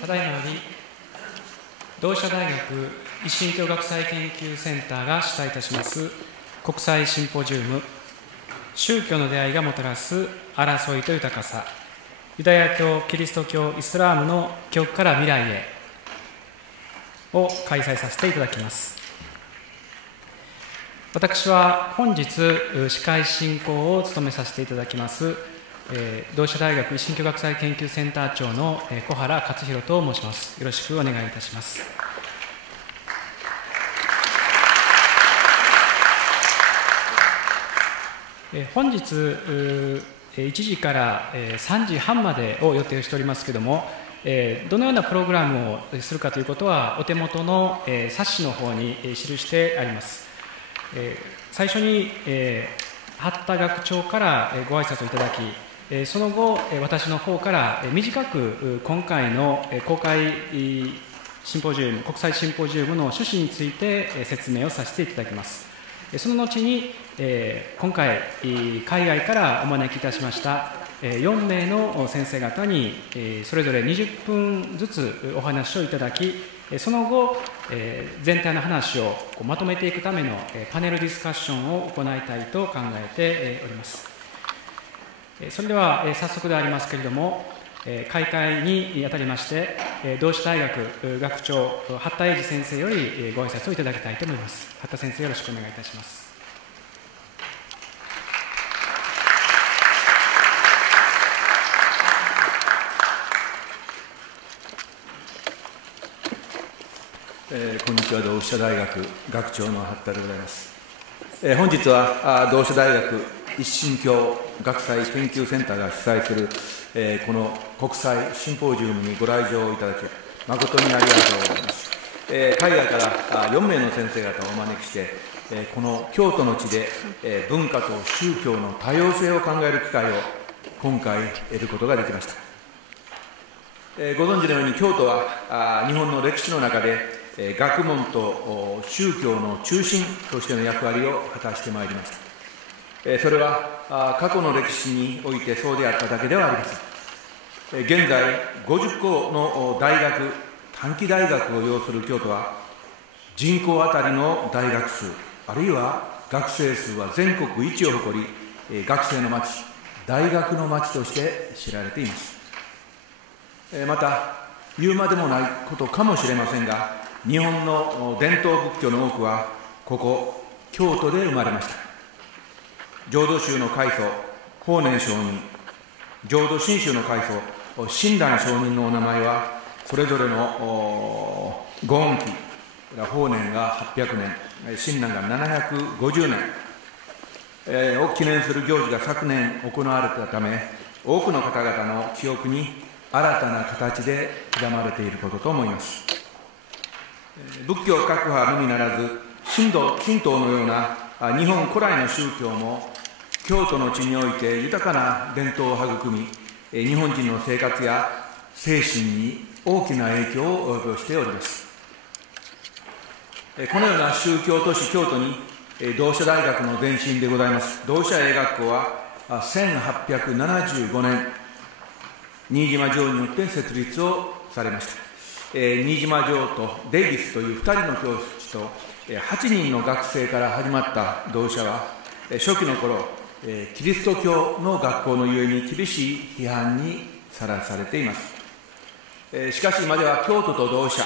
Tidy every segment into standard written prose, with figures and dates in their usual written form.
ただいまより同志社大学一神教学際研究センターが主催いたします国際シンポジウム宗教の出会いがもたらす争いと豊かさ、ユダヤ教、キリスト教、イスラームの記憶から未来へを開催させていただきます。私は本日司会進行を務めさせていただきます同志社大学一神教学際研究センター長の小原克弘と申します。よろしくお願いいたします。本日1時から3時半までを予定しておりますけれども、どのようなプログラムをするかということはお手元の冊子の方に記してあります。最初に八田学長からご挨拶をいただき、その後私の方から短く今回の公開シンポジウム、国際シンポジウムの趣旨について説明をさせていただきます。その後に今回海外からお招きいたしました4名の先生方にそれぞれ20分ずつお話をいただき、その後全体の話をまとめていくためのパネルディスカッションを行いたいと考えております。それでは早速でありますけれども、開会にあたりまして同志大学学長八田英二先生よりご挨拶をいただきたいと思います。八田先生、よろしくお願いいたします。こんにちは。同志社大学学長の八田でございます。本日は同志社大学一神教学際研究センターが主催するこの国際シンポジウムにご来場いただき誠にありがとうございます。海外から4名の先生方をお招きしてこの京都の地で文化と宗教の多様性を考える機会を今回得ることができました。ご存知のように京都は日本の歴史の中で学問と宗教の中心としての役割を果たしてまいりました。それは過去の歴史においてそうであっただけではありません。現在50校の大学、短期大学を要する京都は人口あたりの大学数あるいは学生数は全国一を誇り学生の町、大学の町として知られています。また言うまでもないことかもしれませんが、日本の伝統仏教の多くはここ京都で生まれました。浄土宗の開祖法然上人、浄土真宗の開祖親鸞上人のお名前はそれぞれのご恩期、法然が800年、親鸞が750年を記念する行事が昨年行われたため、多くの方々の記憶に新たな形で刻まれていることと思います。仏教各派のみならず神道のような日本古来の宗教も京都の地において豊かな伝統を育み、日本人の生活や精神に大きな影響を及ぼしております。このような宗教都市京都に同志社大学の前身でございます同志社英学校は1875年新島城によって設立をされました。新島城とデイビスという2人の教師と8人の学生から始まった同志社は初期の頃キリスト教の学校のゆえに厳しい批判にさらされています。しかし今では京都と同志社、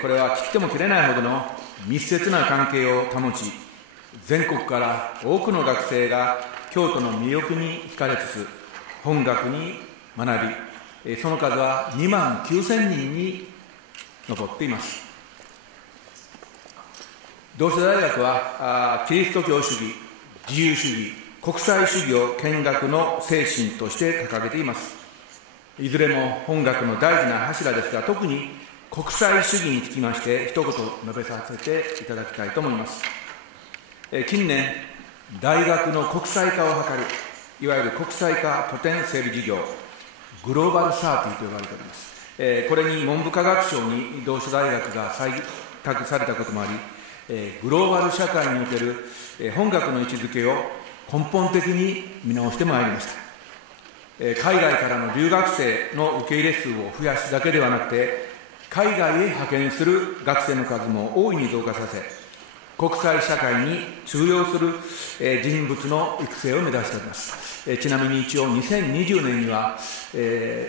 これは切っても切れないほどの密接な関係を保ち、全国から多くの学生が京都の魅力に惹かれつつ本学に学び、その数は2万9000人に上っています。同志社大学はキリスト教主義、自由主義、国際主義を見学の精神として掲げています。いずれも本学の大事な柱ですが、特に国際主義につきまして一言述べさせていただきたいと思います。近年大学の国際化を図るいわゆる国際化拠点整備事業、グローバル30と呼ばれております。これに文部科学省に同志社大学が採択されたこともあり、グローバル社会における本学の位置づけを根本的に見直してまいりました。海外からの留学生の受け入れ数を増やすだけではなくて、海外へ派遣する学生の数も大いに増加させ、国際社会に通用する人物の育成を目指しております。ちなみに一応2020年には1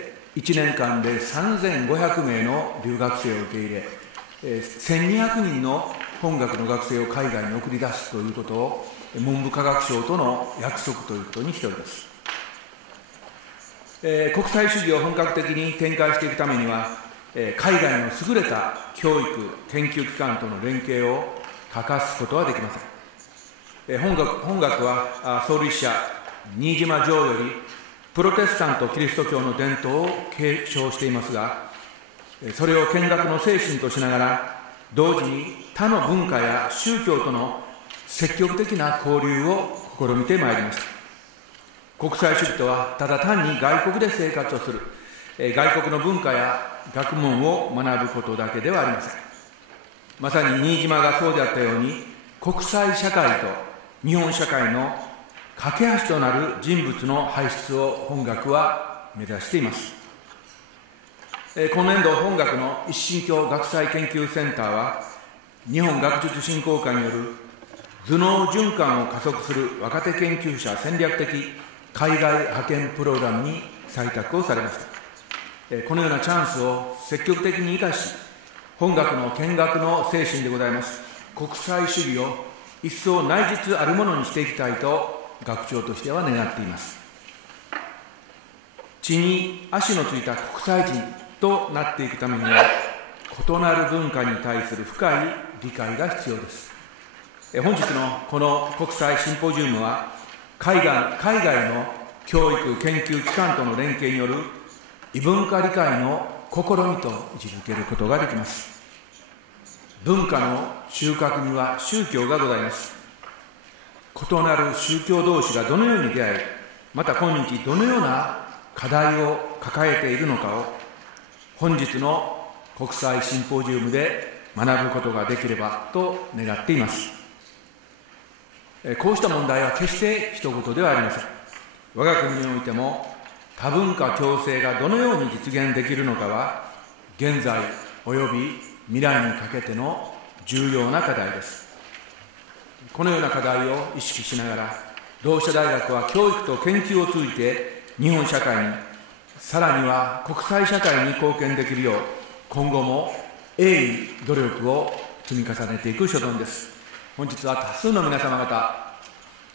年間で3500名の留学生を受け入れ、1200人の本学の学生を海外に送り出すということを文部科学省との約束ということにしております。国際主義を本格的に展開していくためには、海外の優れた教育・研究機関との連携を欠かすことはできません。本学は創立者新島城よりプロテスタント・キリスト教の伝統を継承していますが、それを見学の精神としながら、同時に他の文化や宗教との積極的な交流を試みてまいりました。国際主義とはただ単に外国で生活をする、外国の文化や学問を学ぶことだけではありません。まさに新島がそうであったように、国際社会と日本社会の架け橋となる人物の輩出を本学は目指しています。今年度本学の一神教学際研究センターは、日本学術振興会による頭脳循環を加速する若手研究者戦略的海外派遣プログラムに採択をされました。このようなチャンスを積極的に生かし、本学の見学の精神でございます国際主義を一層内実あるものにしていきたいと学長としては願っています。地に足のついた国際人となっていくためには、異なる文化に対する深い理解が必要です。本日のこの国際シンポジウムは、海外の教育研究機関との連携による異文化理解の試みと位置づけることができます。文化の収穫には宗教がございます。異なる宗教同士がどのように出会い、また今日どのような課題を抱えているのかを、本日の国際シンポジウムで学ぶことができればと願っています。こうした問題は決して一言ではありません。我が国においても多文化共生がどのように実現できるのかは、現在および未来にかけての重要な課題です。このような課題を意識しながら、同志社大学は教育と研究を通じて日本社会に、さらには国際社会に貢献できるよう、今後も鋭意努力を積み重ねていく所存です。本日は多数の皆様方、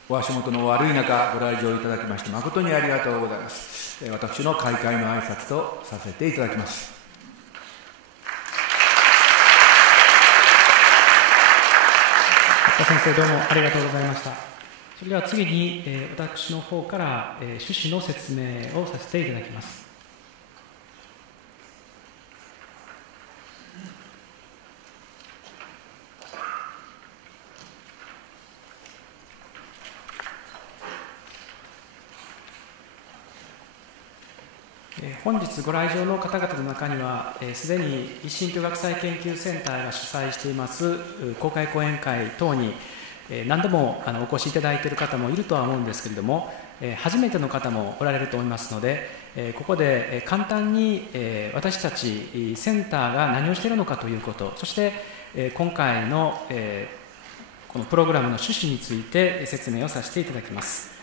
お足元の悪い中ご来場いただきまして誠にありがとうございます。私の開会の挨拶とさせていただきます。先生、どうもありがとうございました。それでは次に、私の方から、趣旨の説明をさせていただきます。本日ご来場の方々の中には、すでに一神教学際研究センターが主催しています公開講演会等に何度もお越しいただいている方もいるとは思うんですけれども、初めての方もおられると思いますので、ここで簡単に私たちセンターが何をしているのかということ、そして今回のこのプログラムの趣旨について説明をさせていただきます。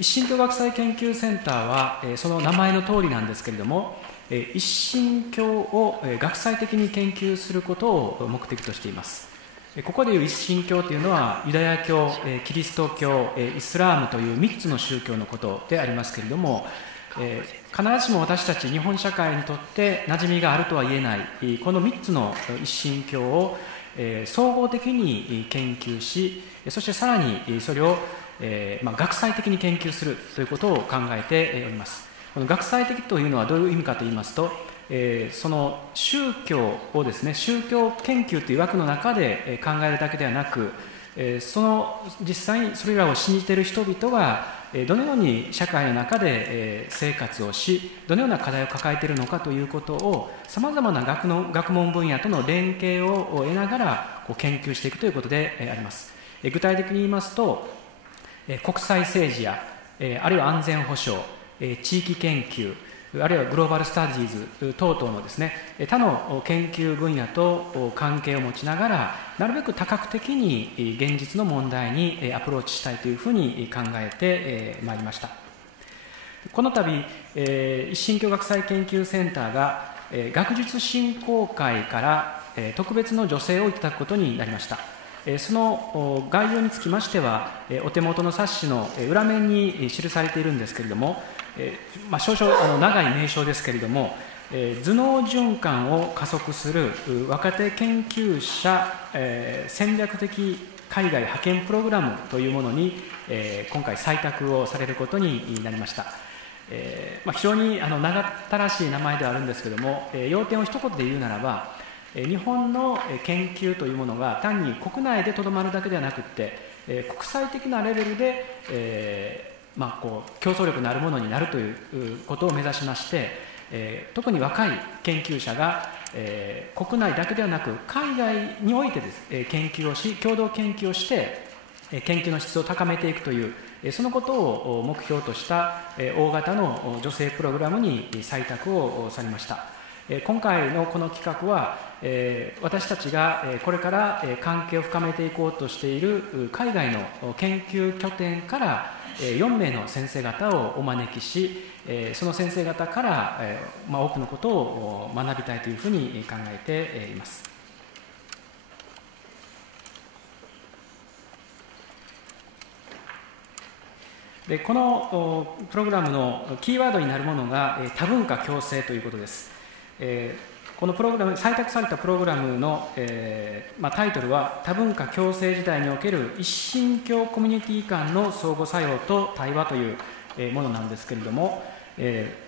一神教学際研究センターはその名前の通りなんですけれども、一神教を学際的に研究することを目的としています。ここでいう一神教というのは、ユダヤ教、キリスト教、イスラームという3つの宗教のことでありますけれども、必ずしも私たち日本社会にとって馴染みがあるとは言えないこの3つの一神教を総合的に研究し、そしてさらにそれを学際的に研究するということを考えております。この学際的というのはどういう意味かといいますと、その宗教をですね、宗教研究という枠の中で考えるだけではなく、その実際にそれらを信じている人々がどのように社会の中で生活をし、どのような課題を抱えているのかということを、さまざまな学問分野との連携を得ながら研究していくということであります。具体的に言いますと、国際政治やあるいは安全保障、地域研究、あるいはグローバルスタディーズ等々のですね、他の研究分野と関係を持ちながら、なるべく多角的に現実の問題にアプローチしたいというふうに考えてまいりました。この度、一神教学際研究センターが学術振興会から特別の助成をいただくことになりました。その概要につきましては、お手元の冊子の裏面に記されているんですけれども、少々長い名称ですけれども、頭脳循環を加速する若手研究者戦略的海外派遣プログラムというものに今回採択をされることになりました。非常に長ったらしい名前ではあるんですけれども、要点を一言で言うならば、日本の研究というものが単に国内でとどまるだけではなくて、国際的なレベルで、競争力のあるものになるということを目指しまして、特に若い研究者が、国内だけではなく海外においてです、研究をし、共同研究をして研究の質を高めていくという、そのことを目標とした大型の助成プログラムに採択をされました。今回のこの企画は、私たちがこれから関係を深めていこうとしている海外の研究拠点から4名の先生方をお招きし、その先生方から多くのことを学びたいというふうに考えています。で、このプログラムのキーワードになるものが多文化共生ということです。このプログラム、採択されたプログラムの、タイトルは多文化共生時代における一神教コミュニティ間の相互作用と対話というものなんですけれども、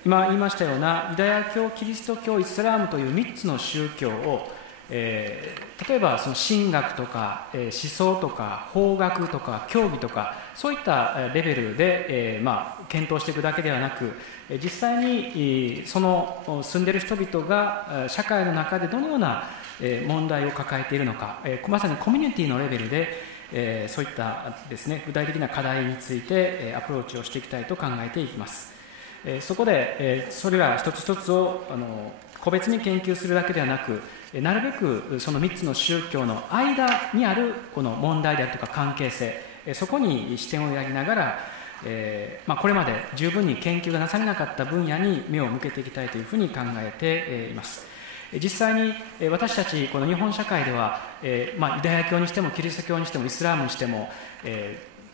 今言いましたようなユダヤ教、キリスト教、イスラームという3つの宗教を、例えばその神学とか、思想とか法学とか教義とか、そういったレベルで、検討していくだけではなく、実際にその住んでいる人々が社会の中でどのような問題を抱えているのか、まさにコミュニティのレベルでそういったですね、具体的な課題についてアプローチをしていきたいと考えていきます。そこでそれら一つ一つを個別に研究するだけではなく、なるべくその3つの宗教の間にあるこの問題であるとか関係性、そこに視点をやりながら、これまで十分に研究がなされなかった分野に目を向けていきたいというふうに考えています。実際に私たちこの日本社会では、ユダヤ教にしてもキリスト教にしてもイスラームにしても、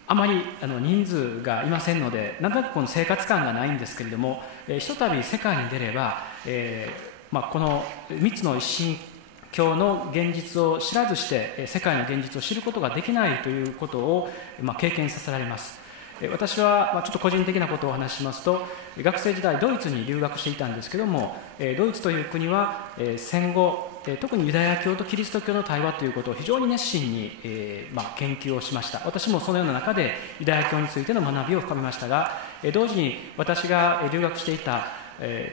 あまり人数がいませんので、なんとなくこの生活感がないんですけれども、ひとたび世界に出れば、この3つの一神教の現実を知らずして世界の現実を知ることができないということを経験させられます。私はちょっと個人的なことをお話ししますと、学生時代ドイツに留学していたんですけども、ドイツという国は戦後特にユダヤ教とキリスト教の対話ということを非常に熱心に研究をしました。私もそのような中でユダヤ教についての学びを深めましたが、同時に私が留学していた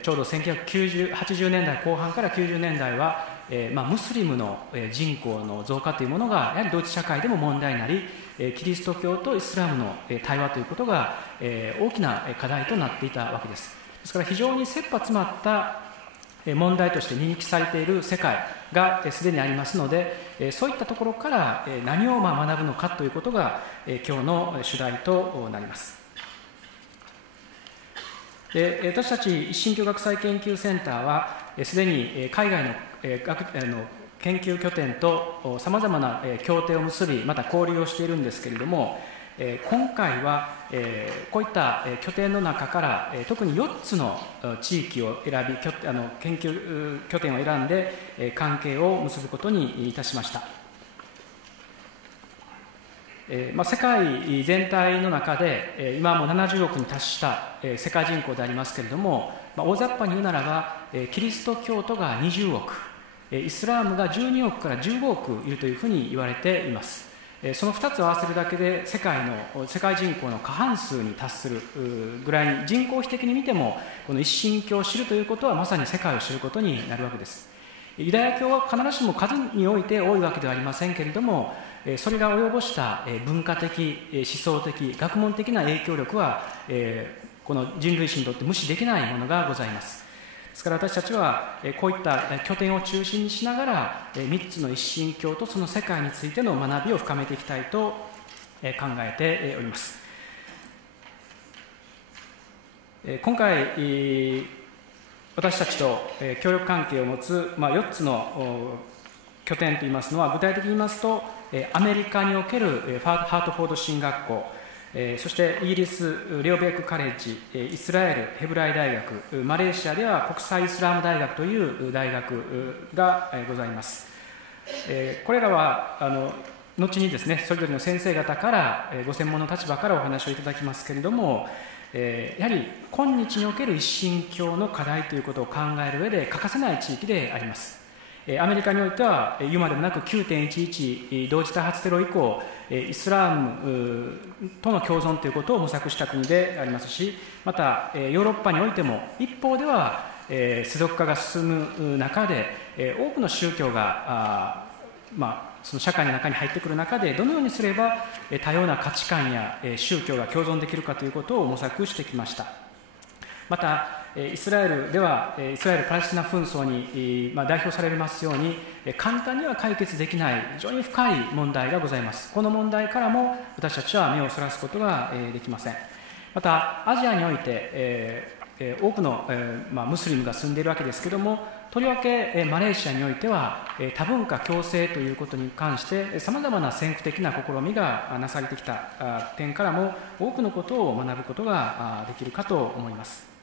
ちょうど1980年代後半から90年代はムスリムの人口の増加というものがやはりドイツ社会でも問題になり、キリスト教とイスラムの対話ということが大きな課題となっていたわけです。ですから非常に切羽詰まった問題として認識されている世界がすでにありますので、そういったところから何を学ぶのかということが今日の主題となります。私たち一神教学際研究センターはすでに海外の研究拠点とさまざまな協定を結び、また交流をしているんですけれども、今回はこういった拠点の中から特に4つの地域を選び、研究拠点を選んで関係を結ぶことにいたしました。世界全体の中で今も70億に達した世界人口でありますけれども、大雑把に言うならばキリスト教徒が20億、イスラームが12億から15億いるというふうに言われています。その2つを合わせるだけで世界人口の過半数に達するぐらいに、人口比的に見てもこの一神教を知るということはまさに世界を知ることになるわけです。ユダヤ教は必ずしも数において多いわけではありませんけれども、それが及ぼした文化的、思想的、学問的な影響力はこの人類史にとって無視できないものがございます。ですから私たちはこういった拠点を中心にしながら3つの一神教とその世界についての学びを深めていきたいと考えております。今回私たちと協力関係を持つ4つの拠点といいますのは、具体的に言いますとアメリカにおけるハートフォード神学校、そしてイギリスレオベックカレッジ、イスラエルヘブライ大学、マレーシアでは国際イスラーム大学という大学がございます。これらは後にですね、それぞれの先生方からご専門の立場からお話をいただきますけれども、やはり今日における一神教の課題ということを考える上で欠かせない地域であります。アメリカにおいては言うまでもなく 9.11 同時多発テロ以降イスラームとの共存ということを模索した国でありますし、またヨーロッパにおいても一方では世俗化が進む中で多くの宗教がその社会の中に入ってくる中で、どのようにすれば多様な価値観や宗教が共存できるかということを模索してきました。またイスラエルではイスラエル・パレスチナ紛争に代表されますように簡単には解決できない非常に深い問題がございます。この問題からも私たちは目をそらすことができません。またアジアにおいて多くのムスリムが住んでいるわけですけれども、とりわけマレーシアにおいては多文化共生ということに関してさまざまな先駆的な試みがなされてきた点からも多くのことを学ぶことができるかと思います。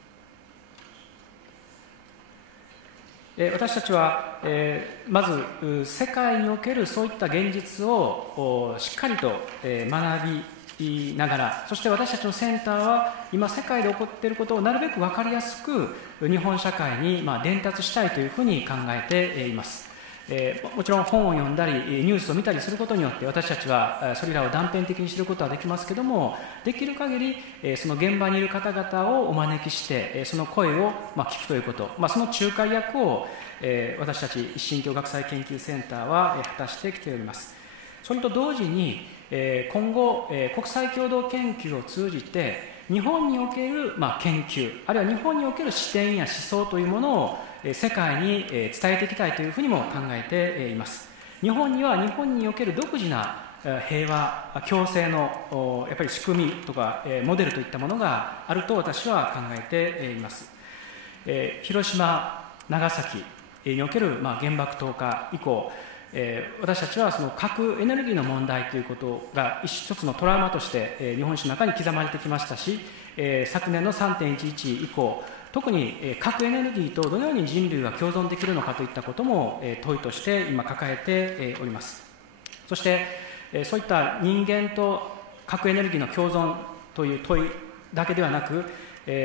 私たちはまず世界におけるそういった現実をしっかりと学びながら、そして私たちのセンターは今世界で起こっていることをなるべく分かりやすく日本社会に伝達したいというふうに考えています。もちろん本を読んだりニュースを見たりすることによって私たちはそれらを断片的に知ることはできますけれども、できる限りその現場にいる方々をお招きしてその声を聞くということ、その仲介役を私たち一神教学際研究センターは果たしてきております。それと同時に今後国際共同研究を通じて日本における研究、あるいは日本における視点や思想というものを世界に伝えていきたいというふうにも考えています。日本には日本における独自な平和共生のやっぱり仕組みとかモデルといったものがあると私は考えています。広島長崎における原爆投下以降、私たちはその核エネルギーの問題ということが一つのトラウマとして日本史の中に刻まれてきましたし、昨年の 3.11 以降特に核エネルギーとどのように人類が共存できるのかといったことも問いとして今抱えております。そしてそういった人間と核エネルギーの共存という問いだけではなく、例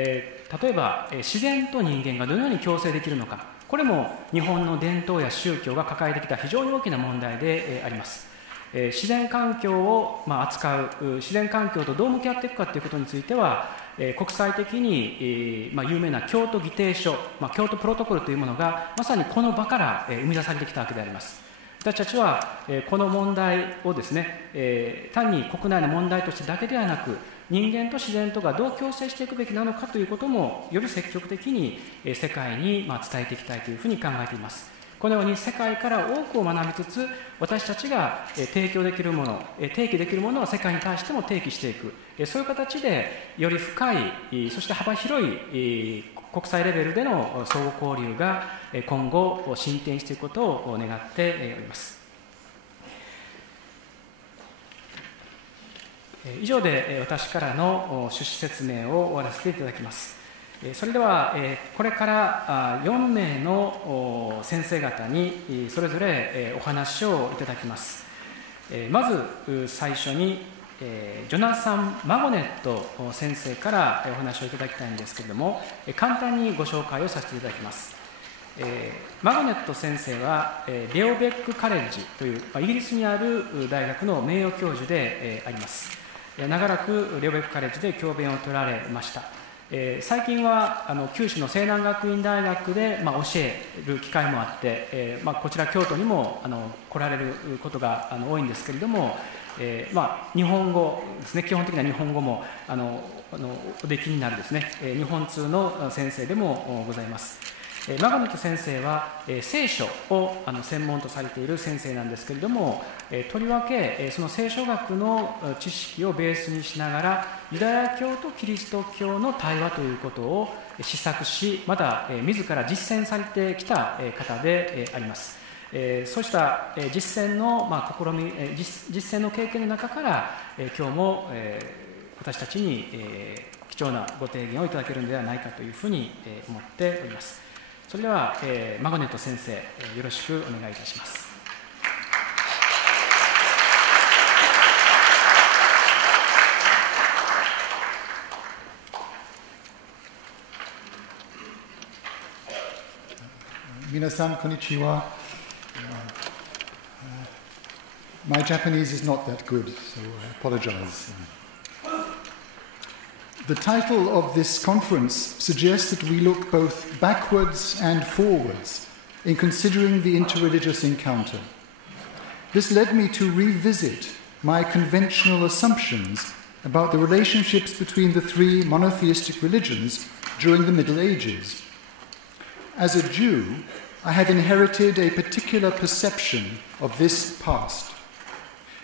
えば自然と人間がどのように共生できるのか、これも日本の伝統や宗教が抱えてきた非常に大きな問題であります。自然環境を扱う、自然環境とどう向き合っていくかということについては国際的に有名な京都議定書、京都プロトコルというものがまさにこの場から生み出されてきたわけであります。私たちはこの問題をですね、単に国内の問題としてだけではなく人間と自然とがどう共生していくべきなのかということもより積極的に世界に伝えていきたいというふうに考えています。このように世界から多くを学びつつ私たちが提供できるもの、提起できるものは世界に対しても提起していく、そういう形でより深いそして幅広い国際レベルでの相互交流が今後進展していくことを願っております。以上で私からの趣旨説明を終わらせていただきます。それではこれから4名の先生方にそれぞれお話をいただきます。まず最初にジョナサン・マゴネット先生からお話をいただきたいんですけれども、簡単にご紹介をさせていただきます。マゴネット先生はレオベックカレッジというイギリスにある大学の名誉教授であります。長らくレオベックカレッジで教鞭を取られました。最近は九州の西南学院大学で教える機会もあって、こちら京都にも来られることが多いんですけれども、日本語ですね、基本的な日本語もおできになるですね、日本通の先生でもございます。マゴネット先生は聖書を専門とされている先生なんですけれども、とりわけその聖書学の知識をベースにしながらユダヤ教とキリスト教の対話ということを思索し、また自ら実践されてきた方であります。そうした実践の試み、実践の経験の中から今日も私たちに貴重なご提言をいただけるのではないかというふうに思っております。それでは、マゴネット先生、よろしくお願いいたします。皆さん、こんにちは。My Japanese is not that good, so I apologize. The title of this conference suggests that we look both backwards and forwards in considering the interreligious encounter. This led me to revisit my conventional assumptions about the relationships between the three monotheistic religions during the Middle Ages. As a Jew, I have inherited a particular perception of this past.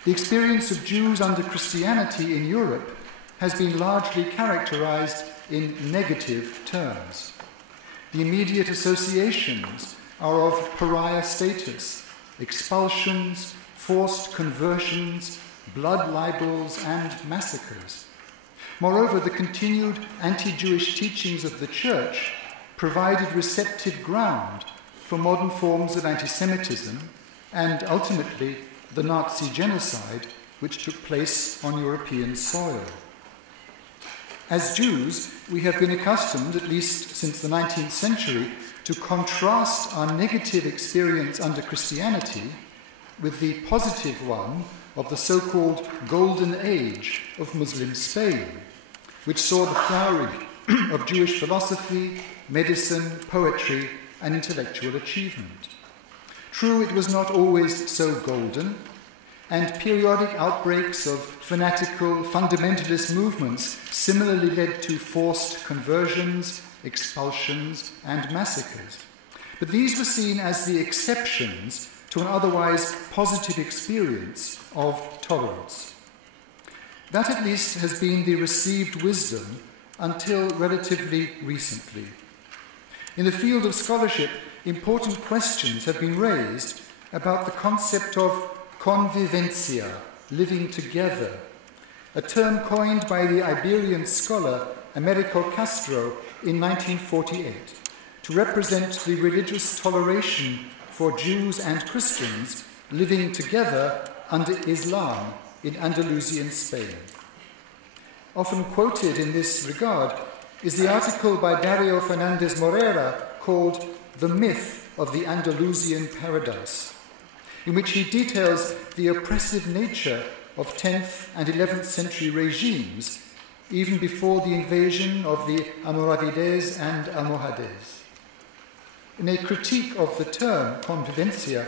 The experience of Jews under Christianity in Europe has been largely characterized in negative terms. The immediate associations are of pariah status, expulsions, forced conversions, blood libels, and massacres. Moreover, the continued anti-Jewish teachings of the Church provided receptive ground for modern forms of anti-Semitism and ultimately the Nazi genocide which took place on European soil. As Jews, we have been accustomed, at least since the 19th century, to contrast our negative experience under Christianity with the positive one of the so-called Golden Age of Muslim Spain, which saw the flowering of Jewish philosophy, medicine, poetry, and intellectual achievement. True, it was not always so golden, and periodic outbreaks of fanatical fundamentalist movements similarly led to forced conversions, expulsions, and massacres. But these were seen as the exceptions to an otherwise positive experience of tolerance. That at least has been the received wisdom until relatively recently. In the field of scholarship, important questions have been raised about the concept of convivencia, living together, a term coined by the Iberian scholar Americo Castro in 1948 to represent the religious toleration for Jews and Christians living together under Islam in Andalusian Spain. Often quoted in this regard is the article by Dario Fernandez Morera called The Myth of the Andalusian Paradise, in which he details the oppressive nature of 10th and 11th century regimes, even before the invasion of the Almoravides and Almohades. In a critique of the term convivencia,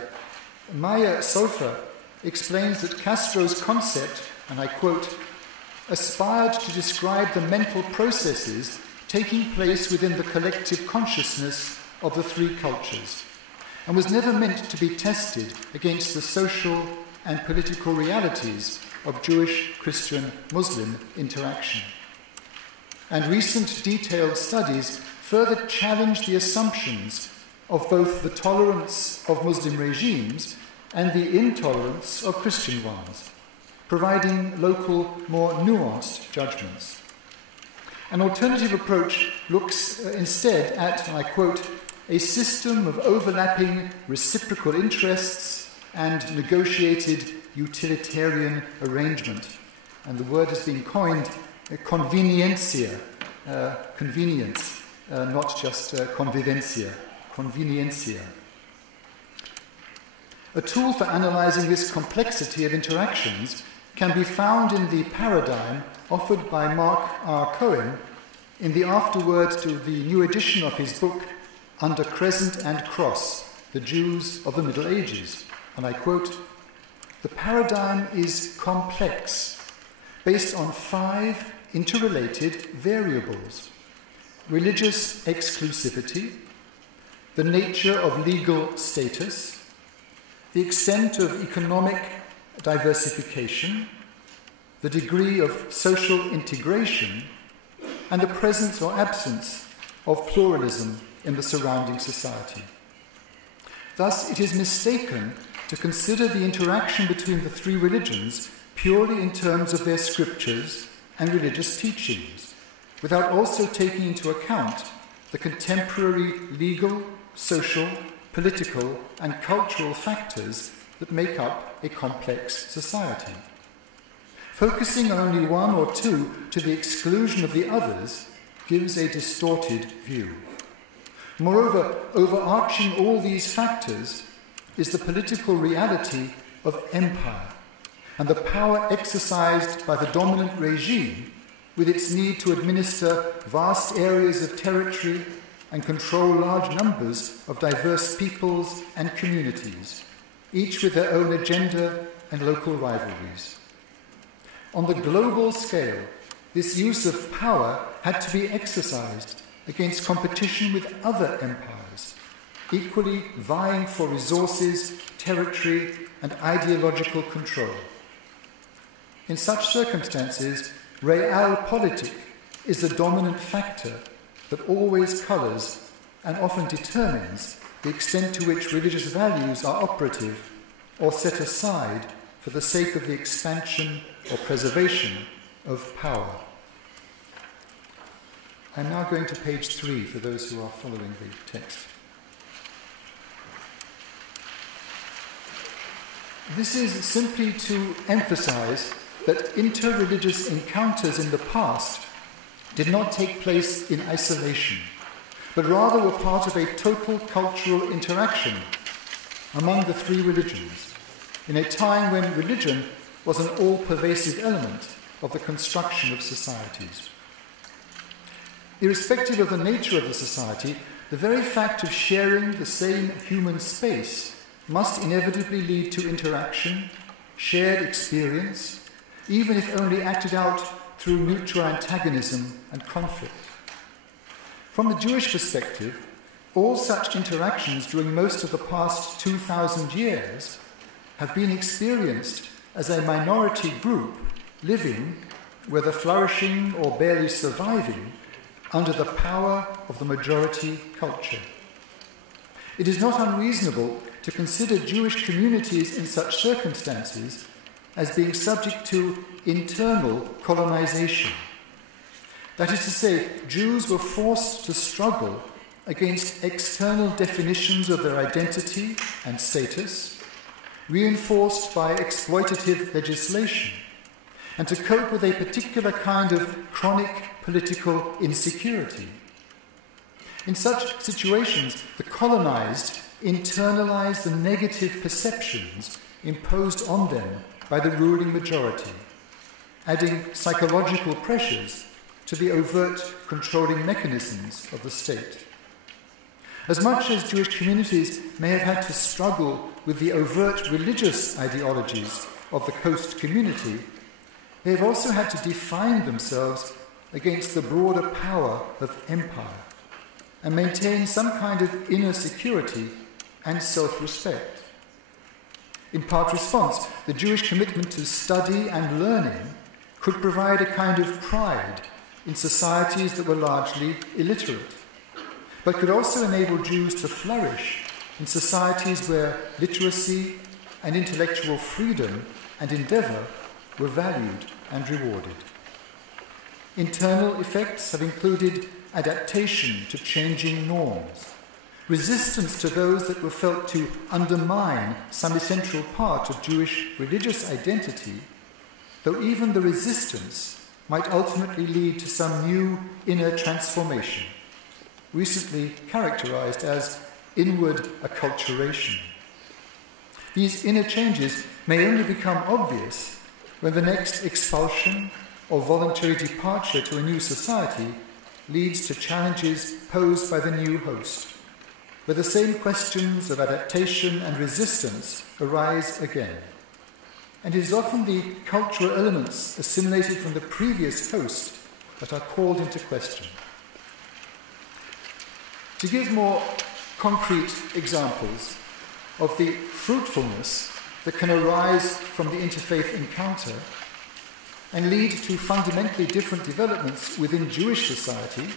Maya Sofa explains that Castro's concept, and I quote, aspired to describe the mental processes taking place within the collective consciousness of the three cultures, and was never meant to be tested against the social and political realities of Jewish, Christian, Muslim interaction. And recent detailed studies further challenge the assumptions of both the tolerance of Muslim regimes and the intolerance of Christian ones, providing local, more nuanced judgments. An alternative approach looks instead at, and I quote, a system of overlapping reciprocal interests and negotiated utilitarian arrangement. And the word has been coined conveniencia, convenience, not just convivencia, conveniencia. A tool for analysing this complexity of interactions can be found in the paradigm offered by Mark R. Cohen in the afterword to the new edition of his book, Under Crescent and Cross, The Jews of the Middle Ages. And I quote, the paradigm is complex, based on 5 interrelated variables: religious exclusivity, the nature of legal status, the extent of economic diversification, the degree of social integration, and the presence or absence of pluralism in the surrounding society. Thus, it is mistaken to consider the interaction between the 3 religions purely in terms of their scriptures and religious teachings, without also taking into account the contemporary legal, social, political, and cultural factors that make up a complex society. Focusing on only one or two to the exclusion of the others gives a distorted view. Moreover, overarching all these factors is the political reality of empire and the power exercised by the dominant regime with its need to administer vast areas of territory and control large numbers of diverse peoples and communities, each with their own agenda and local rivalries. On the global scale, this use of power had to be exercised against competition with other empires, equally vying for resources, territory, and ideological control. In such circumstances, realpolitik is the dominant factor that always colours and often determines the extent to which religious values are operative or set aside for the sake of the expansion or preservation of power. I'm now going to page 3 for those who are following the text. This is simply to emphasize that interreligious encounters in the past did not take place in isolation, but rather were part of a total cultural interaction among the 3 religions, in a time when religion was an all-pervasive element of the construction of societies. Irrespective of the nature of the society, the very fact of sharing the same human space must inevitably lead to interaction, shared experience, even if only acted out through mutual antagonism and conflict. From the Jewish perspective, all such interactions during most of the past 2,000 years have been experienced as a minority group living, whether flourishing or barely surviving, under the power of the majority culture. It is not unreasonable to consider Jewish communities in such circumstances as being subject to internal colonization. That is to say, Jews were forced to struggle against external definitions of their identity and status, reinforced by exploitative legislation, and to cope with a particular kind of chronic political insecurity. In such situations, the colonized internalize the negative perceptions imposed on them by the ruling majority, adding psychological pressures to the overt controlling mechanisms of the state. As much as Jewish communities may have had to struggle with the overt religious ideologies of the host community, they have also had to define themselves against the broader power of empire and maintain some kind of inner security and self-respect. In part response, the Jewish commitment to study and learning could provide a kind of pride in societies that were largely illiterate, but could also enable Jews to flourish in societies where literacy and intellectual freedom and endeavour were valued and rewarded. Internal effects have included adaptation to changing norms, resistance to those that were felt to undermine some essential part of Jewish religious identity, though even the resistance might ultimately lead to some new inner transformation, recently characterized as inward acculturation. These inner changes may only become obvious when the next expulsion or voluntary departure to a new society leads to challenges posed by the new host, where the same questions of adaptation and resistance arise again. and it is often the cultural elements assimilated from the previous host that are called into question. To give more concrete examples of the fruitfulness that can arise from the interfaith encounter and lead to fundamentally different developments within Jewish society,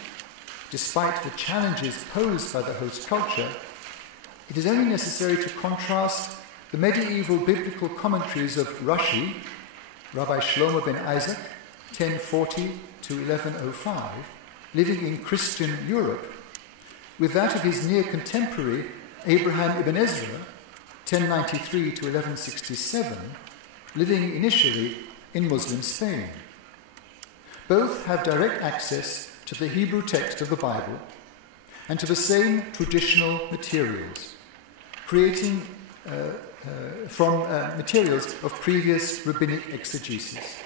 despite the challenges posed by the host culture, it is only necessary to contrast the medieval biblical commentaries of Rashi, Rabbi Shlomo ben Isaac, 1040 to 1105, living in Christian Europe, with that of his near contemporary Abraham ibn Ezra, 1093 to 1167, living initially in Muslim Spain. Both have direct access to the Hebrew text of the Bible and to the same traditional materials, creating from materials of previous rabbinic exegesis.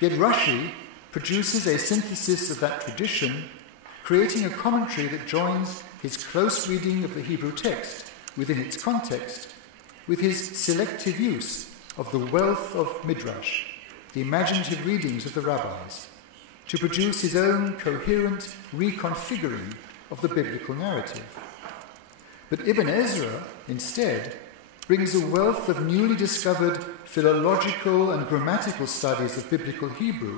Yet Rashi produces a synthesis of that tradition, creating a commentary that joins his close reading of the Hebrew text within its context with his selective use of the wealth of Midrash, the imaginative readings of the rabbis, to produce his own coherent reconfiguring of the biblical narrative. But Ibn Ezra, instead, brings a wealth of newly discovered philological and grammatical studies of biblical Hebrew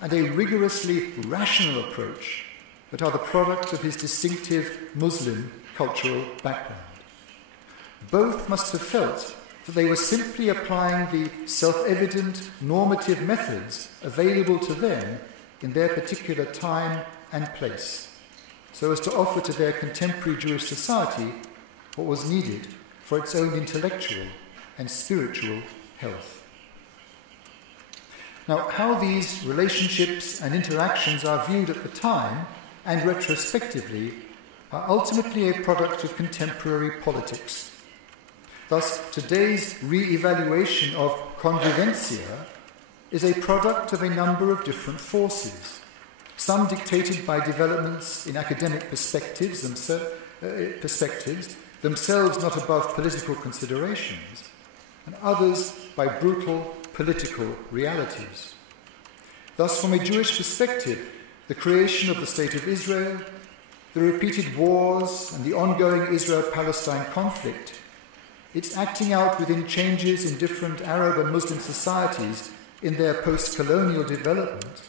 and a rigorously rational approach that are the product of his distinctive Muslim cultural background. Both must have felt that they were simply applying the self-evident normative methods available to them in their particular time and place, so as to offer to their contemporary Jewish society what was needed for its own intellectual and spiritual health. Now, how these relationships and interactions are viewed at the time and retrospectively are ultimately a product of contemporary politics. Thus, today's re-evaluation of convivencia is a product of a number of different forces, some dictated by developments in academic perspectives themselves not above political considerations, and others by brutal political realities. Thus, from a Jewish perspective, the creation of the State of Israel, the repeated wars and the ongoing Israel-Palestine conflict, its acting out within changes in different Arab and Muslim societies in their post-colonial development,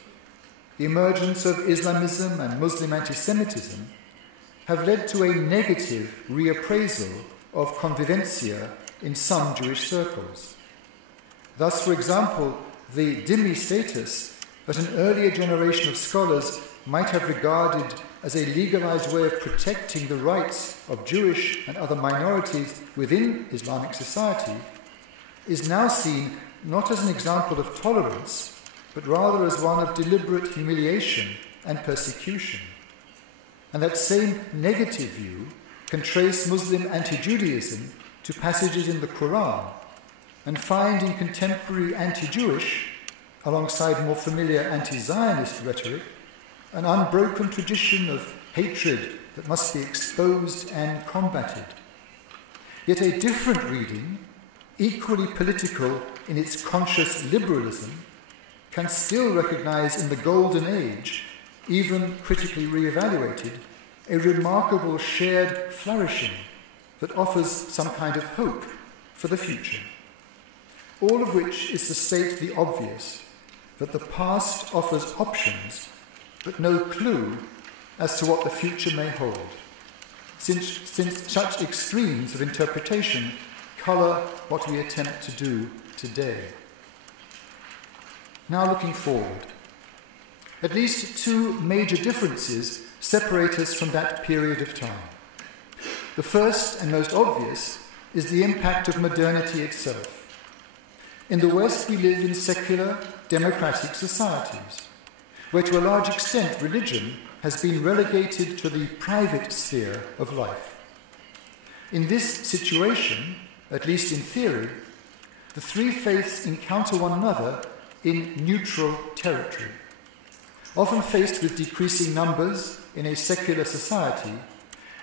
the emergence of Islamism and Muslim anti-Semitism have led to a negative reappraisal of convivencia in some Jewish circles. Thus, for example, the dhimmi status that an earlier generation of scholars might have regarded as a legalized way of protecting the rights of Jewish and other minorities within Islamic society is now seen not as an example of tolerance, but rather as one of deliberate humiliation and persecution. And that same negative view can trace Muslim anti-Judaism to passages in the Quran and find in contemporary anti-Jewish, alongside more familiar anti-Zionist rhetoric, an unbroken tradition of hatred that must be exposed and combated. Yet a different reading, equally political in its conscious liberalism, can still recognize in the Golden Age, even critically re-evaluated, a remarkable shared flourishing that offers some kind of hope for the future. All of which is to state the obvious, that the past offers options but no clue as to what the future may hold, since such extremes of interpretation colour what we attempt to do today. Now looking forward, at least two major differences separate us from that period of time. The first and most obvious is the impact of modernity itself. In the West, we live in secular, democratic societies, where to a large extent religion has been relegated to the private sphere of life. In this situation, at least in theory, the three faiths encounter one another in neutral territory. Often faced with decreasing numbers in a secular society,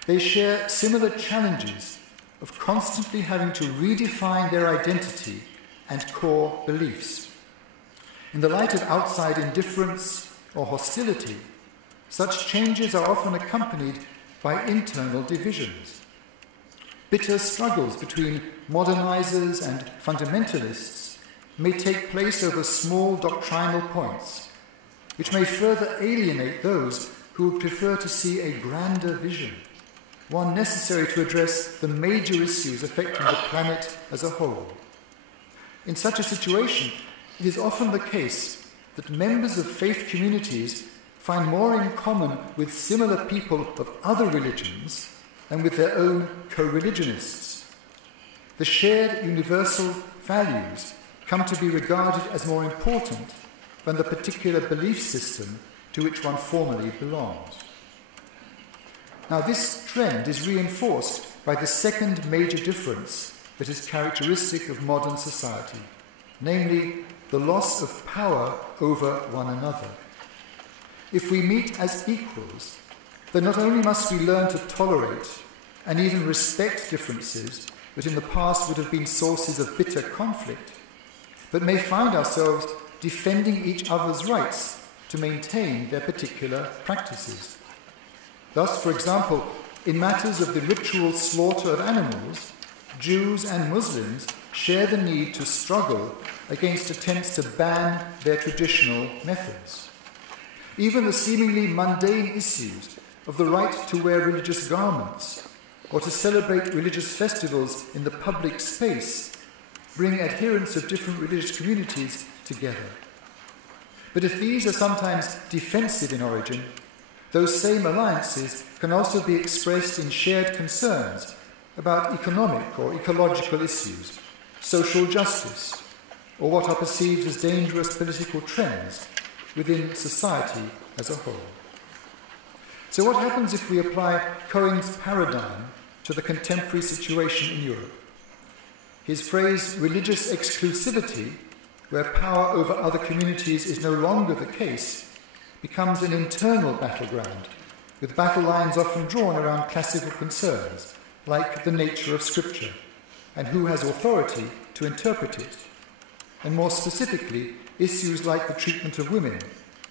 they share similar challenges of constantly having to redefine their identity and core beliefs. In the light of outside indifference or hostility, such changes are often accompanied by internal divisions. Bitter struggles between modernizers and fundamentalists may take place over small doctrinal points, which may further alienate those who would prefer to see a grander vision, one necessary to address the major issues affecting the planet as a whole. In such a situation, it is often the case that members of faith communities find more in common with similar people of other religions than with their own co-religionists. The shared universal values come to be regarded as more important than the particular belief system to which one formally belongs. Now, this trend is reinforced by the second major difference that is characteristic of modern society, namely the loss of power over one another. If we meet as equals, then not only must we learn to tolerate and even respect differences that in the past would have been sources of bitter conflict, but may find ourselves defending each other's rights to maintain their particular practices. Thus, for example, in matters of the ritual slaughter of animals, Jews and Muslims share the need to struggle against attempts to ban their traditional methods. Even the seemingly mundane issues of the right to wear religious garments or to celebrate religious festivals in the public space bring adherents of different religious communities together. But if these are sometimes defensive in origin, those same alliances can also be expressed in shared concerns about economic or ecological issues, social justice, or what are perceived as dangerous political trends within society as a whole. So what happens if we apply Cohen's paradigm to the contemporary situation in Europe? His phrase, religious exclusivity, where power over other communities is no longer the case, becomes an internal battleground, with battle lines often drawn around classical concerns, like the nature of Scripture, and who has authority to interpret it, and more specifically, issues like the treatment of women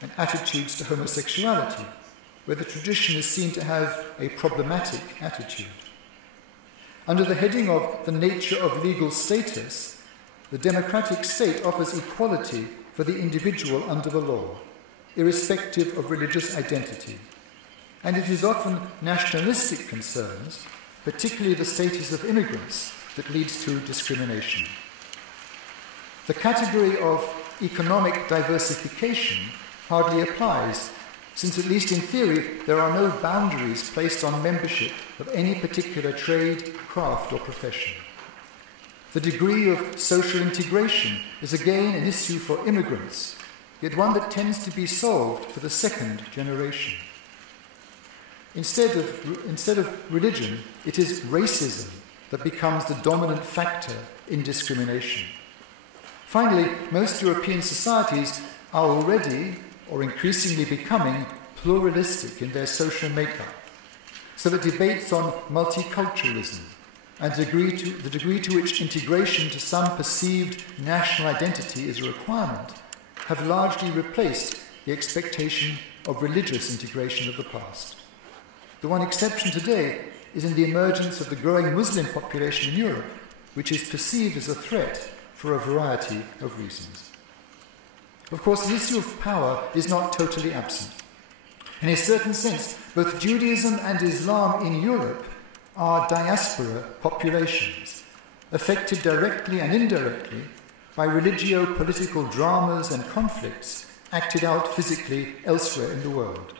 and attitudes to homosexuality, where the tradition is seen to have a problematic attitude. Under the heading of the nature of legal status, the democratic state offers equality for the individual under the law, irrespective of religious identity. And it is often nationalistic concerns, particularly the status of immigrants, that leads to discrimination. The category of economic diversification hardly applies, since at least in theory there are no boundaries placed on membership of any particular trade, craft or profession. The degree of social integration is again an issue for immigrants, yet one that tends to be solved for the second generation. Instead of religion, it is racism that becomes the dominant factor in discrimination. Finally, most European societies are already, or increasingly becoming, pluralistic in their social makeup, so that debates on multiculturalism and the degree to which integration to some perceived national identity is a requirement have largely replaced the expectation of religious integration of the past. The one exception today is in the emergence of the growing Muslim population in Europe, which is perceived as a threat for a variety of reasons. Of course, the issue of power is not totally absent. In a certain sense, both Judaism and Islam in Europe are diaspora populations, affected directly and indirectly by religio-political dramas and conflicts acted out physically elsewhere in the world.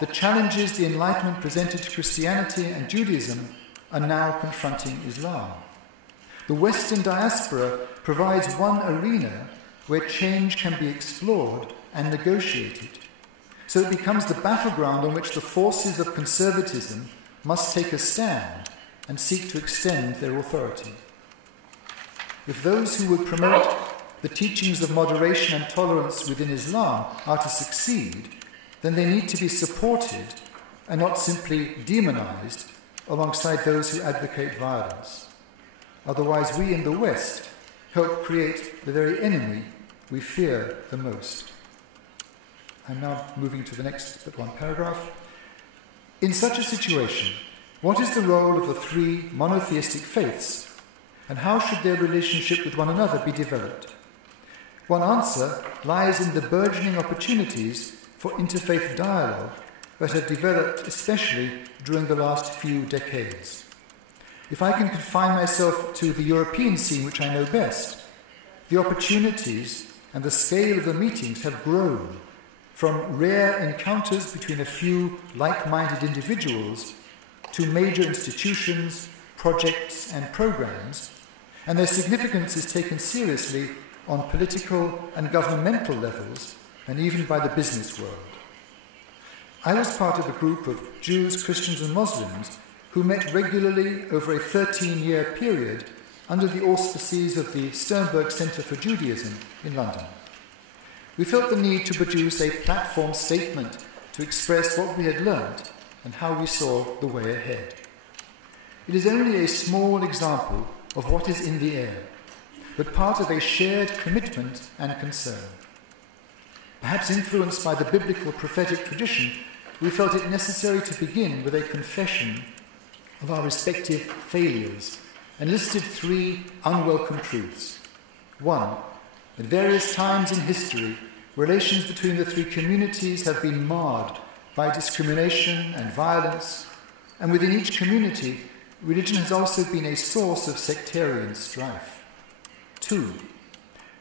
The challenges the Enlightenment presented to Christianity and Judaism are now confronting Islam. The Western diaspora provides one arena where change can be explored and negotiated, so it becomes the battleground on which the forces of conservatism must take a stand and seek to extend their authority. If those who would promote the teachings of moderation and tolerance within Islam are to succeed, then they need to be supported and not simply demonized alongside those who advocate violence. Otherwise, we in the West help create the very enemy we fear the most. I'm now moving to the next but one paragraph. In such a situation, what is the role of the three monotheistic faiths, and how should their relationship with one another be developed? One answer lies in the burgeoning opportunities for interfaith dialogue that have developed especially during the last few decades. If I can confine myself to the European scene, which I know best, the opportunities and the scale of the meetings have grown from rare encounters between a few like-minded individuals to major institutions, projects and programs, and their significance is taken seriously on political and governmental levels, and even by the business world. I was part of a group of Jews, Christians and Muslims who met regularly over a 13-year period under the auspices of the Sternberg Centre for Judaism in London. We felt the need to produce a platform statement to express what we had learned and how we saw the way ahead. It is only a small example of what is in the air, but part of a shared commitment and concern. Perhaps influenced by the biblical prophetic tradition, we felt it necessary to begin with a confession of our respective failures and listed three unwelcome truths. One, at various times in history, relations between the three communities have been marred by discrimination and violence, and within each community, religion has also been a source of sectarian strife. Two,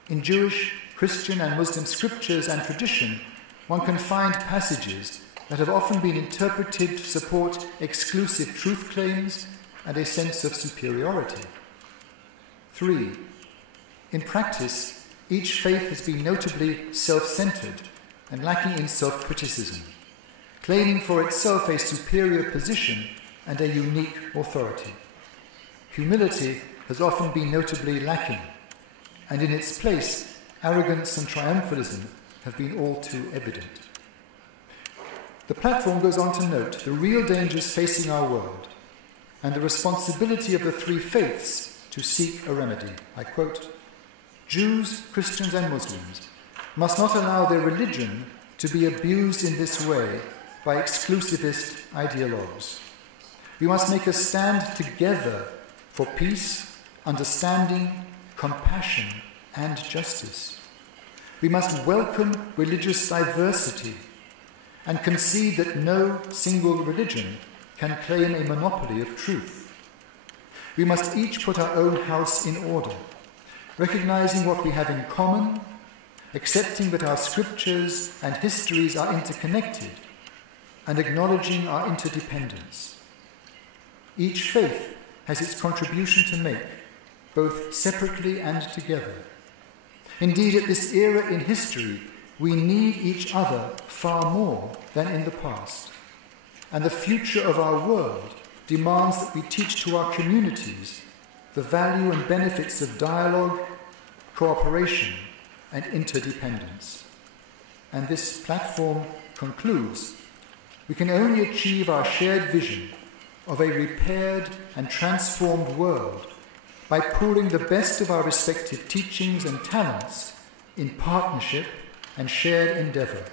in Jewish, Christian and Muslim scriptures and tradition, one can find passages that have often been interpreted to support exclusive truth claims and a sense of superiority. Three, in practice, each faith has been notably self-centered and lacking in self-criticism, claiming for itself a superior position and a unique authority. Humility has often been notably lacking, and in its place, arrogance and triumphalism have been all too evident. The platform goes on to note the real dangers facing our world and the responsibility of the three faiths to seek a remedy. I quote, Jews, Christians and Muslims must not allow their religion to be abused in this way by exclusivist ideologues. We must make a stand together for peace, understanding, compassion and justice. We must welcome religious diversity and concede that no single religion can claim a monopoly of truth. We must each put our own house in order, recognizing what we have in common, accepting that our scriptures and histories are interconnected, and acknowledging our interdependence. Each faith has its contribution to make, both separately and together. Indeed, at this era in history, we need each other far more than in the past. And the future of our world demands that we teach to our communities the value and benefits of dialogue, cooperation, and interdependence. And this platform concludes, we can only achieve our shared vision of a repaired and transformed world by pooling the best of our respective teachings and talents in partnership and shared endeavour.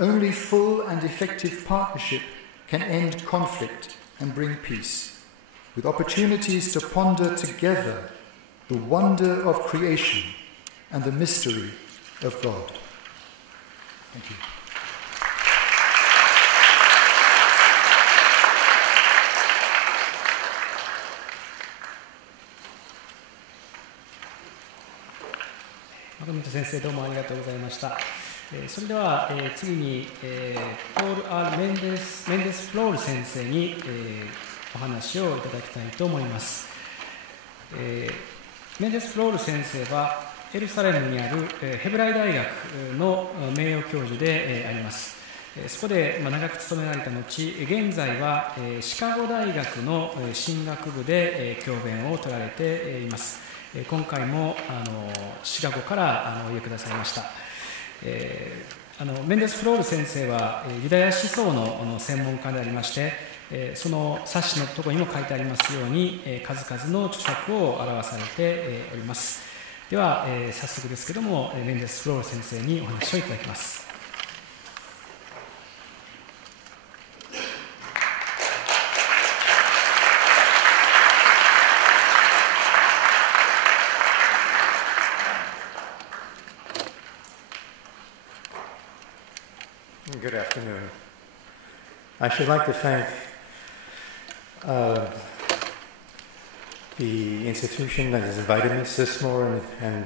Only full and effective partnership can end conflict and bring peace, with opportunities to ponder together the wonder of creation and the mystery of God. Thank you.マゴネット先生、どうもありがとうございました。それでは、次に、ポール・アール・メンデス・フロール先生に、お話をいただきたいと思います。メンデス・フロール先生はエルサレムにあるヘブライ大学の名誉教授であります。そこで長く勤められた後、現在はシカゴ大学の神学部で教鞭を取られています。今回もシカゴからおいでくださいました。メンデス・フロール先生はユダヤ思想の専門家でありまして、その冊子のところにも書いてありますように、数々の著作を表されております。では、早速ですけども、メンデス・フロール先生にお話をいただきます。Good afternoon. I should like to thank the institution that has invited me, SISMOR and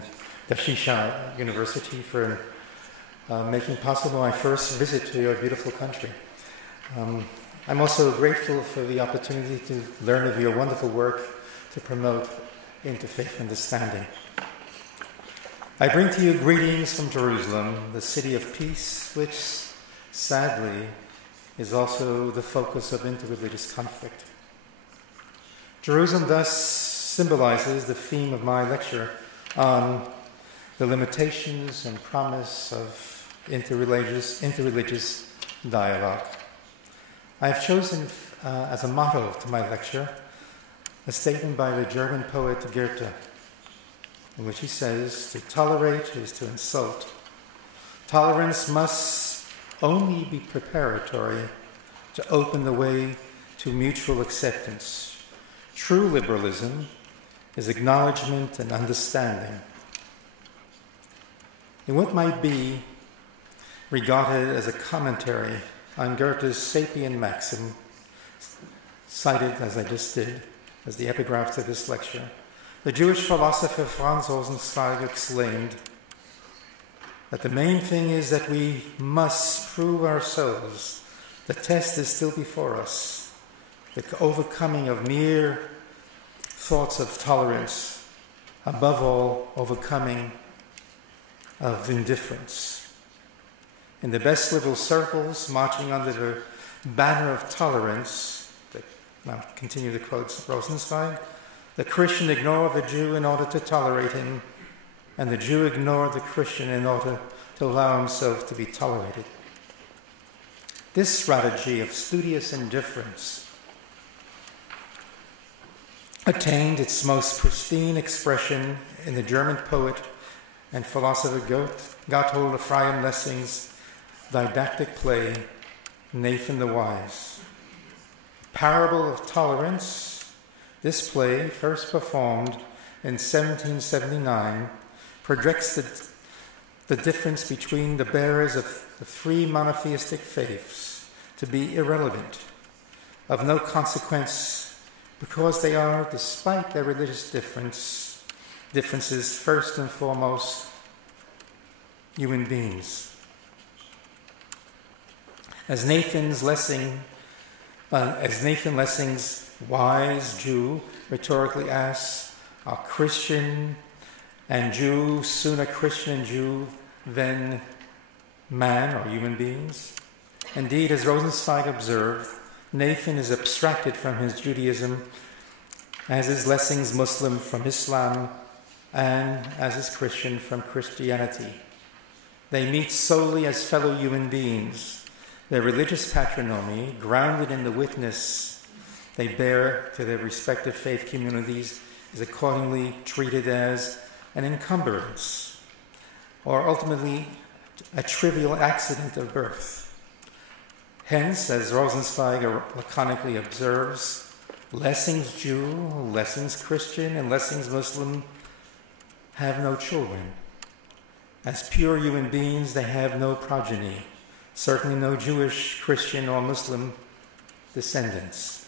Dashisha University, for making possible my first visit to your beautiful country. I'm also grateful for the opportunity to learn of your wonderful work to promote interfaith understanding. I bring to you greetings from Jerusalem, the city of peace, which sadly is also the focus of interreligious conflict. Jerusalem thus symbolizes the theme of my lecture on the limitations and promise of interreligious dialogue. I have chosen as a motto to my lecture a statement by the German poet Goethe, in which he says, "To tolerate is to insult. Tolerance must only be preparatory to open the way to mutual acceptance. True liberalism is acknowledgement and understanding." In what might be regarded as a commentary on Goethe's sapient maxim, cited as I just did as the epigraph to this lecture, the Jewish philosopher Franz Rosenzweig exclaimed that the main thing is that we must prove ourselves. The test is still before us. The overcoming of mere thoughts of tolerance, above all, overcoming of indifference. In the best liberal circles, marching under the banner of tolerance, now continue the quotes of Rosenzweig, the Christian ignored the Jew in order to tolerate him, and the Jew ignored the Christian in order to allow himself to be tolerated. This strategy of studious indifference attained its most pristine expression in the German poet and philosopher Gotthold Ephraim Lessing's didactic play, Nathan the Wise. Parable of Tolerance, this play, first performed in 1779, projects the difference between the bearers of the three monotheistic faiths to be irrelevant, of no consequence, because they are, despite their religious differences, first and foremost, human beings. As Nathan Lessing's wise Jew rhetorically asks, are Christian and Jew sooner Christian and Jew than man or human beings? Indeed, as Rosenzweig observed, Nathan is abstracted from his Judaism, as is Lessing's Muslim from Islam, and as is Christian from Christianity. They meet solely as fellow human beings. Their religious patrimony, grounded in the witness they bear to their respective faith communities, is accordingly treated as an encumbrance, or ultimately a trivial accident of birth. Hence, as Rosenzweig laconically observes, Lessing's Jew, Lessing's Christian, and Lessing's Muslim have no children. As pure human beings, they have no progeny, certainly no Jewish, Christian, or Muslim descendants.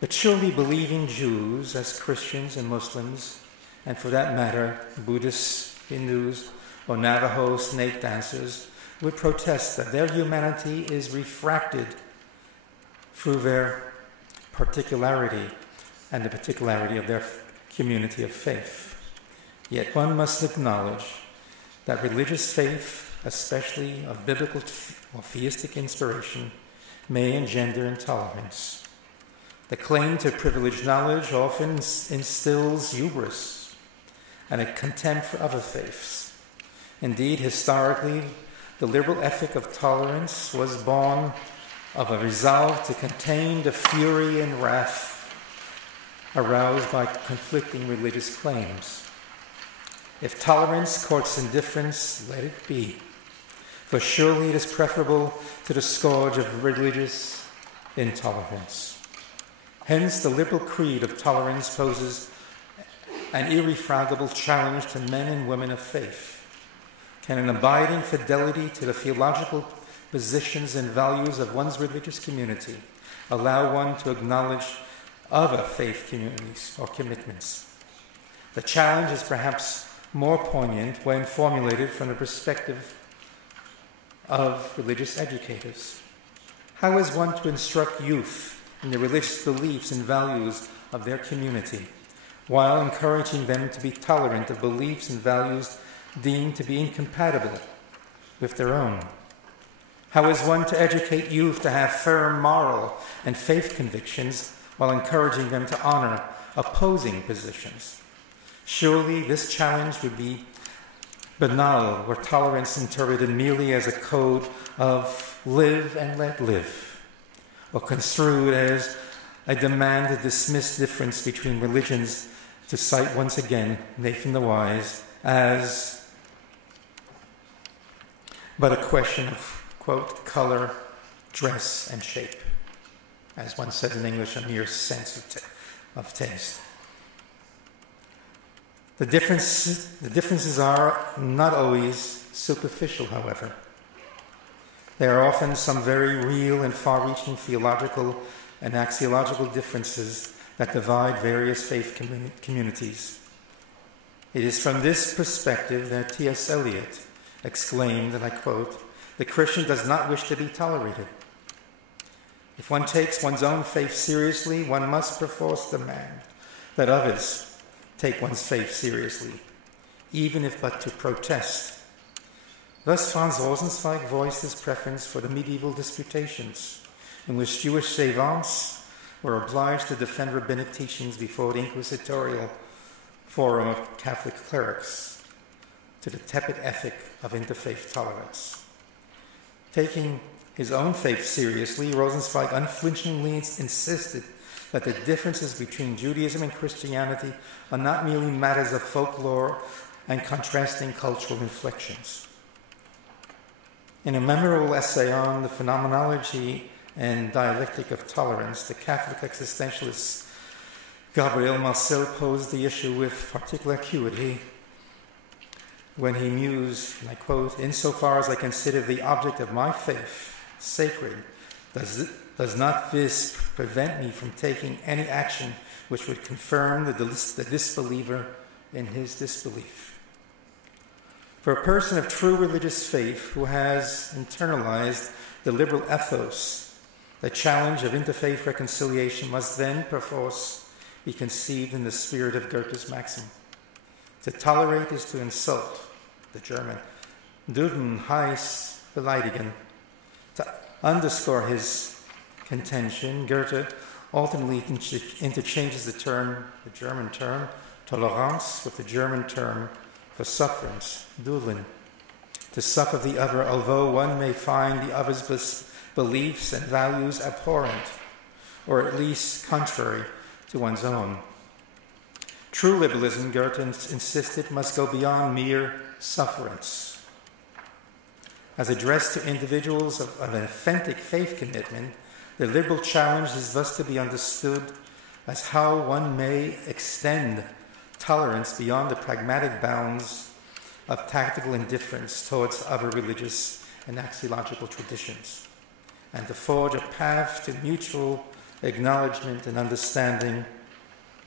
But surely believing Jews as Christians and Muslims, and for that matter, Buddhists, Hindus, or Navajo snake dancers, would protest that their humanity is refracted through their particularity and the particularity of their community of faith. Yet one must acknowledge that religious faith, especially of biblical or theistic inspiration, may engender intolerance. The claim to privileged knowledge often instills hubris and a contempt for other faiths. Indeed, historically, the liberal ethic of tolerance was born of a resolve to contain the fury and wrath aroused by conflicting religious claims. If tolerance courts indifference, let it be. For surely it is preferable to the scourge of religious intolerance. Hence, the liberal creed of tolerance poses an irrefragable challenge to men and women of faith. Can an abiding fidelity to the theological positions and values of one's religious community allow one to acknowledge other faith communities or commitments? The challenge is perhaps more poignant when formulated from the perspective of religious educators. How is one to instruct youth in the religious beliefs and values of their community, while encouraging them to be tolerant of beliefs and values deemed to be incompatible with their own? How is one to educate youth to have firm moral and faith convictions while encouraging them to honor opposing positions? Surely this challenge would be banal were tolerance interpreted merely as a code of live and let live, or construed as a demand to dismiss difference between religions, to cite once again Nathan the Wise as but a question of, quote, color, dress, and shape. As one says in English, a mere sense of taste. The differences are not always superficial, however. There are often some very real and far-reaching theological and axiological differences that divide various faith communities. It is from this perspective that T.S. Eliot exclaimed, and I quote, "The Christian does not wish to be tolerated. If one takes one's own faith seriously, one must perforce demand that others take one's faith seriously, even if but to protest." Thus, Franz Rosenzweig voiced his preference for the medieval disputations, in which Jewish savants were obliged to defend rabbinic teachings before the inquisitorial forum of Catholic clerics, to the tepid ethic of interfaith tolerance. Taking his own faith seriously, Rosenzweig unflinchingly insisted that the differences between Judaism and Christianity are not merely matters of folklore and contrasting cultural inflections. In a memorable essay on the phenomenology and dialectic of tolerance, the Catholic existentialist Gabriel Marcel posed the issue with particular acuity when he mused, and I quote, "Insofar as I consider the object of my faith sacred, does not this prevent me from taking any action which would confirm the disbeliever in his disbelief?" For a person of true religious faith who has internalized the liberal ethos, the challenge of interfaith reconciliation must then, perforce, be conceived in the spirit of Goethe's maxim. To tolerate is to insult, the German, dulden heißt beleidigen. To underscore his contention, Goethe ultimately interchanges the German term, tolerance, with the German term for sufferance, dulden. To suffer the other, although one may find the other's beliefs and values abhorrent, or at least contrary to one's own. True liberalism, Goethe insisted, must go beyond mere sufferance. As addressed to individuals of an authentic faith commitment, the liberal challenge is thus to be understood as how one may extend tolerance beyond the pragmatic bounds of tactical indifference towards other religious and axiological traditions, and to forge a path to mutual acknowledgement and understanding,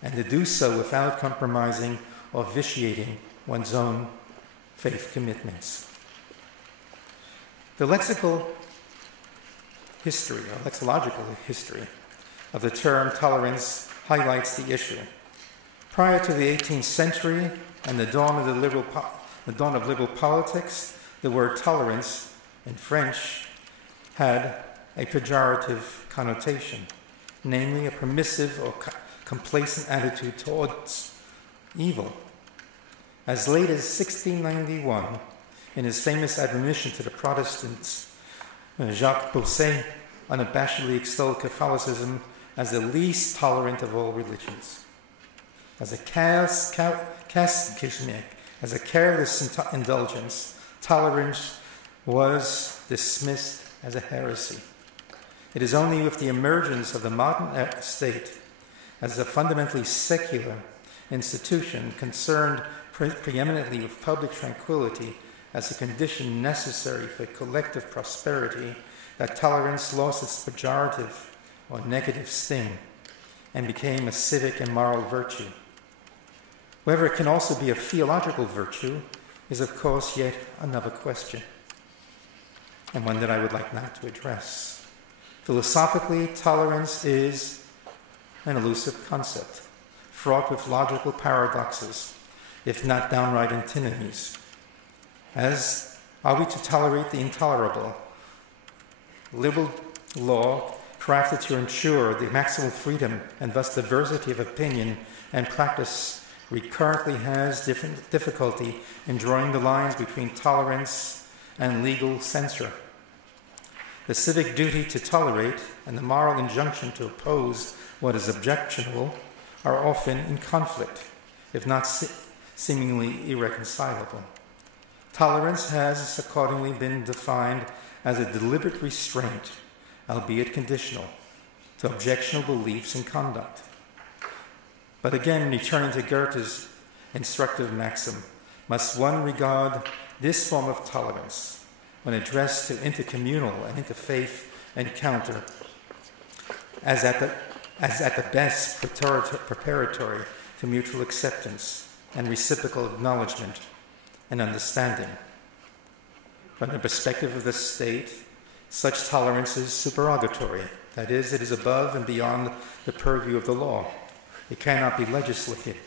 and to do so without compromising or vitiating one's own faith commitments. The lexical history, or lexicological history, of the term tolerance highlights the issue. Prior to the 18th century and the dawn of liberal politics, the word tolerance in French had a pejorative connotation, namely a permissive or complacent attitude towards evil. As late as 1691, in his famous admonition to the Protestants, Jacques Poussin unabashedly extolled Catholicism as the least tolerant of all religions. As a catechismic as a careless indulgence, tolerance was dismissed as a heresy. It is only with the emergence of the modern state as a fundamentally secular institution concerned preeminently with public tranquility as a condition necessary for collective prosperity that tolerance lost its pejorative or negative sting and became a civic and moral virtue. Whether it can also be a theological virtue is, of course, yet another question, and one that I would like now to address. Philosophically, tolerance is an elusive concept, fraught with logical paradoxes, if not downright antinomies. As are we to tolerate the intolerable? Liberal law, crafted to ensure the maximal freedom and thus diversity of opinion and practice, recurrently has difficulty in drawing the lines between tolerance and legal censure. The civic duty to tolerate and the moral injunction to oppose what is objectionable are often in conflict, if not seemingly irreconcilable. Tolerance has accordingly been defined as a deliberate restraint, albeit conditional, to objectionable beliefs and conduct. But again, returning to Goethe's instructive maxim, must one regard this form of tolerance, when addressed to intercommunal and interfaith encounter, as at the best preparatory to mutual acceptance and reciprocal acknowledgement and understanding. From the perspective of the state, such tolerance is supererogatory. That is, it is above and beyond the purview of the law. It cannot be legislated.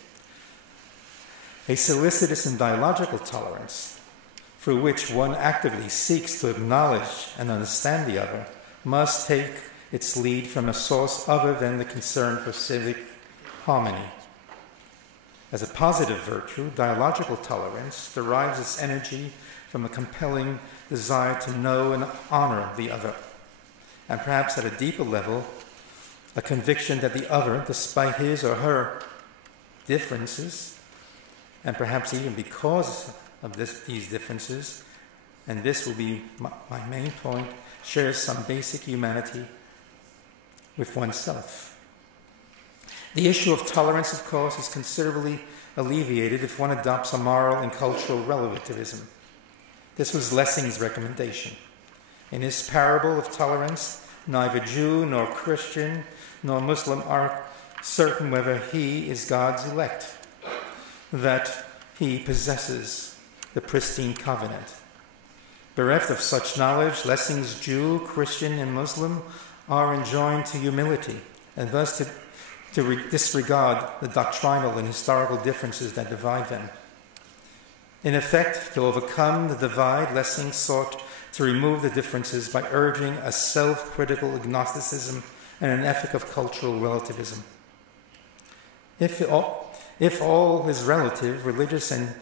A solicitous and dialogical tolerance, through which one actively seeks to acknowledge and understand the other, must take its lead from a source other than the concern for civic harmony. As a positive virtue, dialogical tolerance derives its energy from a compelling desire to know and honor the other, and perhaps at a deeper level, a conviction that the other, despite his or her differences, and perhaps even because of these differences, and this will be my main point, shares some basic humanity with oneself. The issue of tolerance, of course, is considerably alleviated if one adopts a moral and cultural relativism. This was Lessing's recommendation. In his parable of tolerance, neither Jew nor Christian nor Muslim are certain whether he is God's elect, that he possesses the pristine covenant. Bereft of such knowledge, Lessing's Jew, Christian, and Muslim are enjoined to humility, and thus to disregard the doctrinal and historical differences that divide them. In effect, to overcome the divide, Lessing sought to remove the differences by urging a self-critical agnosticism and an ethic of cultural relativism. If all is relative, religious and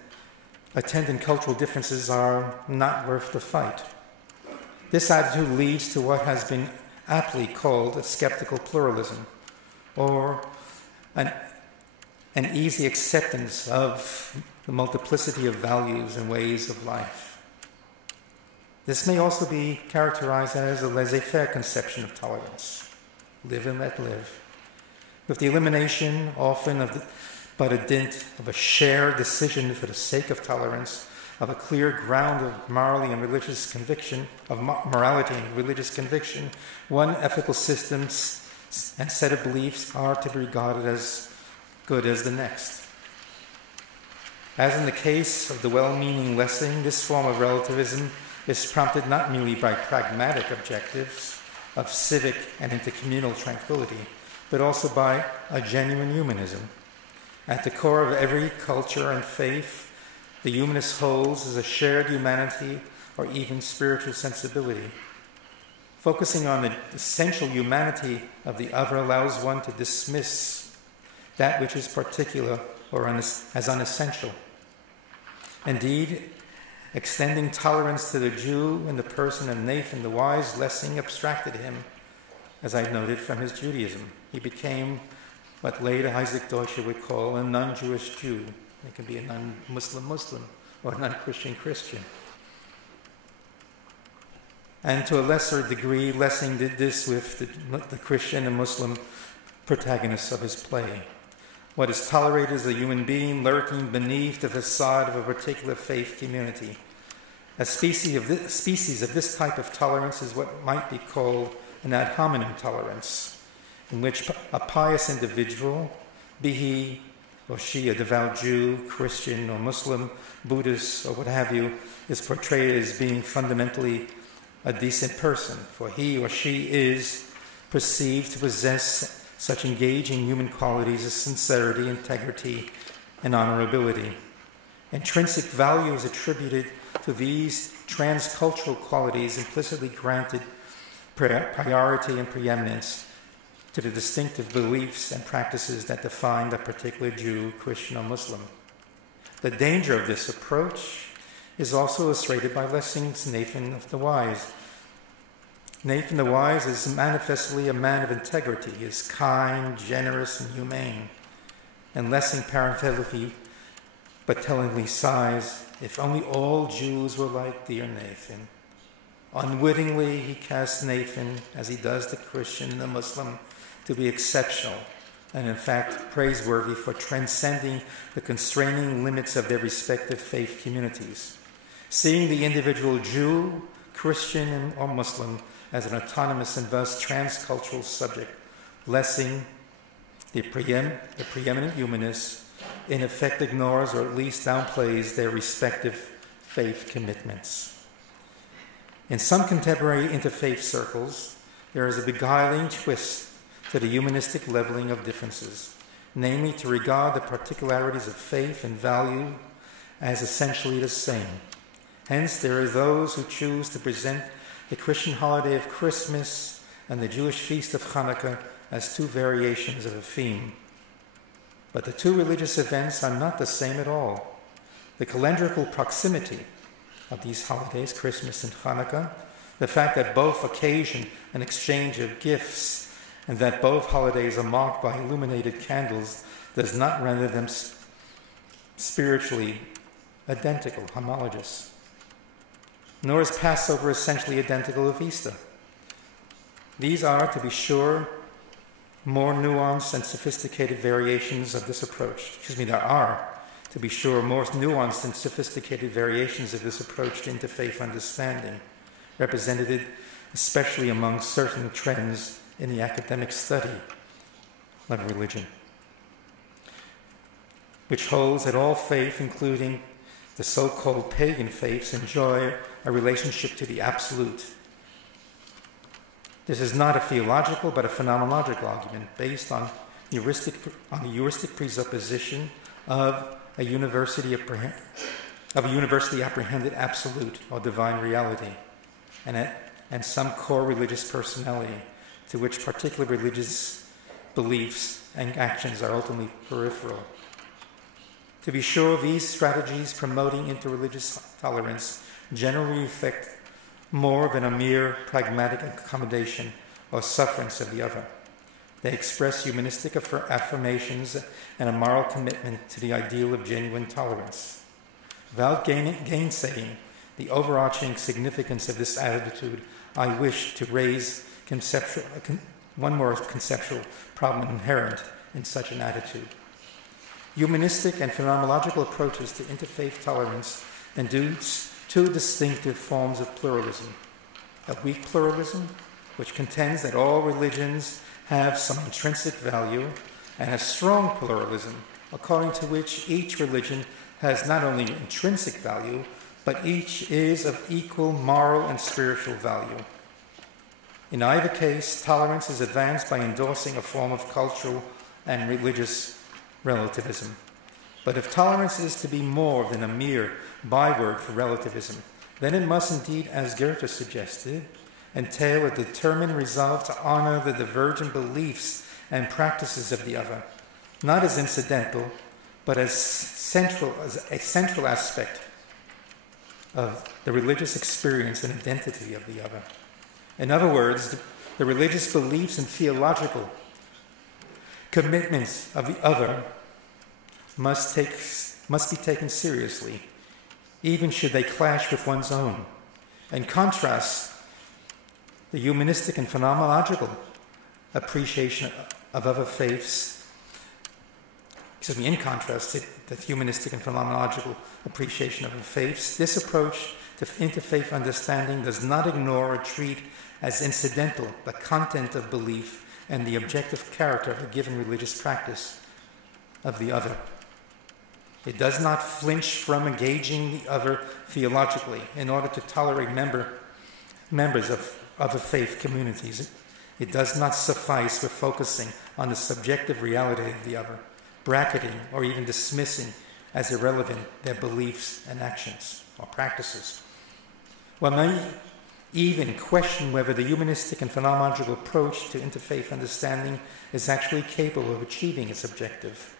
attendant cultural differences are not worth the fight. This attitude leads to what has been aptly called a skeptical pluralism, or an easy acceptance of the multiplicity of values and ways of life. This may also be characterized as a laissez-faire conception of tolerance. Live and let live. With the elimination, often but a dint of a shared decision for the sake of tolerance, of a clear ground of morality and religious conviction, one ethical system and set of beliefs are to be regarded as good as the next. As in the case of the well-meaning Lessing, this form of relativism is prompted not merely by pragmatic objectives of civic and intercommunal tranquility, but also by a genuine humanism. At the core of every culture and faith, the humanist holds is a shared humanity or even spiritual sensibility. Focusing on the essential humanity of the other allows one to dismiss that which is particular or as unessential. Indeed, extending tolerance to the Jew in the person of Nathan the Wise, Lessing abstracted him, as I noted, from his Judaism. He became what later Isaac Deutscher would call a non-Jewish Jew, It can be a non-Muslim Muslim or a non-Christian Christian. And to a lesser degree, Lessing did this with the Christian and Muslim protagonists of his play. What is tolerated as a human being lurking beneath the facade of a particular faith community. A species of this type of tolerance is what might be called an ad hominem tolerance, in which a pious individual, be he or she a devout Jew, Christian, or Muslim, Buddhist, or what have you, is portrayed as being fundamentally a decent person, for he or she is perceived to possess such engaging human qualities as sincerity, integrity, and honorability. Intrinsic value is attributed to these transcultural qualities implicitly granted priority and preeminence to the distinctive beliefs and practices that define a particular Jew, Christian, or Muslim. The danger of this approach is also illustrated by Lessing's Nathan of the Wise. Nathan the Wise is manifestly a man of integrity. He is kind, generous, and humane. And Lessing parenthetically but tellingly sighs, if only all Jews were like dear Nathan. Unwittingly, he casts Nathan, as he does the Christian and the Muslim, to be exceptional and in fact praiseworthy for transcending the constraining limits of their respective faith communities. Seeing the individual Jew, Christian, or Muslim as an autonomous and thus transcultural subject, Lessing, the preeminent humanist, in effect ignores or at least downplays their respective faith commitments. In some contemporary interfaith circles, there is a beguiling twist to the humanistic leveling of differences, namely to regard the particularities of faith and value as essentially the same. Hence, there are those who choose to present the Christian holiday of Christmas and the Jewish feast of Hanukkah as two variations of a theme. But the two religious events are not the same at all. The calendrical proximity of these holidays, Christmas and Hanukkah, the fact that both occasion an exchange of gifts and that both holidays are marked by illuminated candles does not render them spiritually identical, homologous. Nor is Passover essentially identical with Easter. These are, to be sure, more nuanced and sophisticated variations of this approach. There are, to be sure, more nuanced and sophisticated variations of this approach to interfaith understanding, represented especially among certain trends in the academic study of religion, which holds that all faith, including the so-called pagan faiths, enjoy a relationship to the absolute. This is not a theological but a phenomenological argument based on the heuristic presupposition of a universally apprehended absolute or divine reality and some core religious personality to which particular religious beliefs and actions are ultimately peripheral. To be sure, these strategies promoting interreligious tolerance generally reflect more than a mere pragmatic accommodation or sufferance of the other. They express humanistic affirmations and a moral commitment to the ideal of genuine tolerance. Without gainsaying the overarching significance of this attitude, I wish to raise one more conceptual problem inherent in such an attitude. Humanistic and phenomenological approaches to interfaith tolerance induce two distinctive forms of pluralism. A weak pluralism, which contends that all religions have some intrinsic value, and a strong pluralism, according to which each religion has not only intrinsic value, but each is of equal moral and spiritual value. In either case, tolerance is advanced by endorsing a form of cultural and religious relativism. But if tolerance is to be more than a mere byword for relativism, then it must indeed, as Goethe suggested, entail a determined resolve to honor the divergent beliefs and practices of the other, not as incidental, but as a central aspect of the religious experience and identity of the other. In other words, the religious beliefs and theological commitments of the other must take must be taken seriously, even should they clash with one's own. In contrast, the humanistic and phenomenological appreciation of other faiths, in contrast to the humanistic and phenomenological appreciation of other faiths, this approach to interfaith understanding does not ignore or treat as incidental the content of belief and the objective character of a given religious practice of the other. It does not flinch from engaging the other theologically in order to tolerate members of other faith communities. It does not suffice with focusing on the subjective reality of the other, bracketing or even dismissing as irrelevant their beliefs and actions or practices. One may even question whether the humanistic and phenomenological approach to interfaith understanding is actually capable of achieving its objective.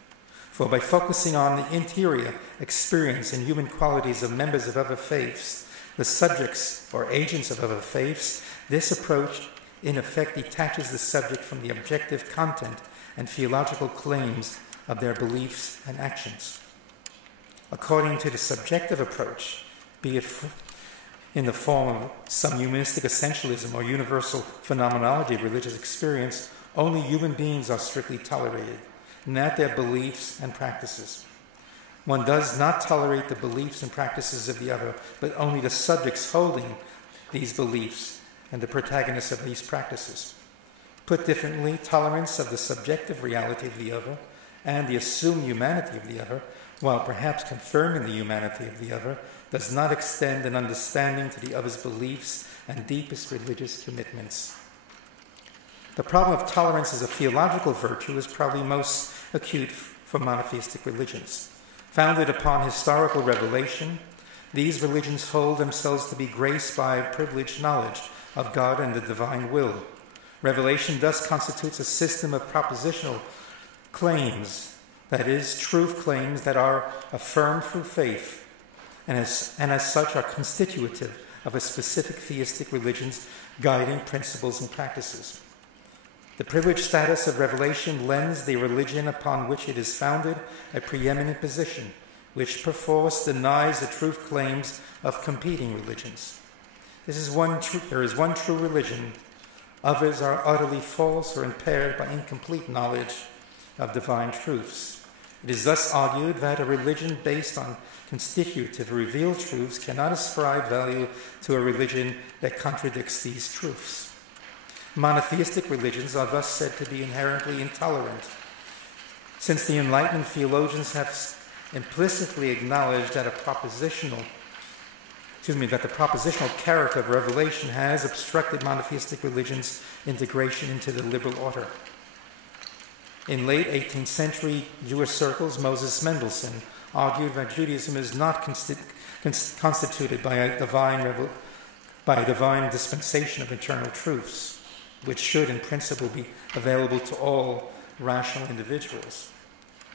For by focusing on the interior experience and human qualities of members of other faiths, the subjects or agents of other faiths, this approach in effect detaches the subject from the objective content and theological claims of their beliefs and actions. According to the subjective approach, be it in the form of some humanistic essentialism or universal phenomenology of religious experience, only human beings are strictly tolerated, not their beliefs and practices. One does not tolerate the beliefs and practices of the other, but only the subjects holding these beliefs and the protagonists of these practices. Put differently, tolerance of the subjective reality of the other and the assumed humanity of the other, while perhaps confirming the humanity of the other, does not extend an understanding to the other's beliefs and deepest religious commitments. The problem of tolerance as a theological virtue is probably most acute for monotheistic religions. Founded upon historical revelation, these religions hold themselves to be graced by privileged knowledge of God and the divine will. Revelation thus constitutes a system of propositional claims, that is, truth claims that are affirmed through faith, and as such are constitutive of a specific theistic religion's guiding principles and practices. The privileged status of revelation lends the religion upon which it is founded a preeminent position, which perforce denies the truth claims of competing religions. There is one true religion. Others are utterly false or impaired by incomplete knowledge of divine truths. It is thus argued that a religion based on constitutive revealed truths cannot ascribe value to a religion that contradicts these truths. Monotheistic religions are thus said to be inherently intolerant. Since the Enlightenment theologians have implicitly acknowledged that the propositional character of revelation has obstructed monotheistic religions' integration into the liberal order. In late 18th century Jewish circles, Moses Mendelssohn argued that Judaism is not constituted by a divine dispensation of internal truths, which should in principle be available to all rational individuals,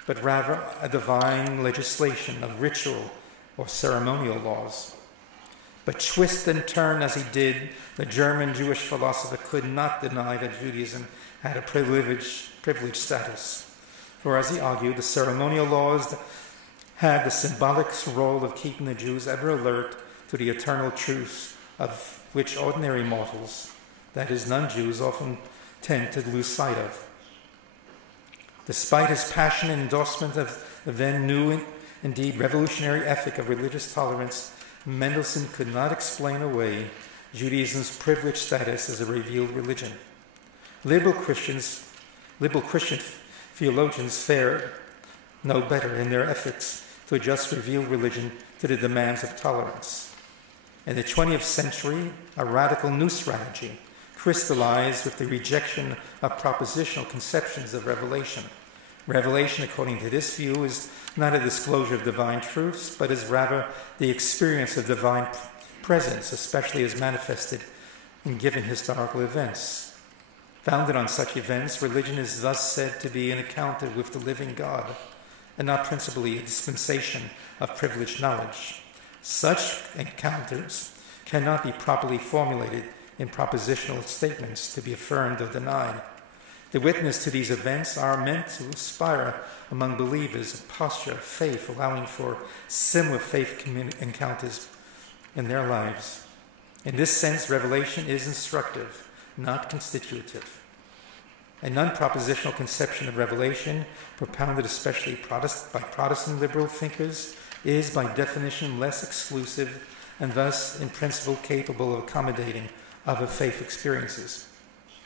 but rather a divine legislation of ritual or ceremonial laws. But twist and turn as he did, the German Jewish philosopher could not deny that Judaism had a privileged status. For as he argued, the ceremonial laws had the symbolic role of keeping the Jews ever alert to the eternal truths of which ordinary mortals, that is, non-Jews, often tend to lose sight of. Despite his passionate endorsement of the then new, indeed revolutionary ethic of religious tolerance, Mendelssohn could not explain away Judaism's privileged status as a revealed religion. Liberal Christian theologians fare no better in their efforts to adjust revealed religion to the demands of tolerance. In the 20th century, a radical new strategy crystallized with the rejection of propositional conceptions of revelation. Revelation, according to this view, is not a disclosure of divine truths, but is rather the experience of divine presence, especially as manifested in given historical events. Founded on such events, religion is thus said to be an encounter with the living God, and not principally a dispensation of privileged knowledge. Such encounters cannot be properly formulated in propositional statements to be affirmed or denied. The witness to these events are meant to inspire among believers a posture of faith, allowing for similar faith encounters in their lives. In this sense, revelation is instructive, not constitutive. A non-propositional conception of revelation, propounded especially by Protestant liberal thinkers, is by definition less exclusive and thus in principle capable of accommodating other faith experiences,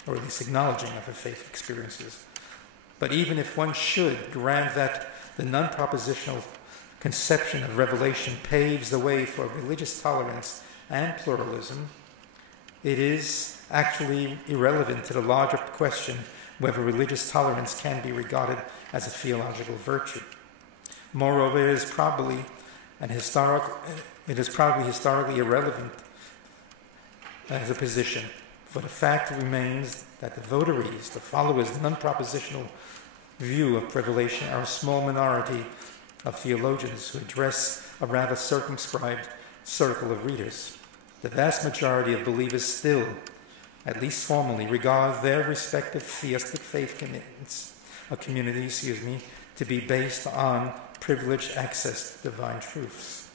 or at least acknowledging other faith experiences. But even if one should grant that the non-propositional conception of revelation paves the way for religious tolerance and pluralism, it is actually irrelevant to the larger question whether religious tolerance can be regarded as a theological virtue. Moreover, it is probably historically irrelevant as a position, for the fact remains that the votaries, the followers of the non-propositional view of revelation, are a small minority of theologians who address a rather circumscribed circle of readers. The vast majority of believers still, at least formally, regard their respective theistic faith communities, to be based on privileged access to divine truths.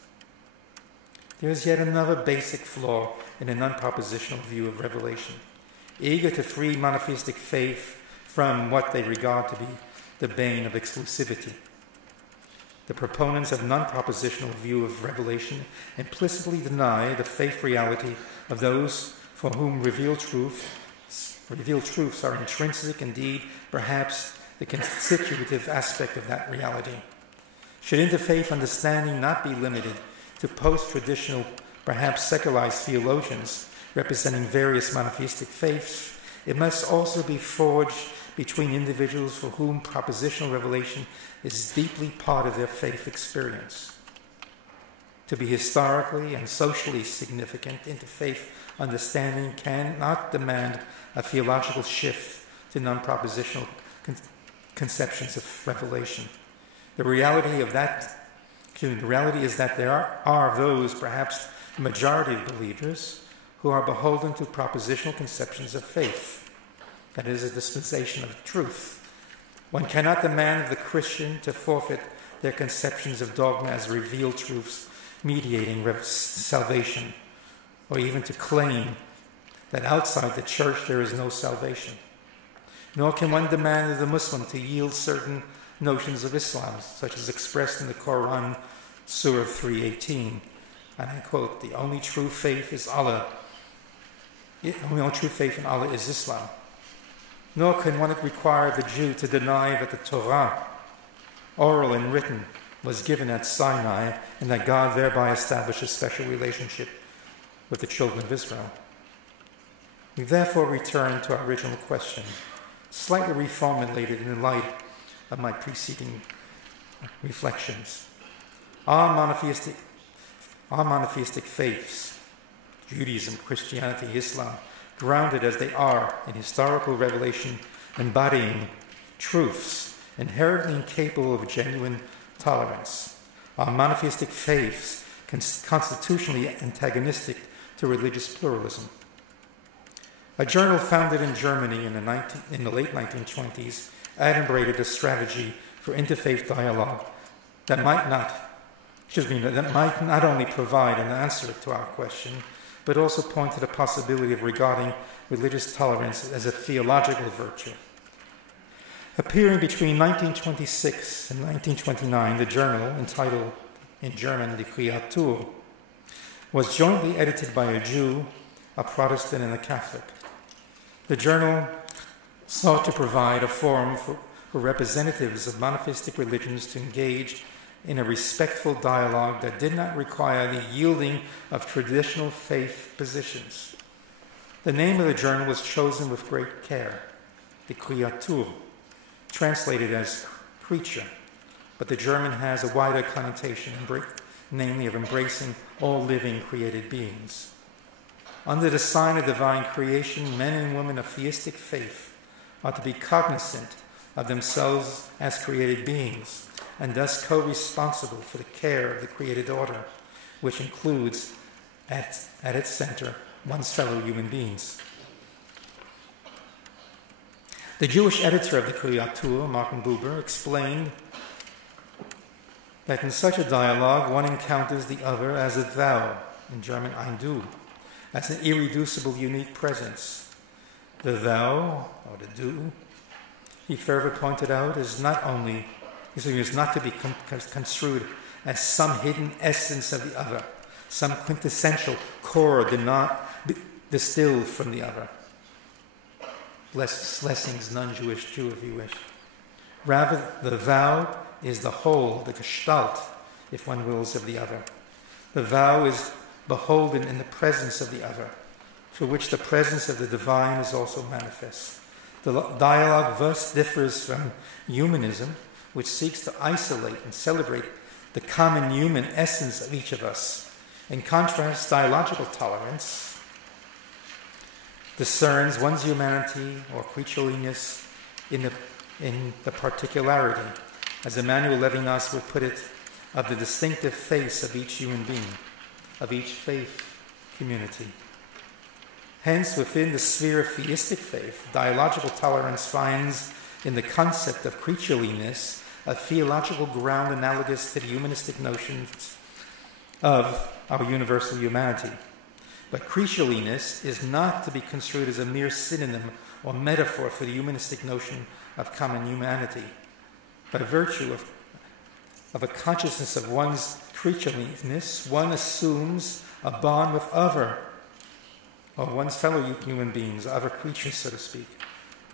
There is yet another basic flaw in a non-propositional view of revelation. Eager to free monotheistic faith from what they regard to be the bane of exclusivity, the proponents of non-propositional view of revelation implicitly deny the faith reality of those for whom revealed truths are intrinsic, indeed, perhaps the constitutive aspect of that reality. Should interfaith understanding not be limited to post-traditional, perhaps secularized theologians representing various monotheistic faiths, it must also be forged between individuals for whom propositional revelation is deeply part of their faith experience. To be historically and socially significant, interfaith understanding cannot demand a theological shift to non-propositional conceptions of revelation. The reality is that there are those, perhaps the majority of believers, who are beholden to propositional conceptions of faith. That is a dispensation of truth. One cannot demand of the Christian to forfeit their conceptions of dogma as revealed truths mediating salvation, or even to claim that outside the church there is no salvation. Nor can one demand of the Muslim to yield certain notions of Islam, such as expressed in the Quran, Surah 3:18, and I quote, "The only true faith is Allah. The only true faith in Allah is Islam." Nor can one require the Jew to deny that the Torah, oral and written, was given at Sinai, and that God thereby established a special relationship with the children of Israel. We therefore return to our original question, slightly reformulated in light of my preceding reflections. Are monotheistic faiths, Judaism, Christianity, Islam, grounded as they are in historical revelation, embodying truths inherently incapable of genuine tolerance? Are monotheistic faiths constitutionally antagonistic to religious pluralism? A journal founded in Germany in the late 1920s adumbrated a strategy for interfaith dialogue that might not only provide an answer to our question, but also point to the possibility of regarding religious tolerance as a theological virtue. Appearing between 1926 and 1929, the journal, entitled in German Die Kreatur, was jointly edited by a Jew, a Protestant, and a Catholic. The journal sought to provide a forum for representatives of monotheistic religions to engage in a respectful dialogue that did not require the yielding of traditional faith positions. The name of the journal was chosen with great care, Die Kreatur, translated as creature, but the German has a wider connotation, namely of embracing all living created beings. Under the sign of divine creation, men and women of theistic faith are to be cognizant of themselves as created beings, and thus co-responsible for the care of the created order, which includes at its center one's fellow human beings. The Jewish editor of the Kreatur, Martin Buber, explained that in such a dialogue one encounters the other as a thou, in German ein Du, as an irreducible, unique presence. The thou, or the du, he further pointed out, is not to be construed as some hidden essence of the other, some quintessential core distilled from the other. Lessing's non-Jewish Jew, if you wish. Rather, the thou is the whole, the gestalt, if one wills, of the other. The thou is beholden in the presence of the other, for which the presence of the divine is also manifest. The dialogue thus differs from humanism, which seeks to isolate and celebrate the common human essence of each of us. In contrast, dialogical tolerance discerns one's humanity or creatureliness in the particularity, as Emmanuel Levinas would put it, of the distinctive face of each human being, of each faith community. Hence, within the sphere of theistic faith, dialogical tolerance finds in the concept of creatureliness a theological ground analogous to the humanistic notions of our universal humanity. But creatureliness is not to be construed as a mere synonym or metaphor for the humanistic notion of common humanity. By virtue of a consciousness of one's creatureliness, one assumes a bond with other, or one's fellow human beings, other creatures, so to speak,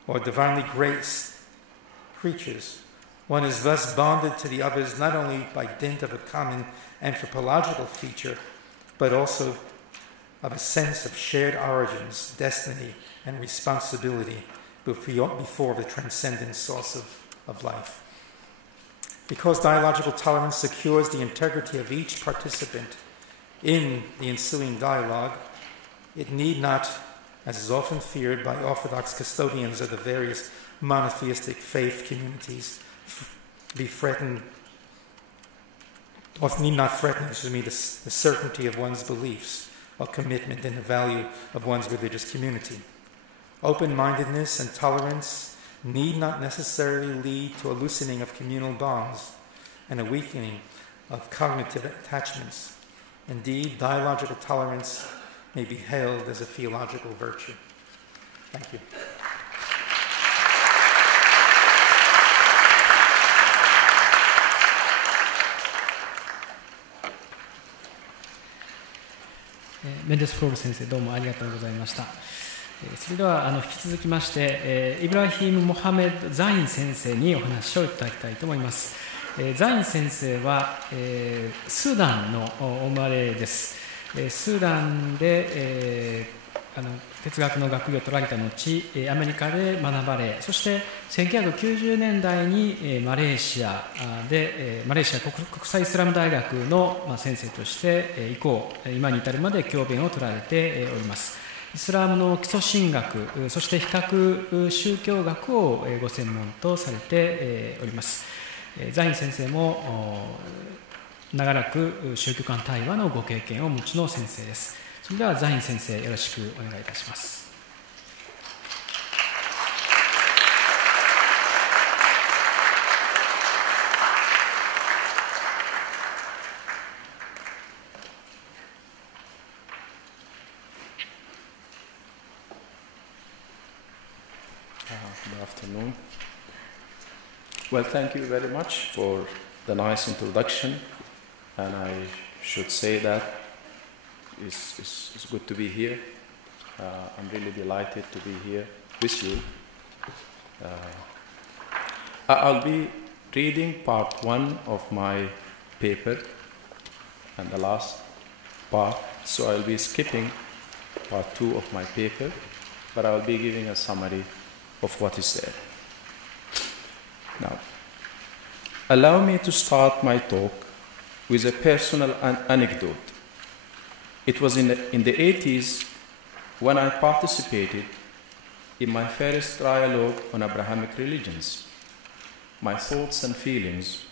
or divinely graced creatures. One is thus bonded to the others not only by dint of a common anthropological feature, but also of a sense of shared origins, destiny, and responsibility before the transcendent source of life. Because dialogical tolerance secures the integrity of each participant in the ensuing dialogue, it need not, as is often feared by Orthodox custodians of the various monotheistic faith communities, be threatened, or need not threaten, the certainty of one's beliefs or commitment in the value of one's religious community. Open-mindedness and tolerance need not necessarily lead to a loosening of communal bonds and a weakening of cognitive attachments. Indeed, dialogical tolerance may be hailed as a theological virtue. Thank you.メンデス・フロール先生、どうもありがとうございました。それでは引き続きまして、イブラヒーム・モハメド・ザイン先生にお話をいただきたいと思います。ザイン先生は、スーダンのお生まれです。スーダンで、哲学の学位を取られた後、アメリカで学ばれ、そして1990年代にマレーシア国際イスラーム大学の先生として以降、今に至るまで教鞭を取られております。イスラームの基礎神学、そして比較宗教学をご専門とされております。ザイン先生も長らく宗教間対話のご経験をお持ちの先生です。それではザイン先生、よろしくお願いいたします。Good afternoon. Well, thank you very much for the nice introduction, and I should say that it's good to be here. I'm really delighted to be here with you. I'll be reading part 1 of my paper and the last part, so I'll be skipping part 2 of my paper, but I'll be giving a summary of what is there. Now, allow me to start my talk with a personal anecdote. It was in the 80s when I participated in my first dialogue on Abrahamic religions. My thoughts and feelings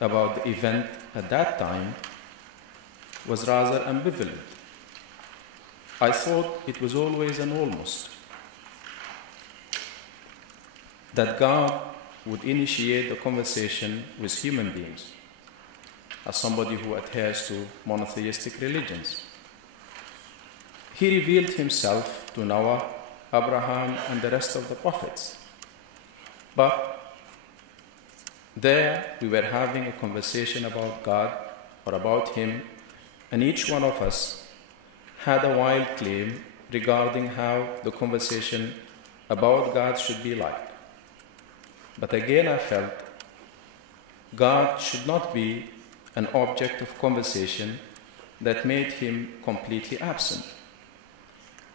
about the event at that time was rather ambivalent. I thought it was always an almost. that God would initiate the conversation with human beings, as somebody who adheres to monotheistic religions. He revealed himself to Noah, Abraham, and the rest of the prophets. But there we were having a conversation about God or about him, and each one of us had a wild claim regarding how the conversation about God should be like. But again I felt God should not be an object of conversation that made him completely absent.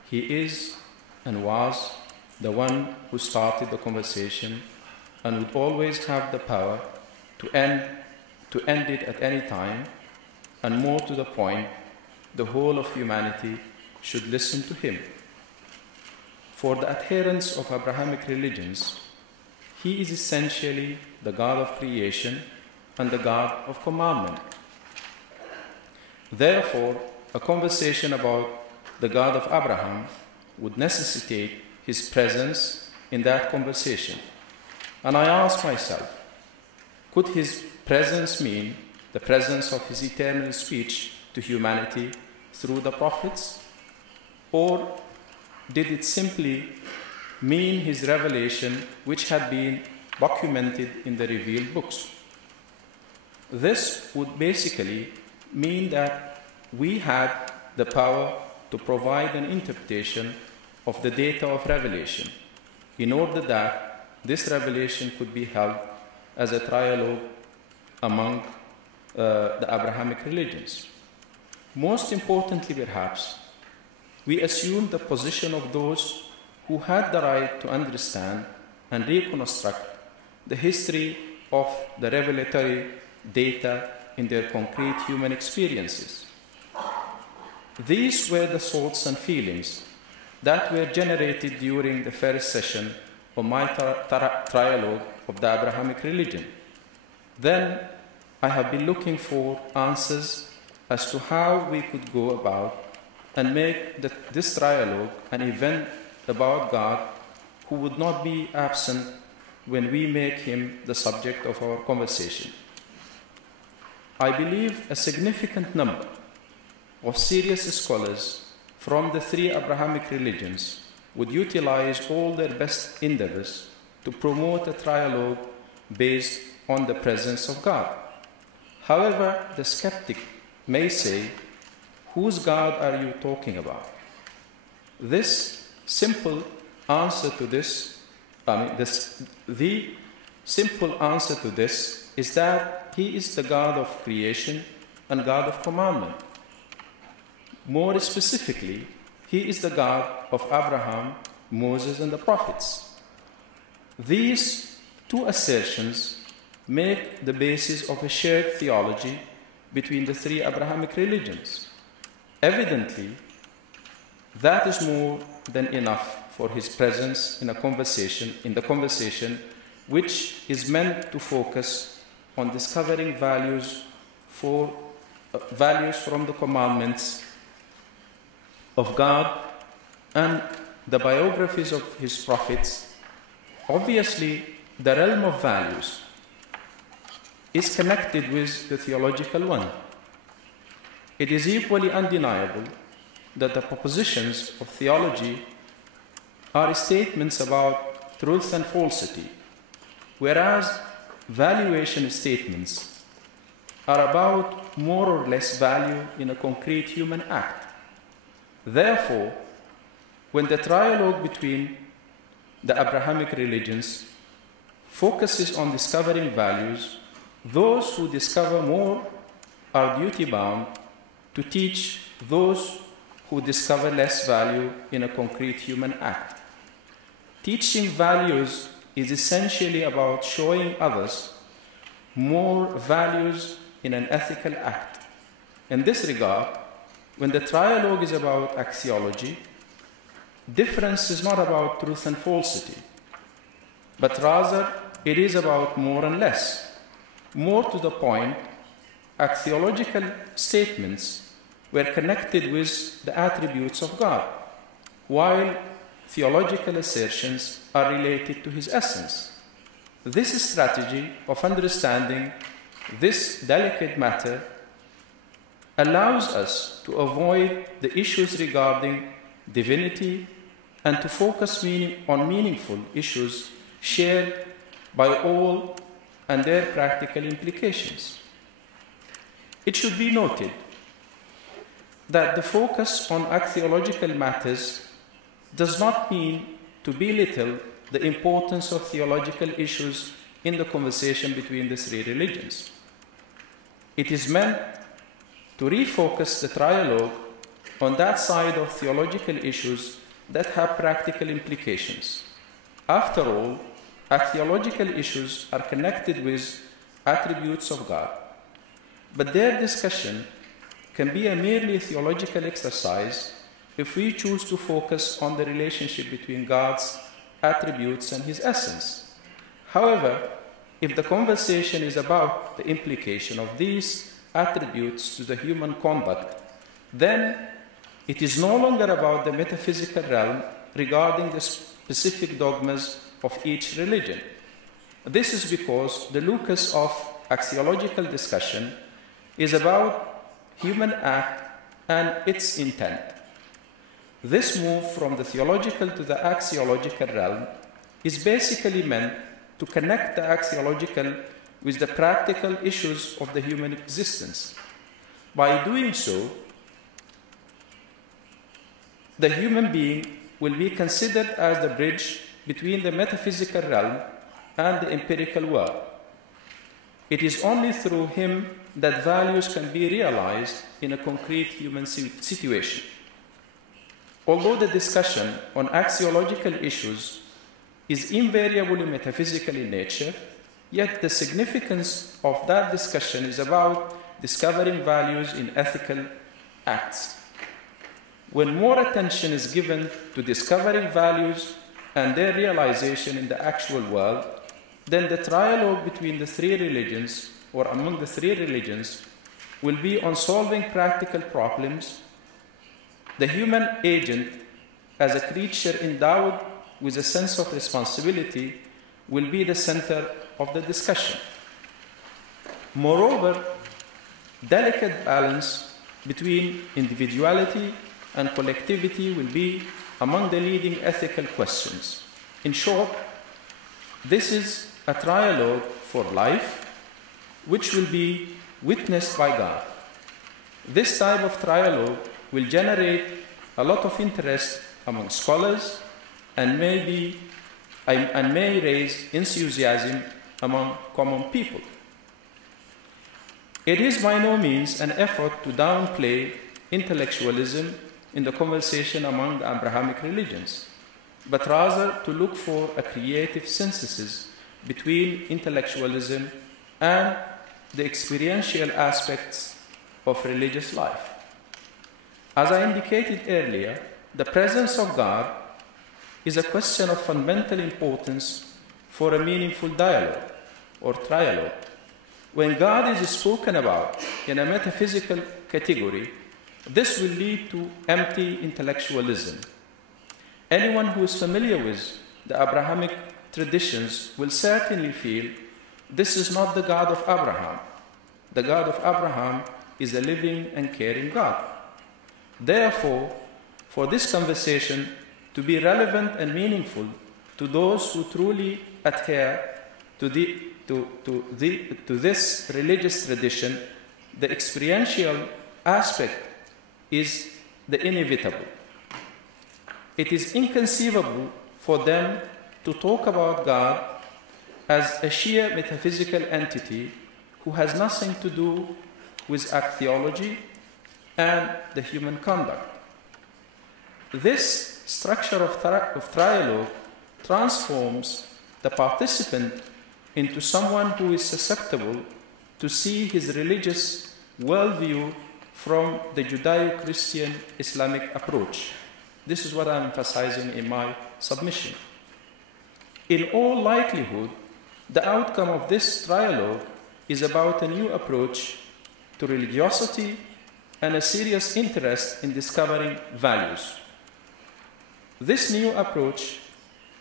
He is and was the one who started the conversation and would always have the power to end it at any time, and more to the point, the whole of humanity should listen to him. For the adherents of Abrahamic religions, he is essentially the God of creation and the God of commandment. Therefore, a conversation about the God of Abraham would necessitate his presence in that conversation. And I ask myself, could his presence mean the presence of his eternal speech to humanity through the prophets? Or did it simply mean his revelation which had been documented in the revealed books? This would basically mean that we had the power to provide an interpretation of the data of revelation in order that this revelation could be held as a trialogue among the Abrahamic religions. Most importantly, perhaps, we assume the position of those who had the right to understand and reconstruct the history of the revelatory data in their concrete human experiences. These were the thoughts and feelings that were generated during the first session of my trialogue of the Abrahamic religion. Then I have been looking for answers as to how we could go about and make this trialogue an event about God who would not be absent when we make him the subject of our conversation. I believe a significant number of serious scholars from the three Abrahamic religions would utilize all their best endeavors to promote a trialogue based on the presence of God. However, the skeptic may say, whose God are you talking about? The simple answer to this is that he is the God of creation and God of commandment. More specifically, he is the God of Abraham, Moses, and the prophets. These two assertions make the basis of a shared theology between the three Abrahamic religions. Evidently, that is more than enough for his presence in the conversation which is meant to focus on discovering values from the commandments of God and the biographies of his prophets. Obviously, the realm of values is connected with the theological one. It is equally undeniable that the propositions of theology are statements about truth and falsity, whereas valuation statements are about more or less value in a concrete human act. Therefore, when the trialogue between the Abrahamic religions focuses on discovering values, those who discover more are duty-bound to teach those who discover less value in a concrete human act. Teaching values is essentially about showing others more values in an ethical act. In this regard, when the trialogue is about axiology, difference is not about truth and falsity, but rather it is about more and less. More to the point, axiological statements were connected with the attributes of God, while theological assertions are related to his essence. This strategy of understanding this delicate matter allows us to avoid the issues regarding divinity and to focus on meaningful issues shared by all and their practical implications. It should be noted that the focus on axiological matters does not mean to belittle the importance of theological issues in the conversation between the three religions. It is meant to refocus the dialogue on that side of theological issues that have practical implications. After all, axiological issues are connected with attributes of God, but their discussion can be a merely theological exercise if we choose to focus on the relationship between God's attributes and his essence. However, if the conversation is about the implication of these attributes to the human conduct, then it is no longer about the metaphysical realm regarding the specific dogmas of each religion. This is because the locus of axiological discussion is about human act and its intent. This move from the theological to the axiological realm is basically meant to connect the axiological with the practical issues of the human existence. By doing so, the human being will be considered as the bridge between the metaphysical realm and the empirical world. It is only through him that values can be realized in a concrete human situation. Although the discussion on axiological issues is invariably metaphysical in nature, yet the significance of that discussion is about discovering values in ethical acts. When more attention is given to discovering values and their realization in the actual world, then the dialogue between the three religions, or among the three religions, will be on solving practical problems. The human agent, as a creature endowed with a sense of responsibility, will be the center of the discussion. Moreover, delicate balance between individuality and collectivity will be among the leading ethical questions. In short, this is a dialogue for life, which will be witnessed by God. This type of dialogue will generate a lot of interest among scholars and may raise enthusiasm among common people. It is by no means an effort to downplay intellectualism in the conversation among the Abrahamic religions, but rather to look for a creative synthesis between intellectualism and the experiential aspects of religious life. As I indicated earlier, the presence of God is a question of fundamental importance for a meaningful dialogue or trialogue. When God is spoken about in a metaphysical category, this will lead to empty intellectualism. Anyone who is familiar with the Abrahamic traditions will certainly feel this is not the God of Abraham. The God of Abraham is a living and caring God. Therefore, for this conversation to be relevant and meaningful to those who truly adhere to this religious tradition, the experiential aspect is the inevitable. It is inconceivable for them to talk about God as a sheer metaphysical entity who has nothing to do with theology and the human conduct. This structure of dialogue transforms the participant into someone who is susceptible to see his religious worldview from the Judeo-Christian Islamic approach. This is what I'm emphasizing in my submission. In all likelihood, the outcome of this dialogue is about a new approach to religiosity and a serious interest in discovering values. This new approach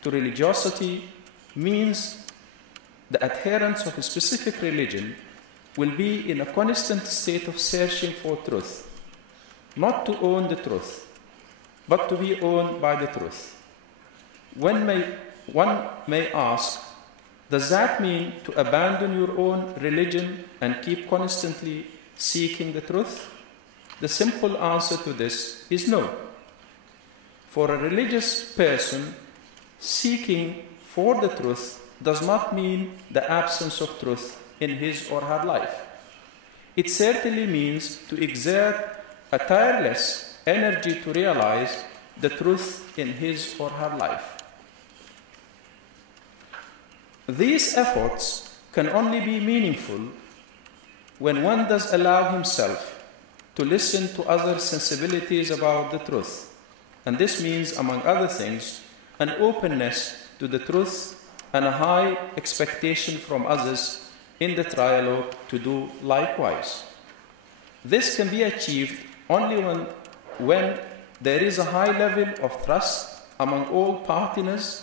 to religiosity means the adherents of a specific religion will be in a constant state of searching for truth, not to own the truth, but to be owned by the truth. One may ask, does that mean to abandon your own religion and keep constantly seeking the truth? The simple answer to this is no. For a religious person, seeking for the truth does not mean the absence of truth in his or her life. It certainly means to exert a tireless energy to realize the truth in his or her life. These efforts can only be meaningful when one does allow himself to listen to other sensibilities about the truth. And this means, among other things, an openness to the truth and a high expectation from others in the dialogue to do likewise. This can be achieved only when there is a high level of trust among all partners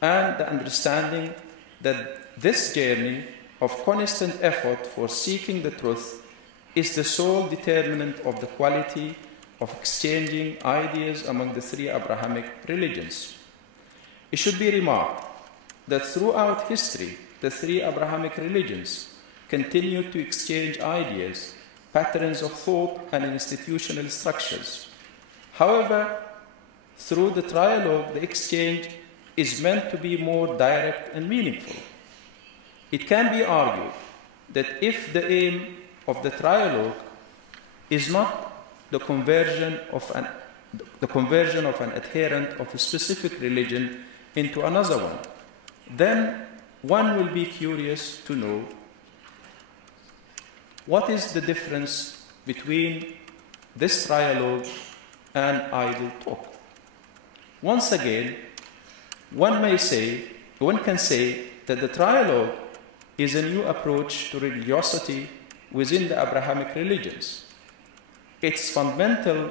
and the understanding that this journey of constant effort for seeking the truth is the sole determinant of the quality of exchanging ideas among the three Abrahamic religions. It should be remarked that throughout history, the three Abrahamic religions continue to exchange ideas, patterns of thought, and institutional structures. However, through the dialogue, the exchange is meant to be more direct and meaningful. It can be argued that if the aim of the dialogue is not the conversion of an adherent of a specific religion into another one, then one will be curious to know what is the difference between this dialogue and idle talk. Once again, one can say that the dialogue is a new approach to religiosity within the Abrahamic religions. Its fundamental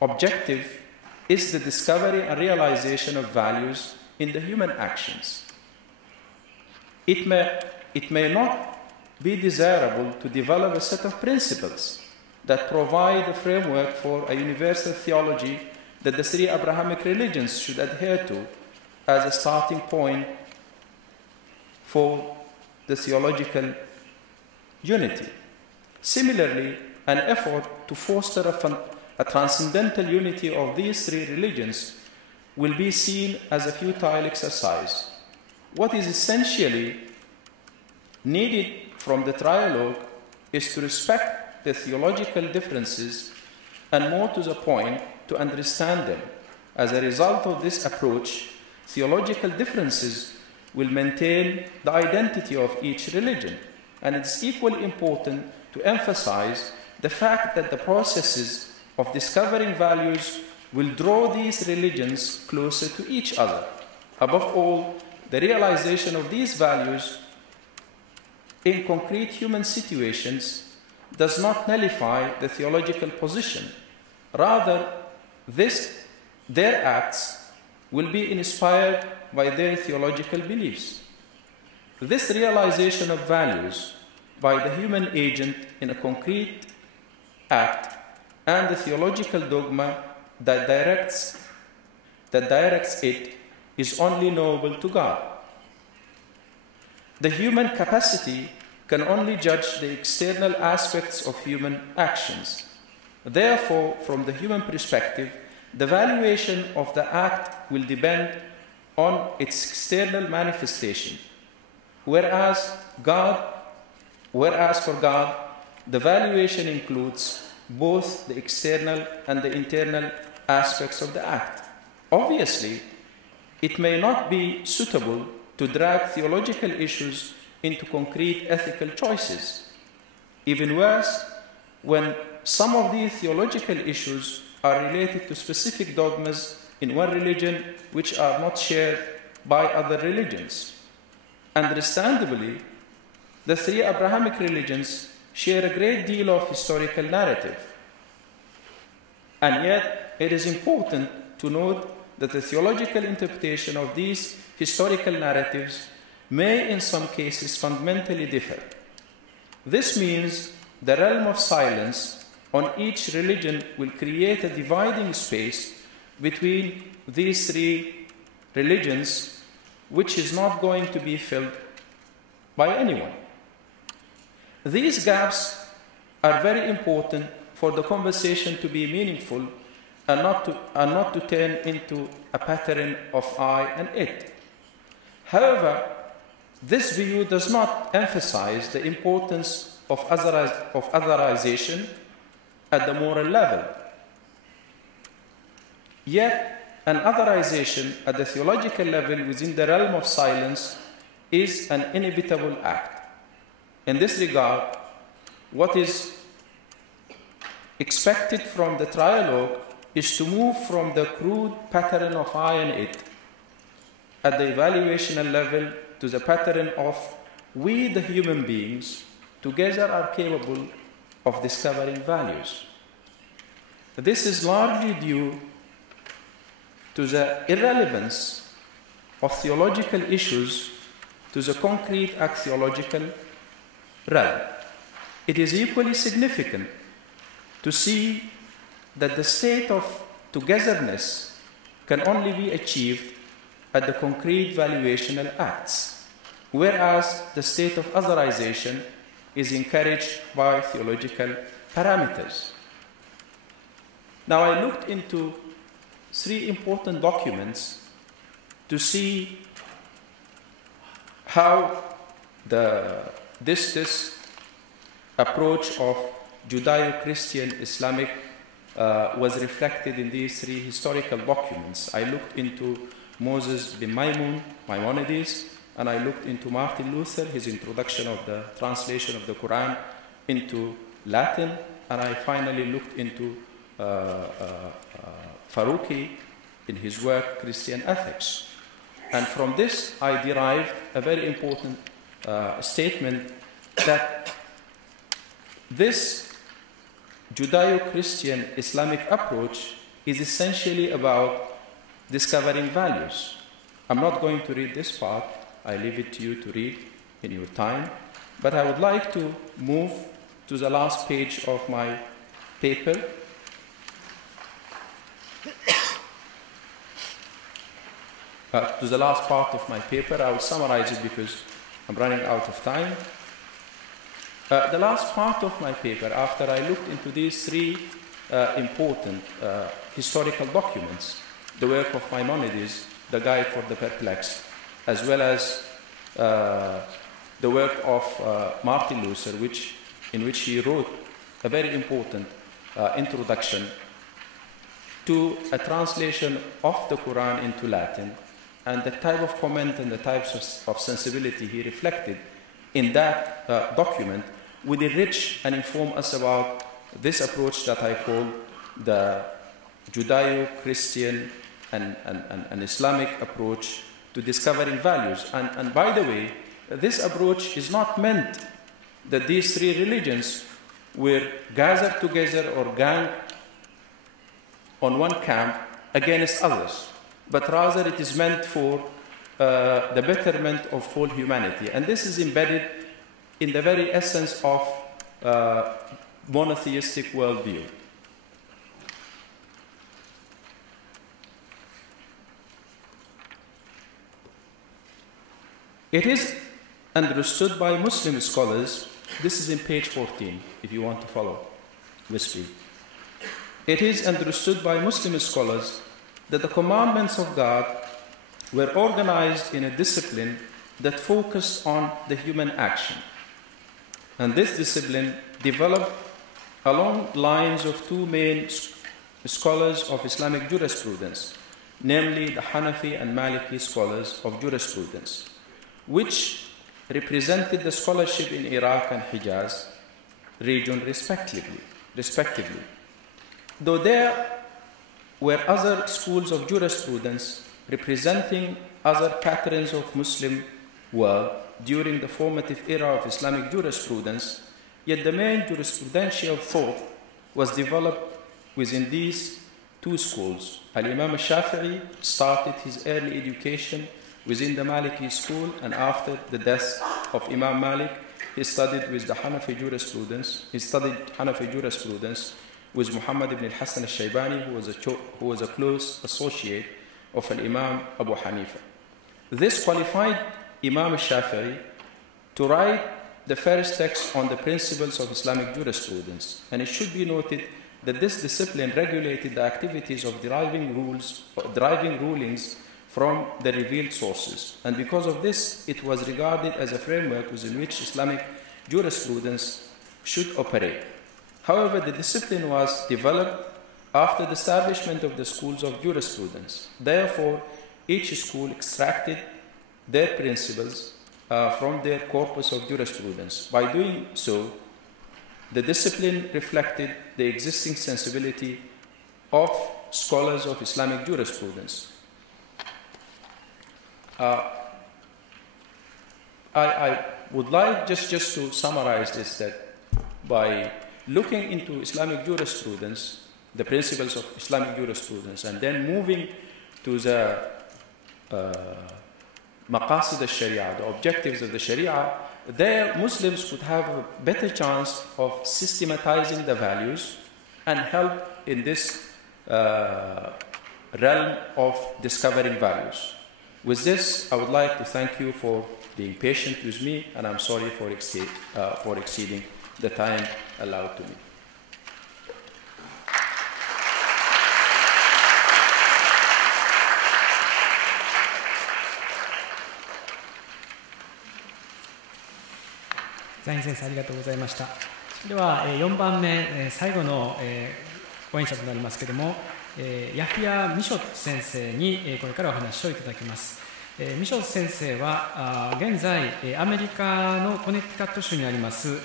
objective is the discovery and realization of values in the human actions. It may not be desirable to develop a set of principles that provide a framework for a universal theology that the three Abrahamic religions should adhere to as a starting point for the theological unity. Similarly, an effort to foster a transcendental unity of these three religions will be seen as a futile exercise. What is essentially needed from the dialogue is to respect the theological differences and, more to the point, to understand them. As a result of this approach, theological differences will maintain the identity of each religion, and it's equally important to emphasize the fact that the processes of discovering values will draw these religions closer to each other. Above all, the realization of these values in concrete human situations does not nullify the theological position. Rather, their acts will be inspired by their theological beliefs. This realization of values by the human agent in a concrete act and the theological dogma that directs it is only knowable to God. The human capacity can only judge the external aspects of human actions. Therefore, from the human perspective, the valuation of the act will depend on its external manifestation, whereas for God, the valuation includes both the external and the internal aspects of the act. Obviously, it may not be suitable to drag theological issues into concrete ethical choices. Even worse, when some of these theological issues are related to specific dogmas in one religion which are not shared by other religions. Understandably, the three Abrahamic religions share a great deal of historical narrative, and yet it is important to note that the theological interpretation of these historical narratives may in some cases fundamentally differ. This means the realm of silence on each religion will create a dividing space between these three religions, which is not going to be filled by anyone. These gaps are very important for the conversation to be meaningful and not to turn into a pattern of I and it. However, this view does not emphasize the importance of otherization at the moral level. Yet, an otherization at the theological level within the realm of silence is an inevitable act. In this regard, what is expected from the trialogue is to move from the crude pattern of I and it at the evaluational level to the pattern of we, the human beings, together are capable of discovering values. This is largely due to the irrelevance of theological issues to the concrete axiological realm. It is equally significant to see that the state of togetherness can only be achieved at the concrete valuational acts, whereas the state of otherization is encouraged by theological parameters. Now, I looked into three important documents to see how this approach of Judeo-Christian Islamic was reflected in these three historical documents. I looked into Moses bin Maimonides, and I looked into Martin Luther, his introduction of the translation of the Quran into Latin, and I finally looked into Faruqi in his work, Christian Ethics. And from this, I derived a very important statement that this Judeo-Christian Islamic approach is essentially about discovering values. I'm not going to read this part. I leave it to you to read in your time. But I would like to move to the last page of my paper. To the last part of my paper. I will summarize it because I'm running out of time. The last part of my paper, after I looked into these three important historical documents, the work of Maimonides, the Guide for the Perplexed, as well as the work of Martin Luther, in which he wrote a very important introduction to a translation of the Quran into Latin, and the type of comment and the types of sensibility he reflected in that document would enrich and inform us about this approach that I call the Judeo-Christian and Islamic approach to discovering values. And by the way, this approach is not meant that these three religions were gathered together or gang on one camp against others, but rather it is meant for the betterment of whole humanity. And this is embedded in the very essence of monotheistic worldview. It is understood by Muslim scholars, this is in page 14, if you want to follow with me. It is understood by Muslim scholars that the commandments of God were organized in a discipline that focused on the human action. And this discipline developed along lines of two main scholars of Islamic jurisprudence, namely the Hanafi and Maliki scholars of jurisprudence, which represented the scholarship in Iraq and Hijaz region respectively. Though there were other schools of jurisprudence representing other patterns of Muslim world during the formative era of Islamic jurisprudence, yet the main jurisprudential thought was developed within these two schools. Al-Imam al-Shafi'i started his early education within the Maliki school, and after the death of Imam Malik, he studied with the Hanafi jurisprudence. He studied Hanafi jurisprudence with Muhammad ibn al-Hassan al-Shaybani, who was a close associate of Al-Imam Abu Hanifa. This qualified Imam al-Shafi'i to write the first text on the principles of Islamic jurisprudence. And it should be noted that this discipline regulated the activities of deriving rulings from the revealed sources. And because of this, it was regarded as a framework within which Islamic jurisprudence should operate. However, the discipline was developed after the establishment of the schools of jurisprudence. Therefore, each school extracted their principles from their corpus of jurisprudence. By doing so, the discipline reflected the existing sensibility of scholars of Islamic jurisprudence. I would like just to summarize this, that by looking into Islamic jurisprudence, the principles of Islamic jurisprudence, and then moving to the maqasid al-Sharia, the objectives of the Sharia, there Muslims would have a better chance of systematizing the values and help in this realm of discovering values. With this, I would like to thank you for being patient with me, and I'm sorry for exceeding the time allowed to me.ザイン先生、ありがとうございました。それでは4番目、最後の講演者となりますけれども、ヤフヤー・ミショット先生にこれからお話をいただきます。ミショット先生は現在アメリカのコネティカット州にあります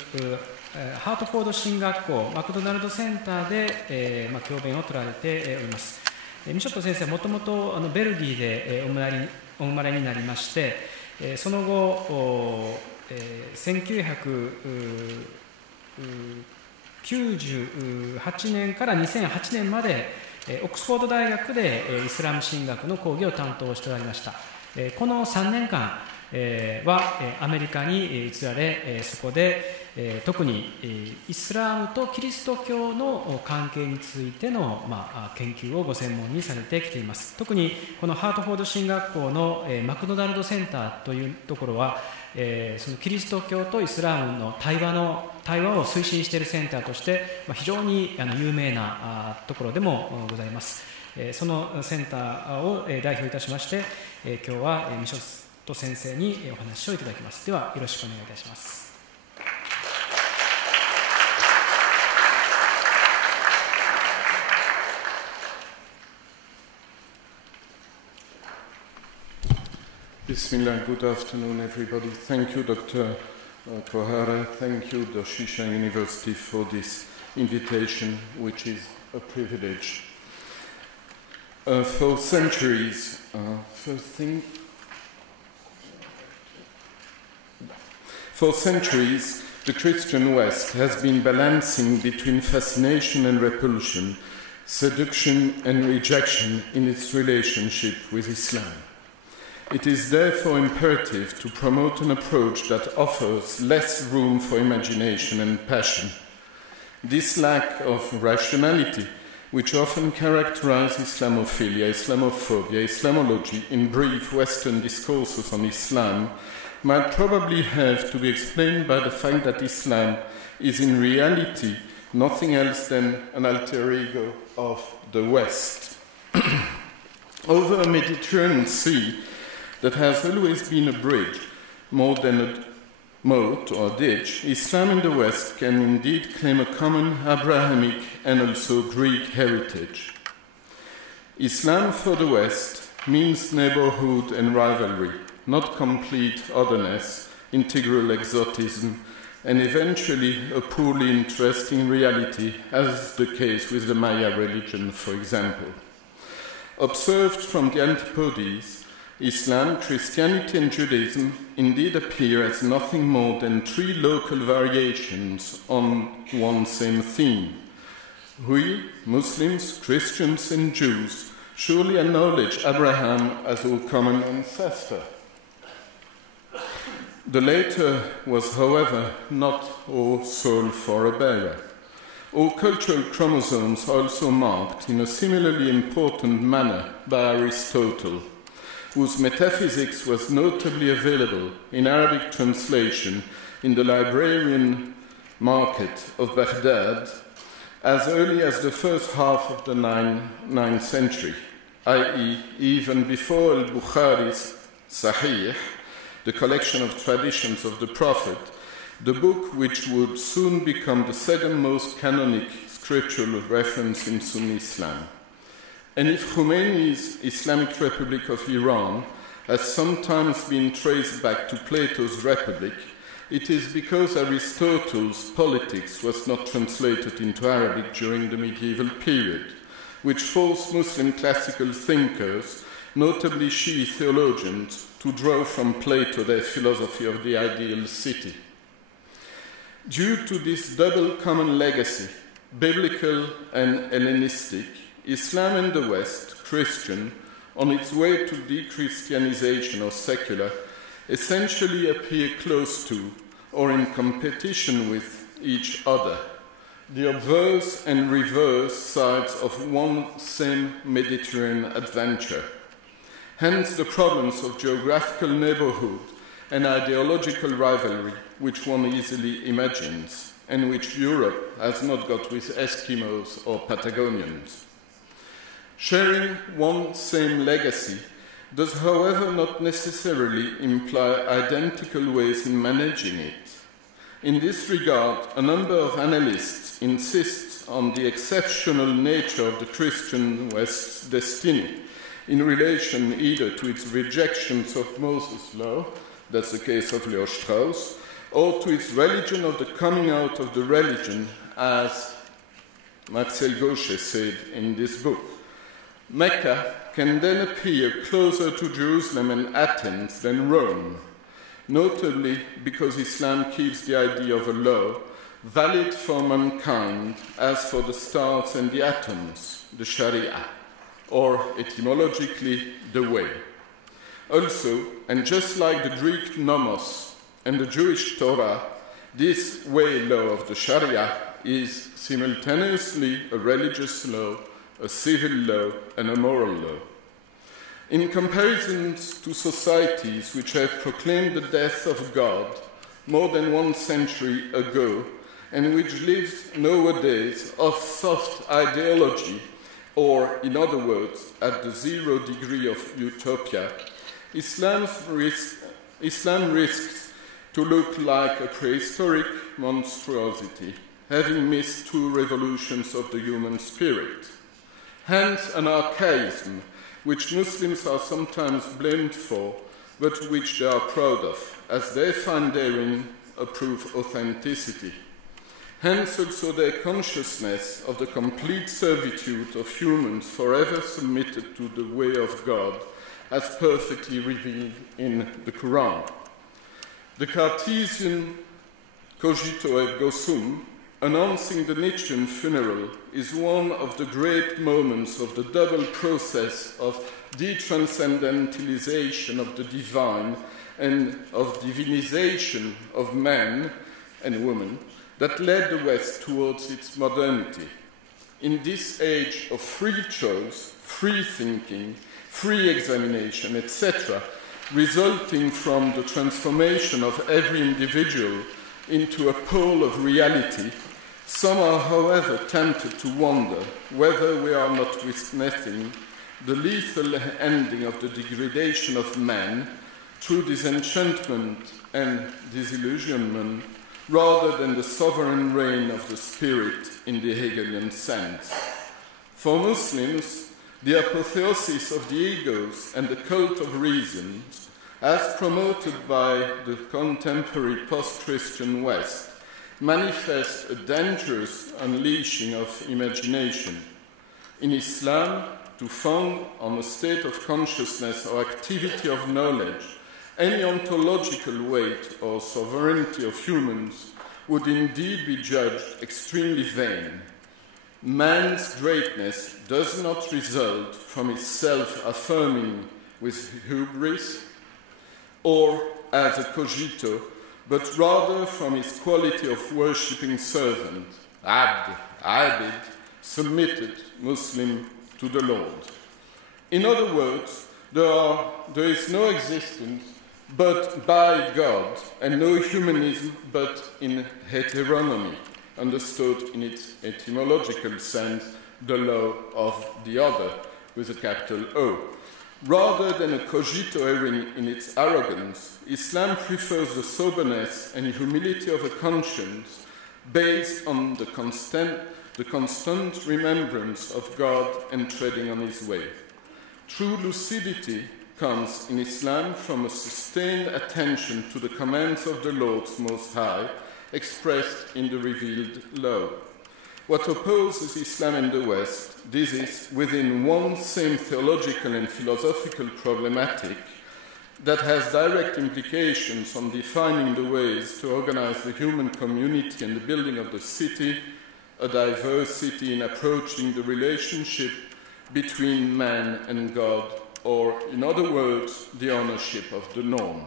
ハートフォード進学校マクドナルドセンターで教鞭を取られております。ミショット先生はもともとベルギーでお生まれになりまして、その後1998年から2008年までオックスフォード大学でイスラム神学の講義を担当しておられました。この3年間はアメリカに移られ、そこで特にイスラームとキリスト教の関係についての研究をご専門にされてきています。特にこのハートフォード神学校のマクドナルドセンターというところはそのキリスト教とイスラームの対話を推進しているセンターとして非常に有名なところでもございます。そのセンターを代表いたしまして今日はミショット先生にお話をいただきます。ではよろしくお願いいたします。Bismillah, good afternoon everybody. Thank you Dr. Kohara, thank you Doshisha University for this invitation, which is a privilege. For centuries, the Christian West has been balancing between fascination and repulsion, seduction and rejection in its relationship with Islam. It is therefore imperative to promote an approach that offers less room for imagination and passion. This lack of rationality, which often characterize Islamophilia, Islamophobia, Islamology in brief Western discourses on Islam, might probably have to be explained by the fact that Islam is in reality nothing else than an alter ego of the West. Over a Mediterranean Sea that has always been a bridge, more than a moat or ditch, Islam in the West can indeed claim a common Abrahamic and also Greek heritage. Islam for the West means neighborhood and rivalry, not complete otherness, integral exotism, and eventually a poorly interesting reality, as is the case with the Maya religion, for example. Observed from the antipodes, Islam, Christianity and Judaism indeed appear as nothing more than three local variations on one same theme: We, Muslims, Christians, and Jews, surely acknowledge Abraham as our common ancestor. The latter was, however, not our sole forebearer. Our cultural chromosomes are also marked in a similarly important manner by Aristotle, whose metaphysics was notably available in Arabic translation in the librarian market of Baghdad as early as the first half of the 9th century, i.e., even before al-Bukhari's Sahih, the collection of traditions of the Prophet, the book which would soon become the second most canonic scriptural reference in Sunni Islam. And if Khomeini's Islamic Republic of Iran has sometimes been traced back to Plato's Republic, it is because Aristotle's Politics was not translated into Arabic during the medieval period, which forced Muslim classical thinkers, notably Shi'i theologians, to draw from Plato their philosophy of the ideal city. Due to this double common legacy, biblical and Hellenistic, Islam in the West, Christian, on its way to de-Christianization or secular, essentially appear close to or in competition with each other, the obverse and reverse sides of one same Mediterranean adventure. Hence the problems of geographical neighborhood and ideological rivalry which one easily imagines, and which Europe has not got with Eskimos or Patagonians. Sharing one same legacy does, however, not necessarily imply identical ways in managing it. In this regard, a number of analysts insist on the exceptional nature of the Christian West's destiny in relation either to its rejections of Moses' law, that's the case of Leo Strauss, or to its religion of the coming out of the religion, as Marcel Gauchet said in this book. Mecca can then appear closer to Jerusalem and Athens than Rome, notably because Islam keeps the idea of a law valid for mankind as for the stars and the atoms, the Sharia, or etymologically, the way. Also, and just like the Greek nomos and the Jewish Torah, this way law of the Sharia is simultaneously a religious law, a civil law, and a moral law. In comparison to societies which have proclaimed the death of God more than 1 century ago, and which live nowadays of soft ideology, or, in other words, at the 0 degree of utopia, Islam risks to look like a prehistoric monstrosity, having missed 2 revolutions of the human spirit. Hence an archaism, which Muslims are sometimes blamed for, but which they are proud of, as they find therein a proof of authenticity. Hence also their consciousness of the complete servitude of humans forever submitted to the way of God, as perfectly revealed in the Quran. The Cartesian cogito ergo sum, announcing the Nietzschean funeral, is one of the great moments of the double process of detranscendentalization of the divine and of divinization of man and woman that led the West towards its modernity. In this age of free choice, free thinking, free examination, etc., resulting from the transformation of every individual into a pole of reality, some are, however, tempted to wonder whether we are not witnessing the lethal ending of the degradation of man through disenchantment and disillusionment, rather than the sovereign reign of the spirit in the Hegelian sense. For Muslims, the apotheosis of the egos and the cult of reason, as promoted by the contemporary post-Christian West, manifests a dangerous unleashing of imagination. In Islam, to found on a state of consciousness or activity of knowledge, any ontological weight or sovereignty of humans would indeed be judged extremely vain. man's greatness does not result from his self-affirming with hubris or as a cogito, but rather from his quality of worshipping servant, abid, submitted Muslim to the Lord. In other words, there is no existence but by God, and no humanism but in heteronomy, understood in its etymological sense, the law of the other, with a capital O. Rather than a cogito erring in its arrogance, Islam prefers the soberness and humility of a conscience based on the constant remembrance of God and treading on his way. True lucidity comes in Islam from a sustained attention to the commands of the Lord Most High, expressed in the revealed law. What opposes Islam and the West, this is within one same theological and philosophical problematic that has direct implications on defining the ways to organize the human community and the building of the city, a diversity in approaching the relationship between man and God, or, in other words, the ownership of the norm.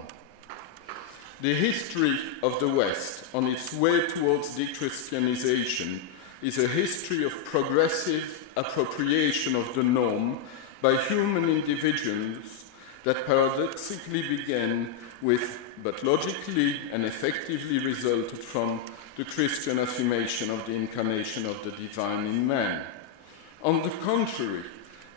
The history of the West on its way towards de-Christianization is a history of progressive appropriation of the norm by human individuals that paradoxically began with, but logically and effectively resulted from, the Christian affirmation of the incarnation of the divine in man. On the contrary,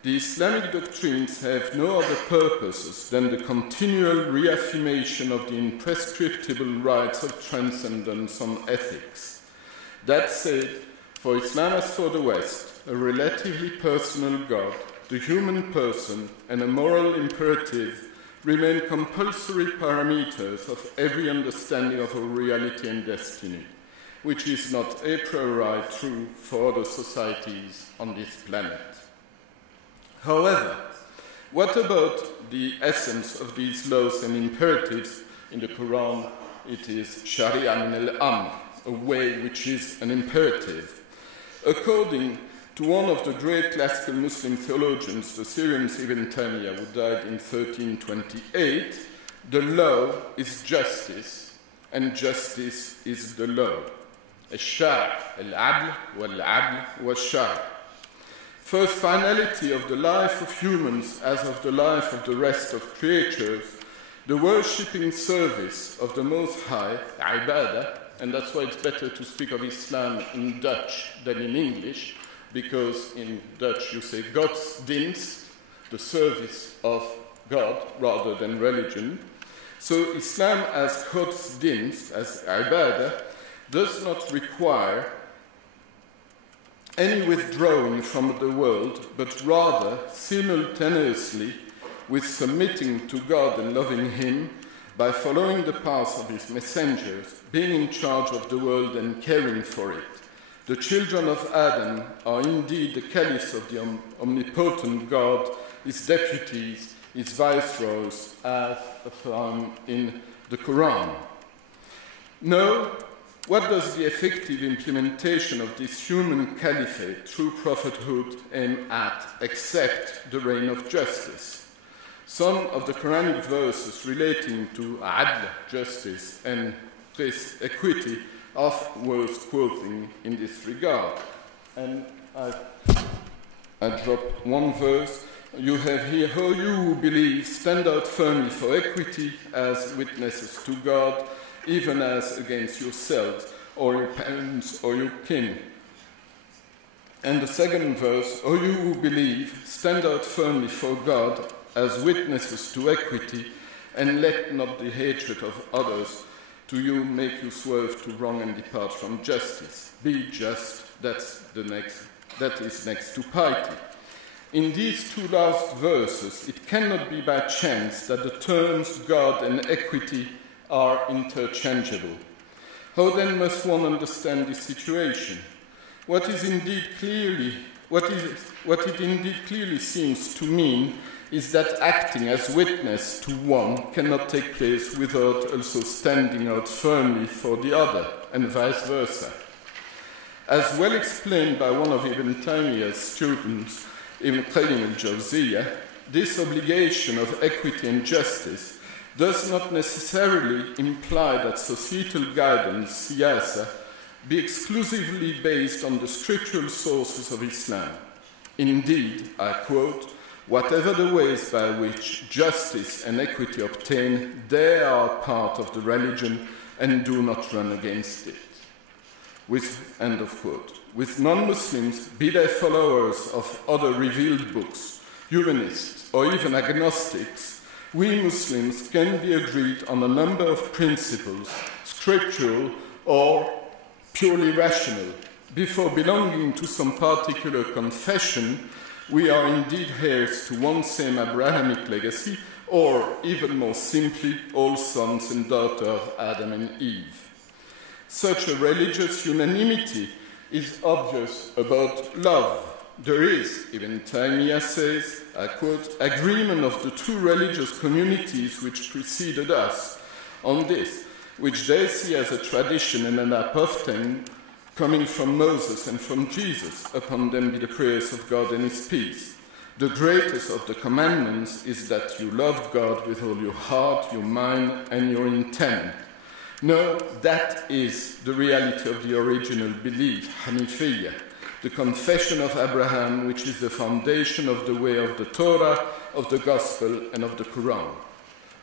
the Islamic doctrines have no other purposes than the continual reaffirmation of the imprescriptible rights of transcendence on ethics. That said, for Islam as for the West, a relatively personal God, the human person, and a moral imperative remain compulsory parameters of every understanding of our reality and destiny, which is not a priori true for other societies on this planet. However, what about the essence of these laws and imperatives? In the Quran, it is Sharia min al-Amr, a way which is an imperative. According to one of the great classical Muslim theologians, the Syrian Ibn Taymiyyah, who died in 1328, the law is justice, and justice is the law. Al-Shar, al-Adl, wal-Adl, wal-Shar. First finality of the life of humans as of the life of the rest of creatures, the worshipping service of the Most High, ibadah, and that's why it's better to speak of Islam in Dutch than in English, because in Dutch you say godsdienst, the service of God, rather than religion. So Islam as godsdienst, as ibadah, does not require any withdrawing from the world, but rather simultaneously with submitting to God and loving Him by following the path of His messengers, being in charge of the world and caring for it. The children of Adam are indeed the caliphs of the omnipotent God, His deputies, His viceroys, as affirmed in the Quran. No. What does the effective implementation of this human caliphate through prophethood aim at, except the reign of justice? Some of the Quranic verses relating to adl, justice, and equity are worth quoting in this regard. And I drop one verse. You have here, "O you who believe, stand out firmly for equity as witnesses to God, even as against yourselves, or your parents, or your kin." And the second verse, "O you who believe, stand out firmly for God as witnesses to equity, and let not the hatred of others to you make you swerve to wrong and depart from justice. Be just," that is next to piety. In these two last verses, it cannot be by chance that the terms God and equity are interchangeable. How then must one understand this situation? What it indeed clearly seems to mean is that acting as witness to one cannot take place without also standing out firmly for the other, and vice versa. As well explained by one of Ibn Taymiyyah's students, Ibn Qayyim al-Jawziyah, this obligation of equity and justice does not necessarily imply that societal guidance, siyasa, be exclusively based on the scriptural sources of Islam. Indeed, I quote, "Whatever the ways by which justice and equity obtain, they are part of the religion and do not run against it." End of quote. With non-Muslims, be they followers of other revealed books, humanists, or even agnostics, we Muslims can be agreed on a number of principles, scriptural or purely rational. Before belonging to some particular confession, we are indeed heirs to one same Abrahamic legacy, or even more simply, all sons and daughters of Adam and Eve. Such a religious unanimity is obvious about love. There is, Ibn Taymiyyah says, I quote, "agreement of the two religious communities which preceded us on this, which they see as a tradition and an apophthegm coming from Moses and from Jesus, upon them be the prayers of God and his peace. The greatest of the commandments is that you love God with all your heart, your mind, and your intent." No, that is the reality of the original belief, Hanifiyya, the confession of Abraham, which is the foundation of the way of the Torah, of the Gospel, and of the Quran.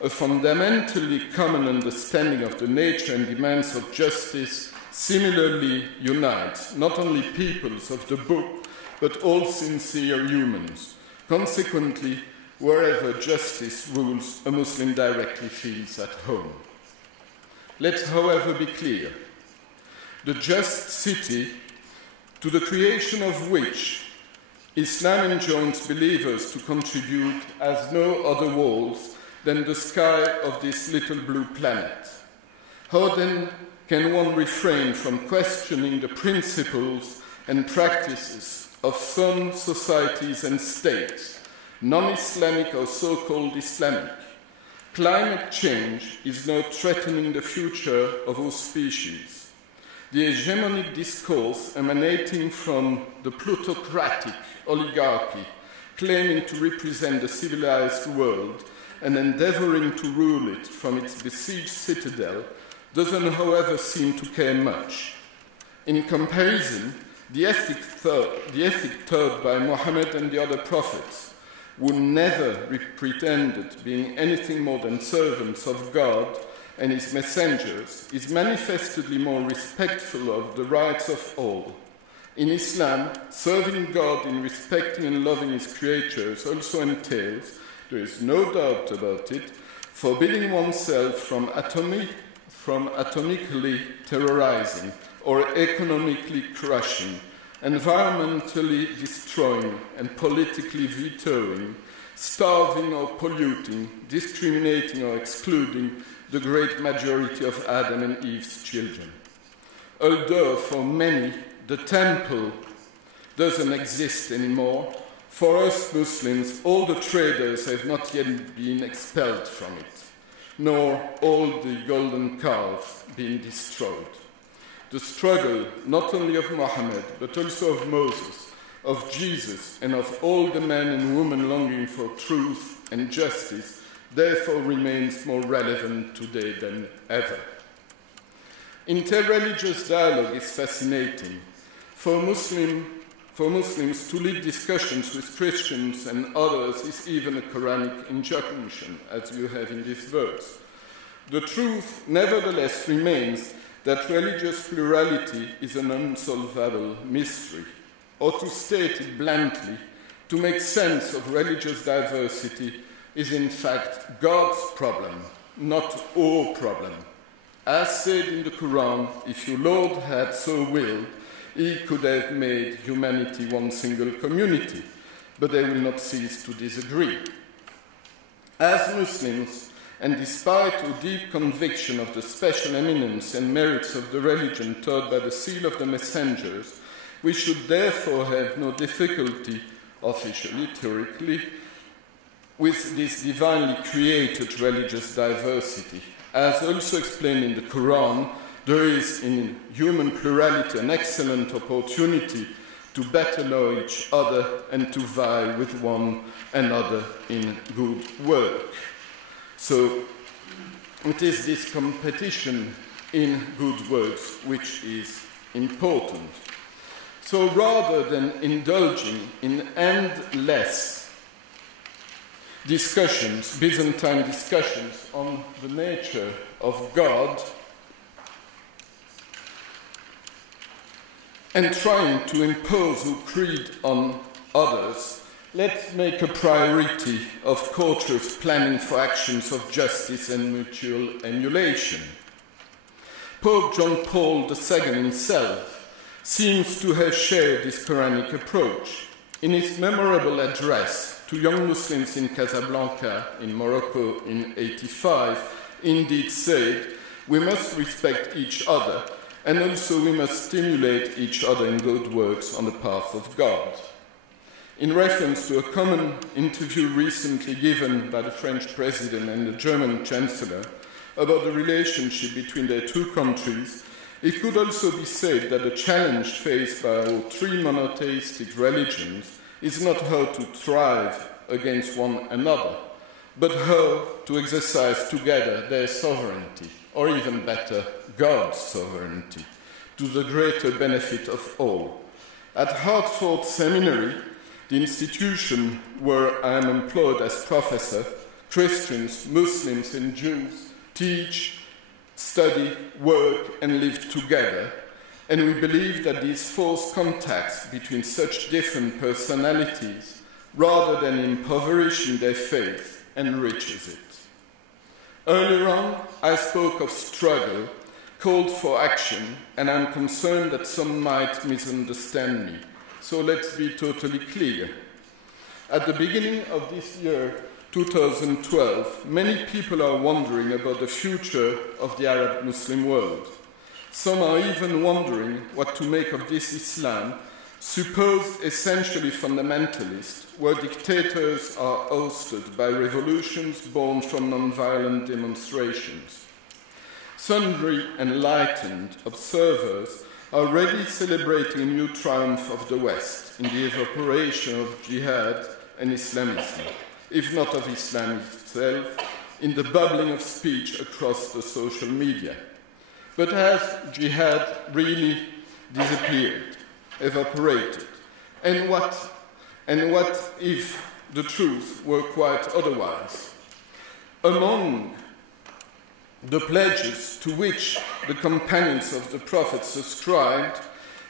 A fundamentally common understanding of the nature and demands of justice similarly unites not only peoples of the book, but all sincere humans. Consequently, wherever justice rules, a Muslim directly feels at home. Let's, however, be clear. The just city, to the creation of which Islam enjoins believers to contribute, has no other walls than the sky of this little blue planet. How then can one refrain from questioning the principles and practices of some societies and states, non-Islamic or so-called Islamic? Climate change is now threatening the future of our species. The hegemonic discourse emanating from the plutocratic oligarchy, claiming to represent the civilized world and endeavoring to rule it from its besieged citadel, doesn't, however, seem to care much. In comparison, the ethic taught by Muhammad and the other prophets, who never pretended being anything more than servants of God and his messengers, is manifestly more respectful of the rights of all. In Islam, serving God in respecting and loving his creatures also entails, there is no doubt about it, forbidding oneself from atomically terrorizing or economically crushing, environmentally destroying and politically vetoing, starving or polluting, discriminating or excluding the great majority of Adam and Eve's children. Although for many the temple doesn't exist anymore, for us Muslims all the traders have not yet been expelled from it, nor all the golden calves been destroyed. The struggle not only of Muhammad, but also of Moses, of Jesus, and of all the men and women longing for truth and justice, therefore remains more relevant today than ever. Interreligious dialogue is fascinating. For Muslims to lead discussions with Christians and others is even a Quranic injunction, as you have in this verse. The truth, nevertheless, remains that religious plurality is an unsolvable mystery. Or to state it bluntly, to make sense of religious diversity is in fact God's problem, not our problem. As said in the Quran, if your Lord had so willed, he could have made humanity one single community, but they will not cease to disagree. As Muslims, and despite our deep conviction of the special eminence and merits of the religion taught by the seal of the messengers, we should therefore have no difficulty, officially, theoretically, with this divinely created religious diversity. As also explained in the Quran, there is in human plurality an excellent opportunity to better know each other and to vie with one another in good work. So it is this competition in good works which is important. So rather than indulging in endless discussions, Byzantine discussions on the nature of God, and trying to impose a creed on others, let's make a priority of courteous planning for actions of justice and mutual emulation. Pope John Paul II himself seems to have shared this Quranic approach. In his memorable address to young Muslims in Casablanca, in Morocco, in 1885, indeed said, "We must respect each other, and also we must stimulate each other in good works on the path of God." In reference to a common interview recently given by the French President and the German Chancellor about the relationship between their two countries, it could also be said that the challenge faced by our three monotheistic religions is not how to thrive against one another, but how to exercise together their sovereignty, or even better, God's sovereignty, to the greater benefit of all. At Heart Fort Seminary, the institution where I am employed as professor, Christians, Muslims, and Jews teach, study, work, and live together, and we believe that these forced contacts between such different personalities, rather than impoverishing their faith, enriches it. Earlier on, I spoke of struggle, called for action, and I'm concerned that some might misunderstand me. So let's be totally clear. At the beginning of this year, 2012, many people are wondering about the future of the Arab Muslim world. Some are even wondering what to make of this Islam, supposed essentially fundamentalist, where dictators are ousted by revolutions born from non-violent demonstrations. Sundry enlightened observers are already celebrating a new triumph of the West in the evaporation of jihad and Islamism, if not of Islam itself, in the bubbling of speech across the social media. But has jihad really disappeared, evaporated? And what if the truth were quite otherwise? Among the pledges to which the companions of the Prophet subscribed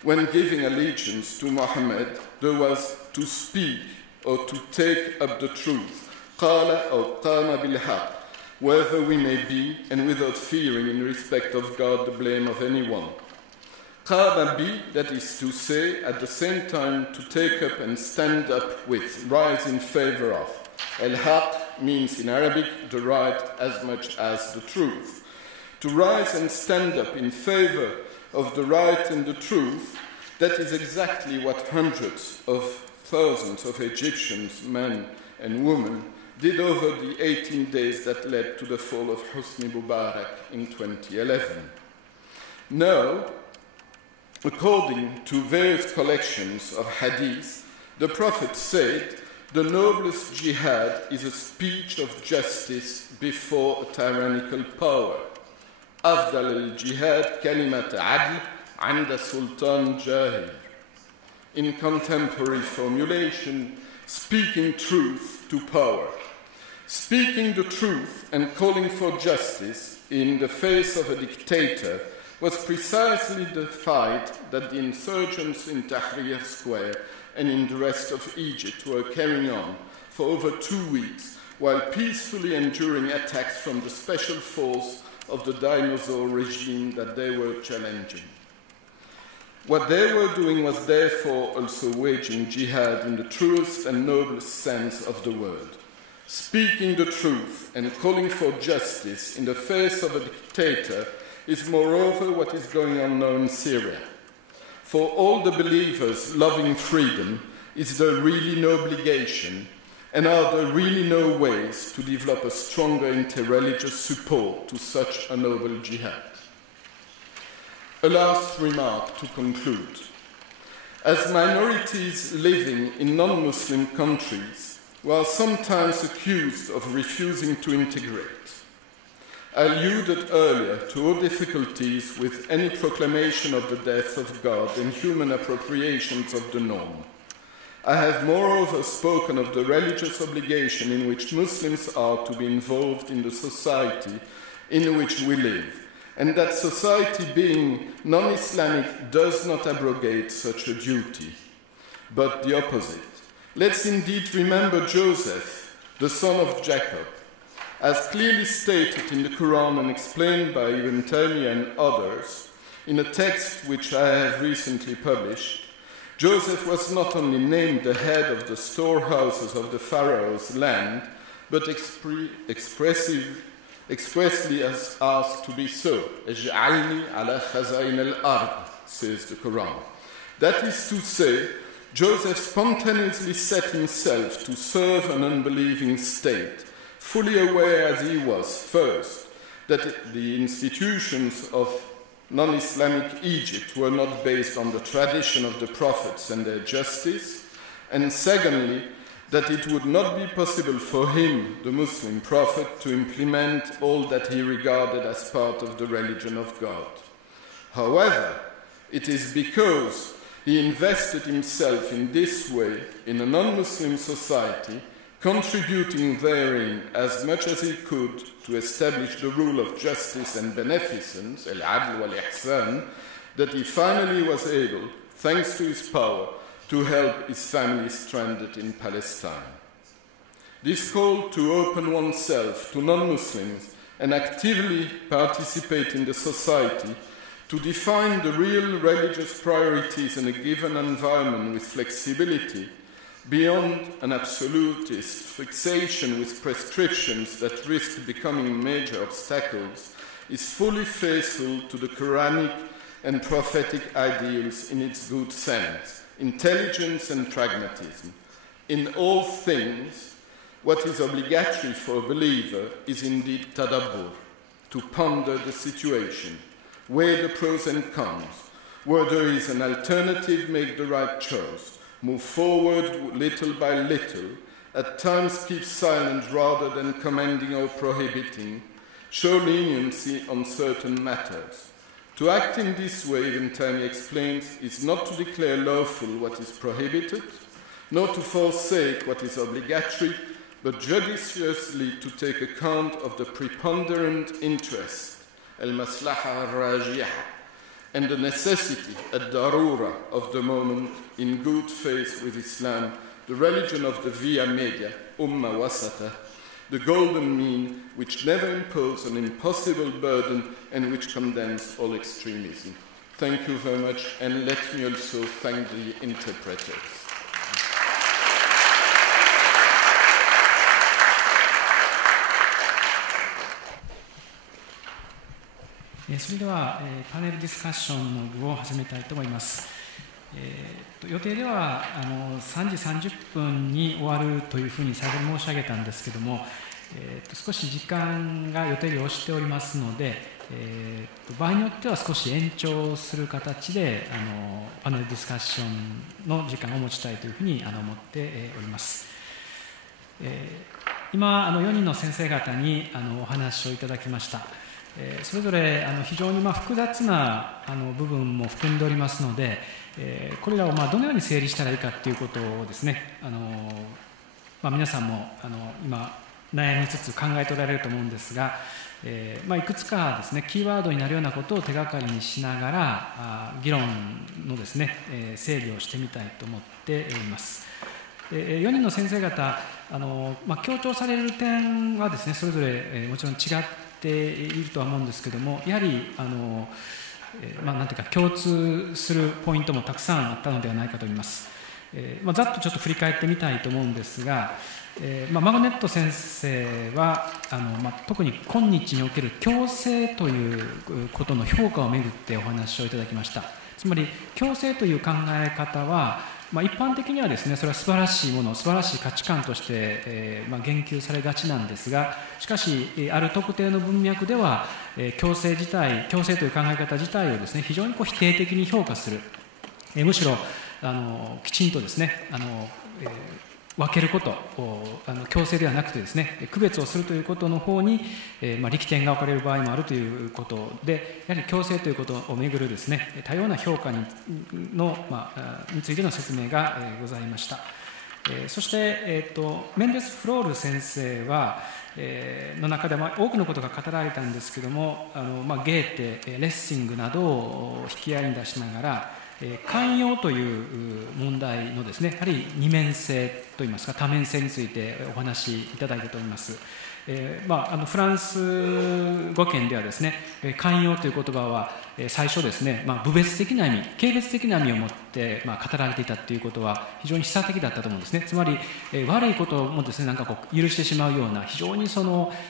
when giving allegiance to Muhammad, there was to speak or to take up the truth, قال أو قام بالحق, wherever we may be, and without fearing in respect of God the blame of anyone. قام bi, that is to say, at the same time to take up and stand up with, rise in favor of. Al-haq means in Arabic the right as much as the truth. To rise and stand up in favor of the right and the truth, that is exactly what hundreds of thousands of Egyptians, men and women, did over the 18 days that led to the fall of Hosni Mubarak in 2011. Now, according to various collections of hadith, the Prophet said, "The noblest jihad is a speech of justice before a tyrannical power. أفضل الجهاد كلمة عدل عند سلطان جاهل." In contemporary formulation, speaking truth to power. Speaking the truth and calling for justice in the face of a dictator was precisely the fight that the insurgents in Tahrir Square and in the rest of Egypt were carrying on for over 2 weeks, while peacefully enduring attacks from the special force of the dinosaur regime that they were challenging. What they were doing was therefore also waging jihad in the truest and noblest sense of the word. Speaking the truth and calling for justice in the face of a dictator is moreover what is going on now in Syria. For all the believers loving freedom, is there really no obligation, and are there really no ways to develop a stronger interreligious support to such a noble jihad? A last remark to conclude. As minorities living in non-Muslim countries, we are sometimes accused of refusing to integrate. I alluded earlier to our difficulties with any proclamation of the death of God and human appropriations of the norm. I have moreover spoken of the religious obligation in which Muslims are to be involved in the society in which we live, and that society being non-Islamic does not abrogate such a duty, but the opposite. Let's indeed remember Joseph, the son of Jacob. As clearly stated in the Quran and explained by Ibn Taymiyyah and others, in a text which I have recently published, Joseph was not only named the head of the storehouses of the Pharaoh's land, but expressly as asked to be so. Ij'alni ala khazain al-ard, says the Quran. That is to say, Joseph spontaneously set himself to serve an unbelieving state, fully aware as he was, first, that the institutions of non-Islamic Egypt were not based on the tradition of the prophets and their justice, and secondly, that it would not be possible for him, the Muslim prophet, to implement all that he regarded as part of the religion of God. However, it is because he invested himself in this way in a non-Muslim society, contributing therein as much as he could to establish the rule of justice and beneficence, al-adl wal-ihsan, that he finally was able, thanks to his power, to help his family stranded in Palestine. This call to open oneself to non-Muslims and actively participate in the society, to define the real religious priorities in a given environment with flexibility, beyond an absolutist fixation with prescriptions that risk becoming major obstacles, is fully faithful to the Quranic and prophetic ideals in its good sense, intelligence and pragmatism. In all things, what is obligatory for a believer is indeed tadabbur, to ponder the situation, weigh the pros and cons, where there is an alternative, make the right choice, move forward little by little, at times keep silent rather than commanding or prohibiting, show leniency on certain matters. To act in this way, Ibn Taymiyyah explains, is not to declare lawful what is prohibited, nor to forsake what is obligatory, but judiciously to take account of the preponderant interest, al-maslaha al-rajihah, and the necessity, ad-darura, of the moment in good faith with Islam, the religion of the via media, umma wasata, the golden mean which never imposes an impossible burden and which condemns all extremism. Thank you very much, and let me also thank the interpreters. それでは、パネルディスカッションの部を始めたいと思います。予定では3時30分に終わるというふうに先ほど申し上げたんですけども、少し時間が予定に押しておりますので、場合によっては少し延長する形でパネルディスカッションの時間を持ちたいというふうに思っております。今4人の先生方にお話をいただきました。それぞれ非常に複雑な部分も含んでおりますので、これらをどのように整理したらいいかということをですね、皆さんも今悩みつつ考えておられると思うんですが、いくつかですねキーワードになるようなことを手がかりにしながら議論のですね整理をしてみたいと思っています。4人の先生方強調される点はですねそれぞれもちろん違っているとは思うんですけども、やはりなんていうか共通するポイントもたくさんあったのではないかと思います。ざっとちょっと振り返ってみたいと思うんですが、マゴネット先生は特に今日における共生ということの評価をめぐってお話をいただきました。つまり共生という考え方は、一般的にはですね、それは素晴らしいもの、素晴らしい価値観として、言及されがちなんですが、しかしある特定の文脈では、共生という考え方自体をですね、非常に否定的に評価する、むしろきちんとですね、分けること、強制ではなくてですね、区別をするということの方に、力点が置かれる場合もあるということで、やはり強制ということをめぐるですね、多様な評価についての説明がございました。そして、メンデス・フロール先生は、の中で多くのことが語られたんですけれども、ゲーテ、レッシングなどを引き合いに出しながら、寛容という問題のですね、やはり二面性といいますか、多面性についてお話しいただいたと思います。フランス語圏ではですね、寛容という言葉は最初ですね、部別的な意味、軽蔑的な意味を持って語られていたということは非常に示唆的だったと思うんですね。つまり悪いこともですね、許してしまうような非常に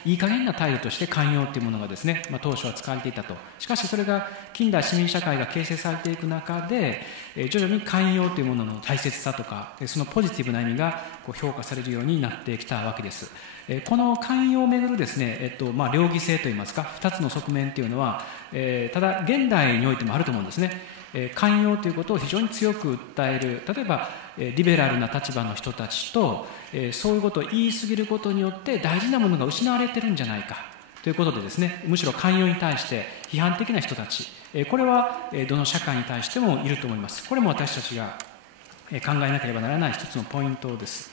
いい加減な態度として寛容というものがですね、当初は使われていたと。しかしそれが近代市民社会が形成されていく中で、徐々に寛容というものの大切さとか、そのポジティブな意味が評価されるようになってきたわけです。この寛容をめぐるですね、両義性といいますか、2つの側面というのは、ただ現代においてもあると思うんですね。寛容ということを非常に強く訴える、例えばリベラルな立場の人たちと、そういうことを言い過ぎることによって大事なものが失われてるんじゃないかということでですね、むしろ寛容に対して批判的な人たち、これはどの社会に対してもいると思います。これも私たちが考えなければならない一つのポイントです。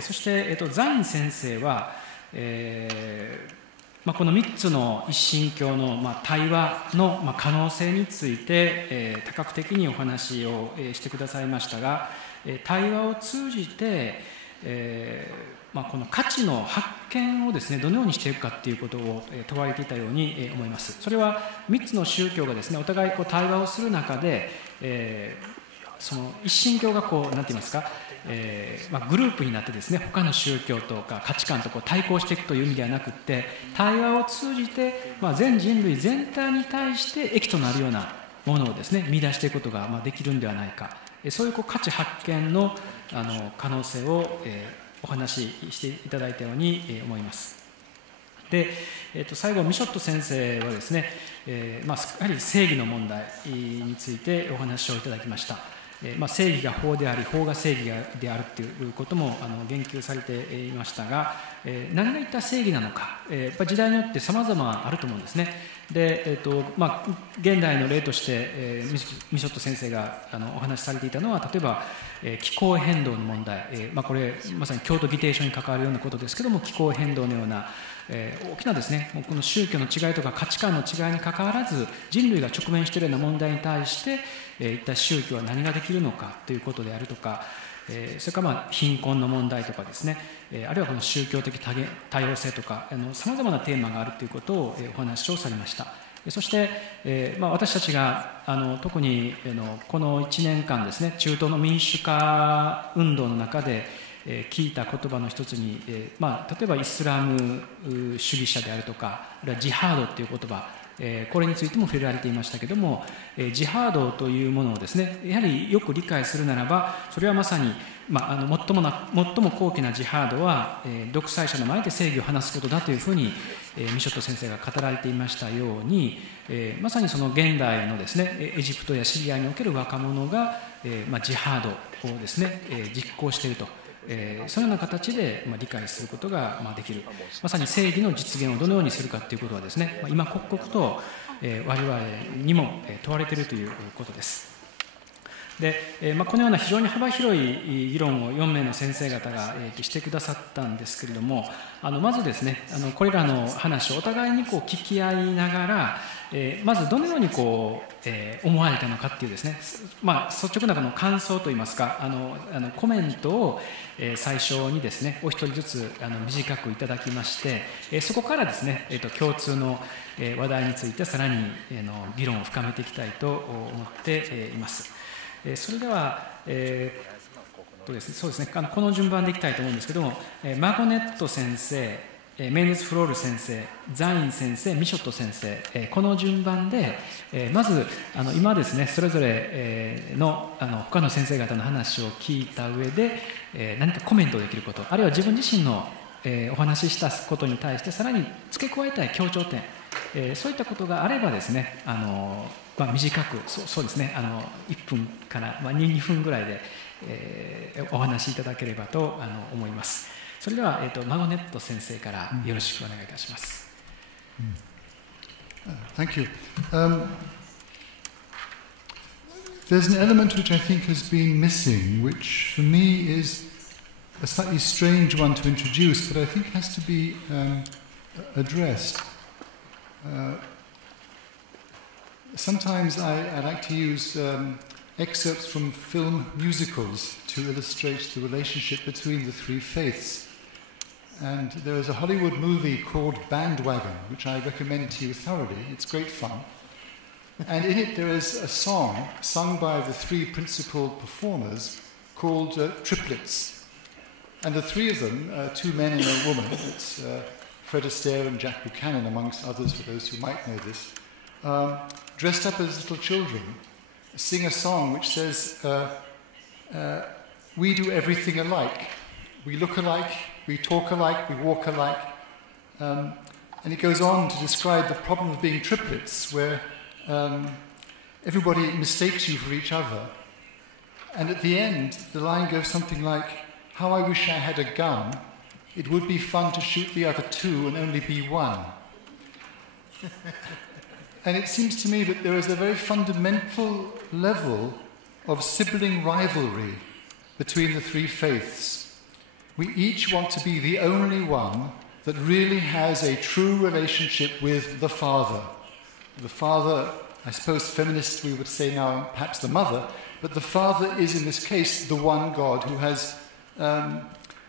そして、ザイン先生は、この3つの一神教の、対話の、可能性について、多角的にお話を、してくださいましたが、対話を通じて、この価値の発見をですね、どのようにしていくかということを問われていたように思います。それは3つの宗教がですね、お互い対話をする中で、その一神教がなんて言いますか、グループになってですね、他の宗教とか価値観と対抗していくという意味ではなくて、対話を通じて、全人類全体に対して益となるようなものをですね、見出していくことができるんではないか、そういう価値発見の可能性をお話ししていただいたように思います。で、最後ミショット先生はですね、やはり正義の問題についてお話をいただきました。正義が法であり、法が正義であるということも言及されていましたが、何が一体正義なのか、やっぱり時代によって様々あると思うんですね。で、現代の例として、ミショット先生がお話しされていたのは、例えば気候変動の問題、これまさに京都議定書に関わるようなことですけども、気候変動のような大きなですね、この宗教の違いとか価値観の違いにかかわらず、人類が直面しているような問題に対して、一体宗教は何ができるのかということであるとか、それから貧困の問題とかですね、あるいはこの宗教的多様性とか、さまざまなテーマがあるということをお話をされました。そして、私たちが特にこの1年間ですね、中東の民主化運動の中で聞いた言葉の一つに、例えばイスラム主義者であるとか、あるいはジハードという言葉、これについても触れられていましたけれども、ジハードというものをですね、やはりよく理解するならば、それはまさに、最も高貴なジハードは、独裁者の前で正義を話すことだというふうに、ミショット先生が語られていましたように、まさにその現代のですね、エジプトやシリアにおける若者が、ジハードをですね、実行していると。そのような形で理解することができる、まさに正義の実現をどのようにするかということはですね、今刻々と我々にも問われているということです。で、このような非常に幅広い議論を4名の先生方がしてくださったんですけれども、まずですね、これらの話をお互いに聞き合いながら、まずどのように思われたのかっていうですね、率直な感想といいますか、コメントを最初にですね、お一人ずつ短くいただきまして、そこからですね、共通の話題についてさらに議論を深めていきたいと思っています。それでは、そうですね、この順番でいきたいと思うんですけども、マゴネット先生、メンデス・フロール先生、ザイン先生、ミショット先生、この順番で、まず今ですね、それぞれの他の先生方の話を聞いた上で、何かコメントできること、あるいは自分自身のお話ししたことに対してさらに付け加えたい強調点、そういったことがあればですね、短く、そうですね、1分から、2分ぐらいで、お話しいただければと思います。それでは、マゴネット先生からよろしくお願いいたします。Thank you. There's an element which I think has been missing, which for me is a slightly strange one to introduce, but I think has to be addressed. Sometimes I like to use excerpts from film musicals to illustrate the relationship between the three faiths. And there is a Hollywood movie called Bandwagon, which I recommend to you thoroughly. It's great fun. And in it there is a song sung by the three principal performers called Triplets. And the three of them, two men and a woman, it's Fred Astaire and Jack Buchanan, amongst others for those who might know this, dressed up as little children, sing a song which says, we do everything alike. We look alike, we talk alike, we walk alike. And it goes on to describe the problem of being triplets, where everybody mistakes you for each other. And at the end, the line goes something like, how I wish I had a gun. It would be fun to shoot the other two and only be one. And it seems to me that there is a very fundamental level of sibling rivalry between the three faiths. We each want to be the only one that really has a true relationship with the Father. The Father, I suppose feminists we would say now, perhaps the Mother, but the Father is in this case the one God who has,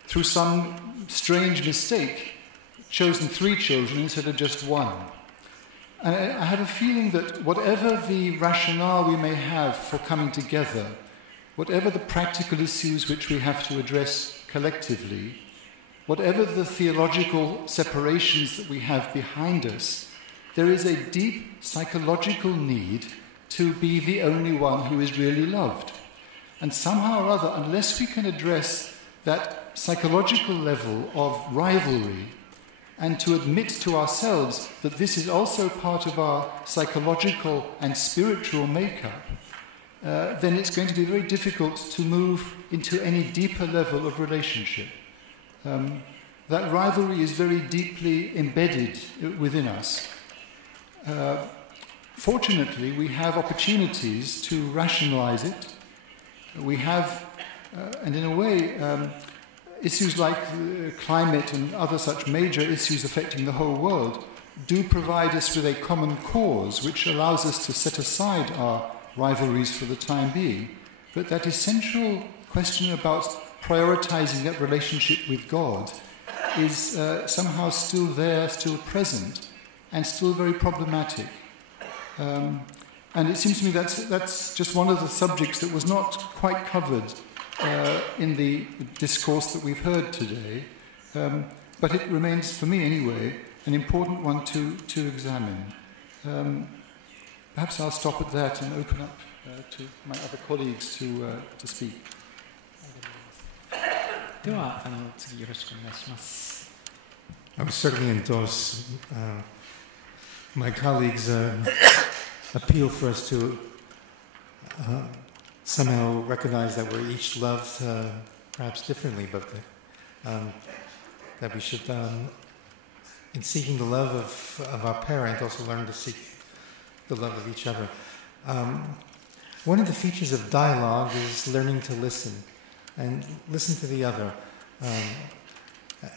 through some strange mistake, chosen three children instead of just one. And I have a feeling that whatever the rationale we may have for coming together, whatever the practical issues which we have to address collectively, whatever the theological separations that we have behind us, there is a deep psychological need to be the only one who is really loved. And somehow or other, unless we can address that psychological level of rivalry, and to admit to ourselves that this is also part of our psychological and spiritual makeup, then it's going to be very difficult to move into any deeper level of relationship. That rivalry is very deeply embedded within us. Fortunately, we have opportunities to rationalize it. We have, and in a way, issues like climate and other such major issues affecting the whole world do provide us with a common cause which allows us to set aside our rivalries for the time being. But that essential question about prioritizing that relationship with God is somehow still there, still present, and still very problematic. And it seems to me that's just one of the subjects that was not quite covered in the discourse that we've heard today, but it remains, for me anyway, an important one to examine. Perhaps I'll stop at that and open up to my other colleagues to speak. では次よろしくお願いします。I would certainly endorse my colleagues' appeal for us to somehow recognize that we're each loved perhaps differently, but that we should, in seeking the love of our parent, also learn to seek the love of each other. One of the features of dialogue is learning to listen, and listen to the other.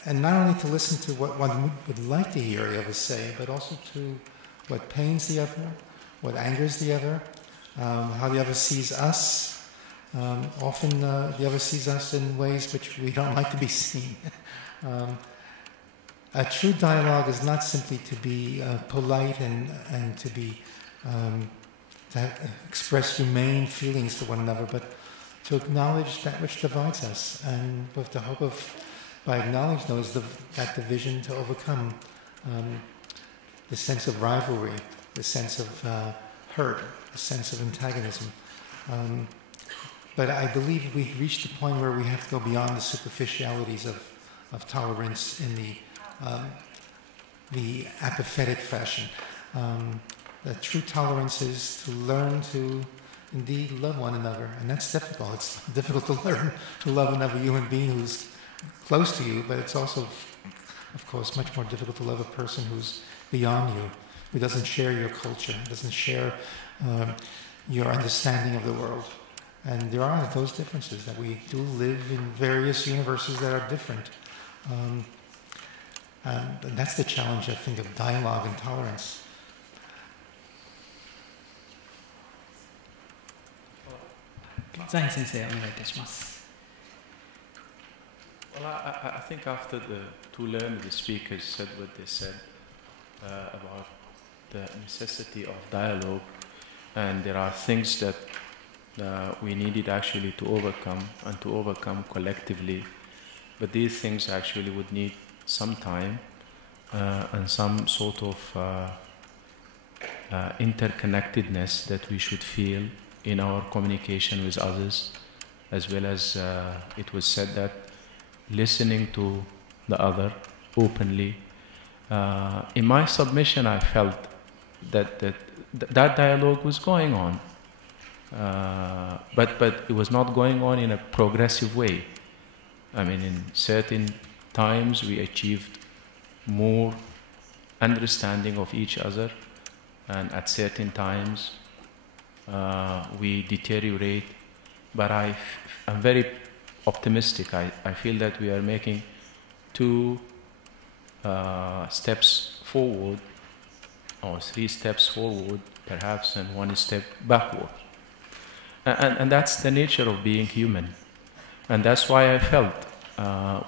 And not only to listen to what one would like to hear the other say, but also to what pains the other, what angers the other, how the other sees us. Often the other sees us in ways which we don't like to be seen. A true dialogue is not simply to be polite and to be to express humane feelings to one another, but to acknowledge that which divides us, and with the hope of But I acknowledge, though, is that division to overcome the sense of rivalry, the sense of hurt, the sense of antagonism. But I believe we've reached the point where we have to go beyond the superficialities of tolerance in the apathetic fashion. The true tolerance is to learn to indeed love one another, and that's difficult. It's difficult to learn to love another human being who's close to you, but it's also, of course, much more difficult to love a person who's beyond you, who doesn't share your culture, doesn't share your understanding of the world. And there are those differences, that we do live in various universes that are different. And that's the challenge, I think, of dialogue and tolerance. Zain sensei, お願いいたします。 Well, I think after the two learned speakers said what they said about the necessity of dialogue, and there are things that we needed actually to overcome collectively, but these things actually would need some time and some sort of interconnectedness that we should feel in our communication with others, as well as it was said that listening to the other openly. In my submission, I felt that dialogue was going on, but it was not going on in a progressive way. I mean, in certain times we achieved more understanding of each other, and at certain times we deteriorate. But I'm very optimistic. I feel that we are making two steps forward, or 3 steps forward perhaps, and 1 step backward. And that's the nature of being human. And that's why I felt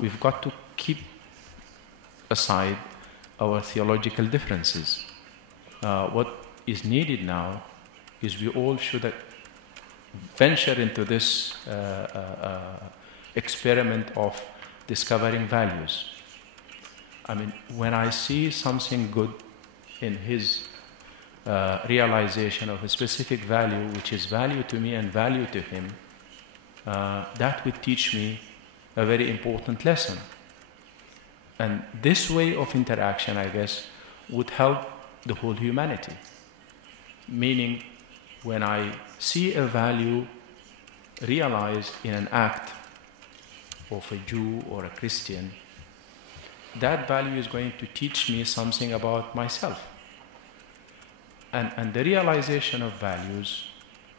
we've got to keep aside our theological differences. What is needed now is we all should venture into this experiment of discovering values. I mean, when I see something good in his realization of a specific value, which is value to me and value to him, that would teach me a very important lesson. And this way of interaction, I guess, would help the whole humanity. Meaning, when I see a value realized in an act of a Jew or a Christian, that value is going to teach me something about myself. And the realization of values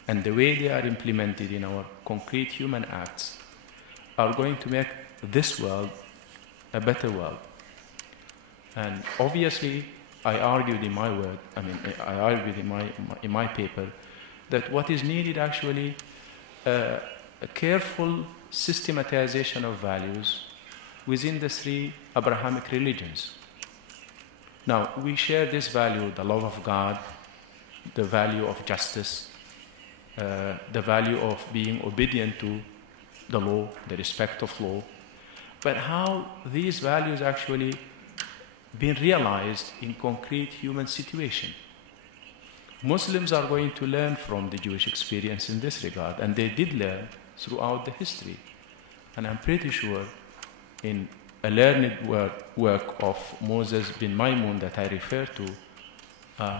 and the way they are implemented in our concrete human acts are going to make this world a better world. And obviously, I argued in my paper that what is needed actually a careful systematization of values within the 3 Abrahamic religions. Now, we share this value, the love of God, the value of justice, the value of being obedient to the law, the respect of law. But how these values actually been realized in concrete human situation? Muslims are going to learn from the Jewish experience in this regard, and they did learn throughout the history. And I'm pretty sure in a learned work of Moses bin Maimun that I refer to,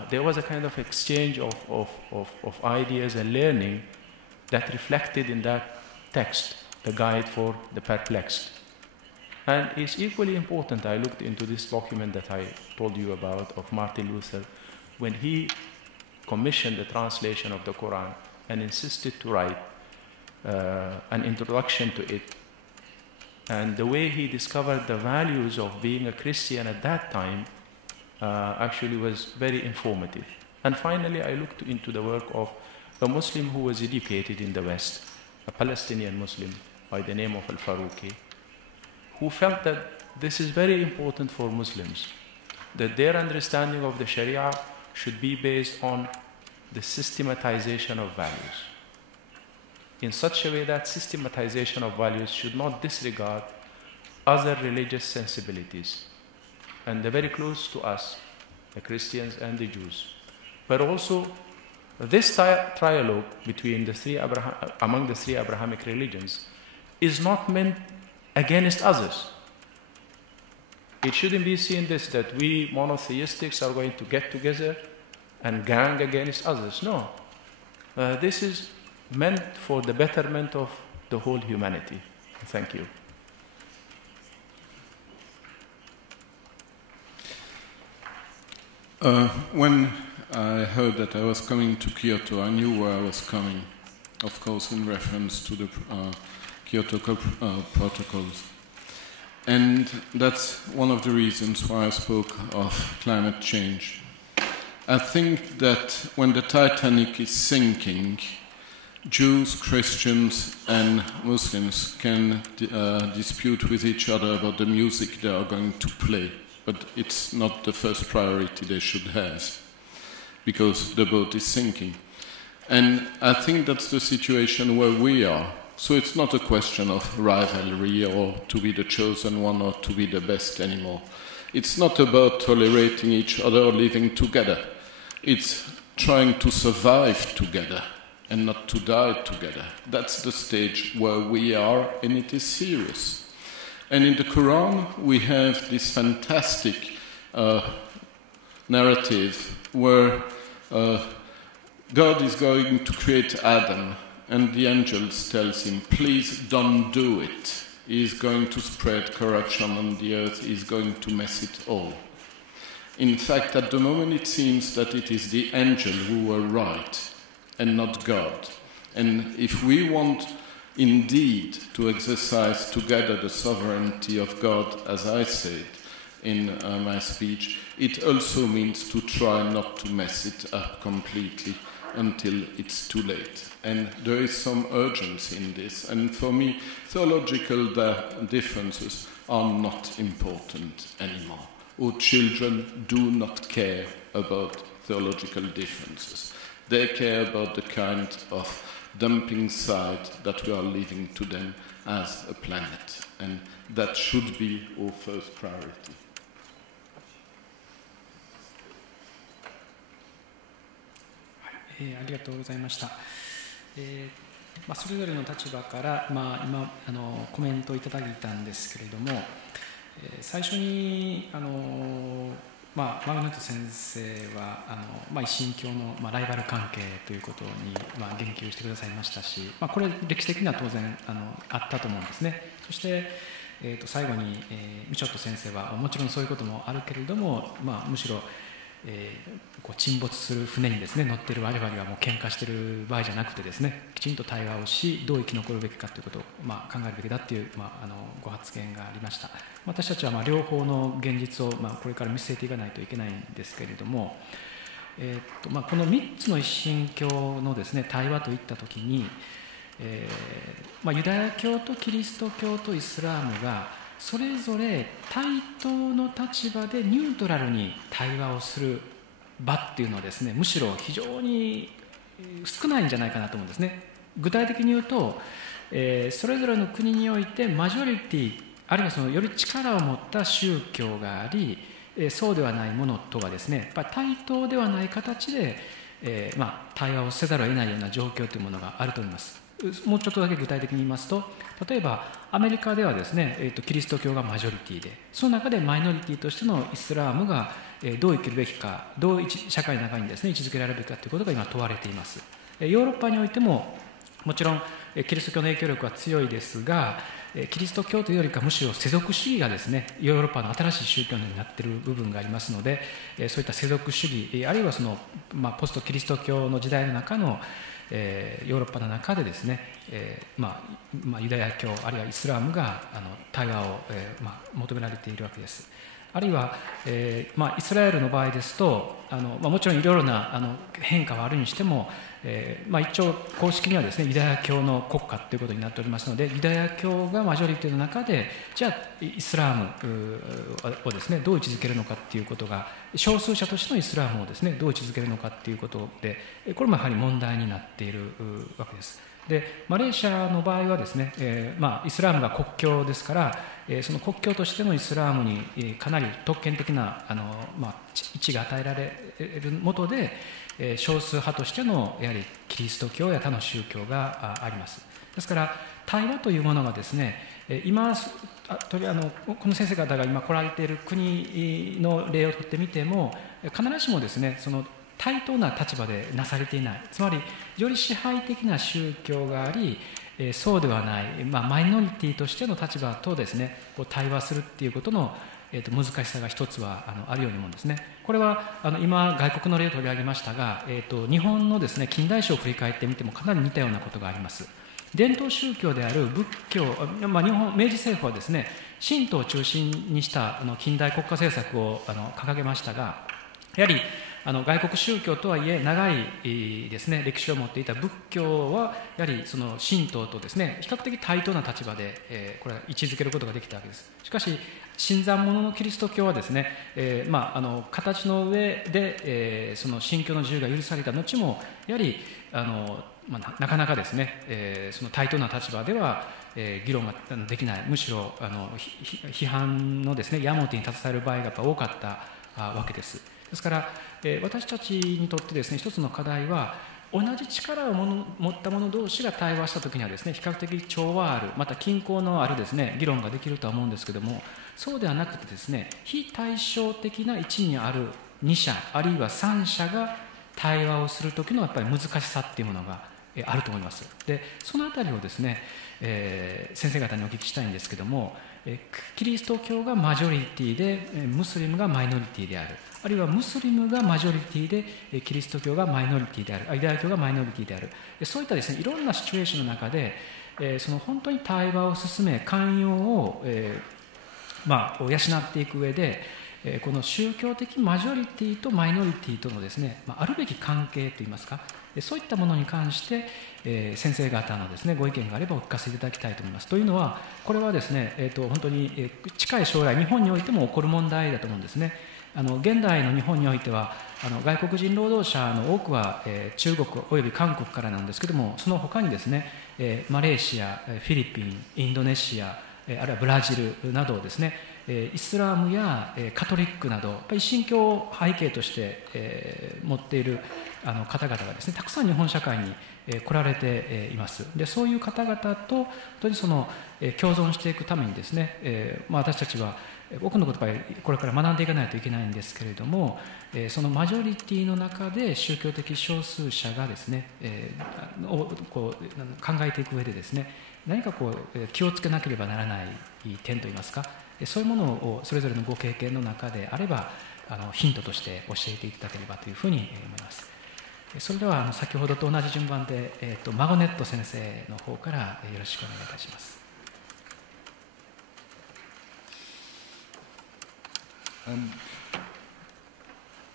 there was a kind of exchange of ideas and learning that reflected in that text, the Guide for the Perplexed. And it's equally important, I looked into this document that I told you about of Martin Luther, when he commissioned the translation of the Quran and insisted to write an introduction to it. And the way he discovered the values of being a Christian at that time actually was very informative. And finally, I looked into the work of a Muslim who was educated in the West, a Palestinian Muslim by the name of Al-Faruqi, who felt that this is very important for Muslims, that their understanding of the Sharia should be based on the systematization of values, in such a way that systematization of values should not disregard other religious sensibilities, and they're very close to us, the Christians and the Jews. But also, this trialogue between among the three Abrahamic religions is not meant against others. It shouldn't be seen this that we monotheistics are going to get together and gang against others. No. This is meant for the betterment of the whole humanity. Thank you. When I heard that I was coming to Kyoto, I knew where I was coming, of course in reference to the Kyoto protocols. And that's one of the reasons why I spoke of climate change. I think that when the Titanic is sinking, Jews, Christians and Muslims can dispute with each other about the music they are going to play, but it's not the first priority they should have, because the boat is sinking. And I think that's the situation where we are. So it's not a question of rivalry or to be the chosen one or to be the best anymore. It's not about tolerating each other or living together. It's trying to survive together and not to die together. That's the stage where we are, and it is serious. And in the Quran, we have this fantastic narrative where God is going to create Adam, and the angels tells him, please don't do it. He is going to spread corruption on the earth. He is going to mess it all. In fact, at the moment it seems that it is the angel who were right and not God. And if we want indeed to exercise together the sovereignty of God, as I said in my speech, it also means to try not to mess it up completely until it's too late. And there is some urgency in this. And for me, theological differences are not important anymore. Our children do not care about theological differences. They care about the kind of dumping site that we are leaving to them as a planet. And that should be our first priority. ありがとうございました。それぞれの立場から、今コメントをいただいたんですけれども、最初にマゴネット先生は一神教のライバル関係ということに言及してくださいましたし、これ歴史的には当然あったと思うんですね。そして、最後に、ミショット先生はもちろんそういうこともあるけれども、むしろ沈没する船にですね乗っている我々はもう喧嘩している場合じゃなくてですね、きちんと対話をしどう生き残るべきかということを考えるべきだというご発言がありました。私たちは両方の現実をこれから見据えていかないといけないんですけれども、この3つの一神教のですね対話といったときに、ユダヤ教とキリスト教とイスラームがそれぞれ対等の立場でニュートラルに対話をする場っていうのはですね、むしろ非常に少ないんじゃないかなと思うんですね。具体的に言うと、それぞれの国においてマジョリティあるいはそのより力を持った宗教があり、そうではないものとがですね、やっぱり対等ではない形で、対話をせざるを得ないような状況というものがあると思います。もうちょっとだけ具体的に言いますと、例えばアメリカではですね、キリスト教がマジョリティで、その中でマイノリティとしてのイスラームがどう生きるべきか、どう社会の中にですね位置づけられるべきかということが今問われています。ヨーロッパにおいてももちろんキリスト教の影響力は強いですが、キリスト教というよりかむしろ世俗主義がですねヨーロッパの新しい宗教になっている部分がありますので、そういった世俗主義あるいはその、ポストキリスト教の時代の中のヨーロッパの中でですね、ユダヤ教あるいはイスラームが対話を、求められているわけです。あるいは、イスラエルの場合ですともちろんいろいろな変化はあるにしても、一応公式にはですねユダヤ教の国家ということになっておりますので、ユダヤ教がマジョリティの中でじゃあイスラームをですねどう位置づけるのかということが、少数者としてのイスラームをですねどう位置づけるのかということで、これもやはり問題になっているわけです。でマレーシアの場合はですね、イスラームが国教ですから、その国教としてのイスラームにかなり特権的な位置が与えられるもとで、少数派としてのやはりキリスト教や他の宗教があります。ですから対話というものがですね、今この先生方が今来られている国の例をとってみても必ずしもですね、その対等な立場でなされていない、つまりより支配的な宗教があり、そうではない、マイノリティとしての立場とですね、対話するっていうことの難しさが一つはあるように思うんですね。これは今外国の例を取り上げましたが、日本のですね近代史を振り返ってみてもかなり似たようなことがあります。伝統宗教である仏教、日本明治政府はですね神道を中心にした近代国家政策を掲げましたが、やはり外国宗教とはいえ長いですね歴史を持っていた仏教はやはりその神道とですね比較的対等な立場で、これは位置づけることができたわけです。しかし新参者のキリスト教はですね、形の上で、その信教の自由が許された後もやはりなかなかですね、その対等な立場では、議論ができない、むしろ批判のですね矢面に立たされる場合がやっぱ多かったわけです。ですから、私たちにとってですね一つの課題は、同じ力を持った者同士が対話したときにはですね比較的調和ある、また均衡のあるですね議論ができるとは思うんですけども、そうではなくてですね非対称的な位置にある2者あるいは3者が対話をするときのやっぱり難しさっていうものがあると思います。でそのあたりをですね、先生方にお聞きしたいんですけども、キリスト教がマジョリティでムスリムがマイノリティである、あるいはムスリムがマジョリティでキリスト教がマイノリティである、ユダヤ教がマイノリティである、そういったですねいろんなシチュエーションの中で、その本当に対話を進め寛容を、養っていく上で、この宗教的マジョリティとマイノリティとのですね、あるべき関係といいますか、そういったものに関して、先生方のですねご意見があればお聞かせいただきたいと思います。というのはこれはですね、本当に近い将来日本においても起こる問題だと思うんですね。現代の日本においては外国人労働者の多くは、中国および韓国からなんですけども、その他にですね、マレーシア、フィリピン、インドネシア、あるいはブラジルなどをですね、イスラムやカトリックなどやっぱり一神教を背景として、持っている方々がですねたくさん日本社会に来られています。でそういう方々と本当にその共存していくためにですね、私たちは多くのことをこれから学んでいかないといけないんですけれども、そのマジョリティの中で宗教的少数者がですね、を考えていく上でですね何か気をつけなければならない点といいますか、そういうものをそれぞれのご経験の中であればヒントとして教えていただければというふうに思います。それでは先ほどと同じ順番で、マゴネット先生の方からよろしくお願いいたします。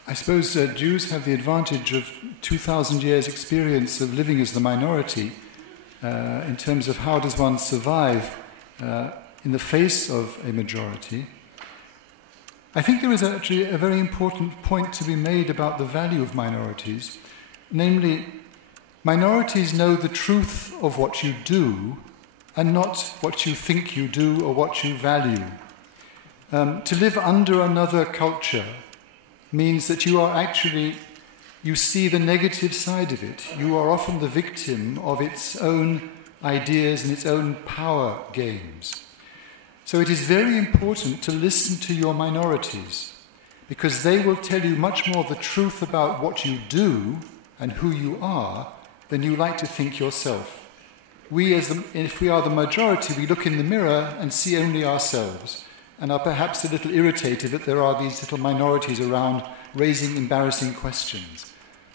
I suppose Jews have the advantage of 2,000 years' experience of living as the minority in terms of how does one survive in the face of a majority. I think there is actually a very important point to be made about the value of minorities, namely, minorities know the truth of what you do and not what you think you do or what you value. To live under another culture means that you see the negative side of it. You are often the victim of its own ideas and its own power games. So it is very important to listen to your minorities, because they will tell you much more the truth about what you do and who you are than you like to think yourself. If we are the majority, we look in the mirror and see only ourselves, and are perhaps a little irritated that there are these little minorities around raising embarrassing questions.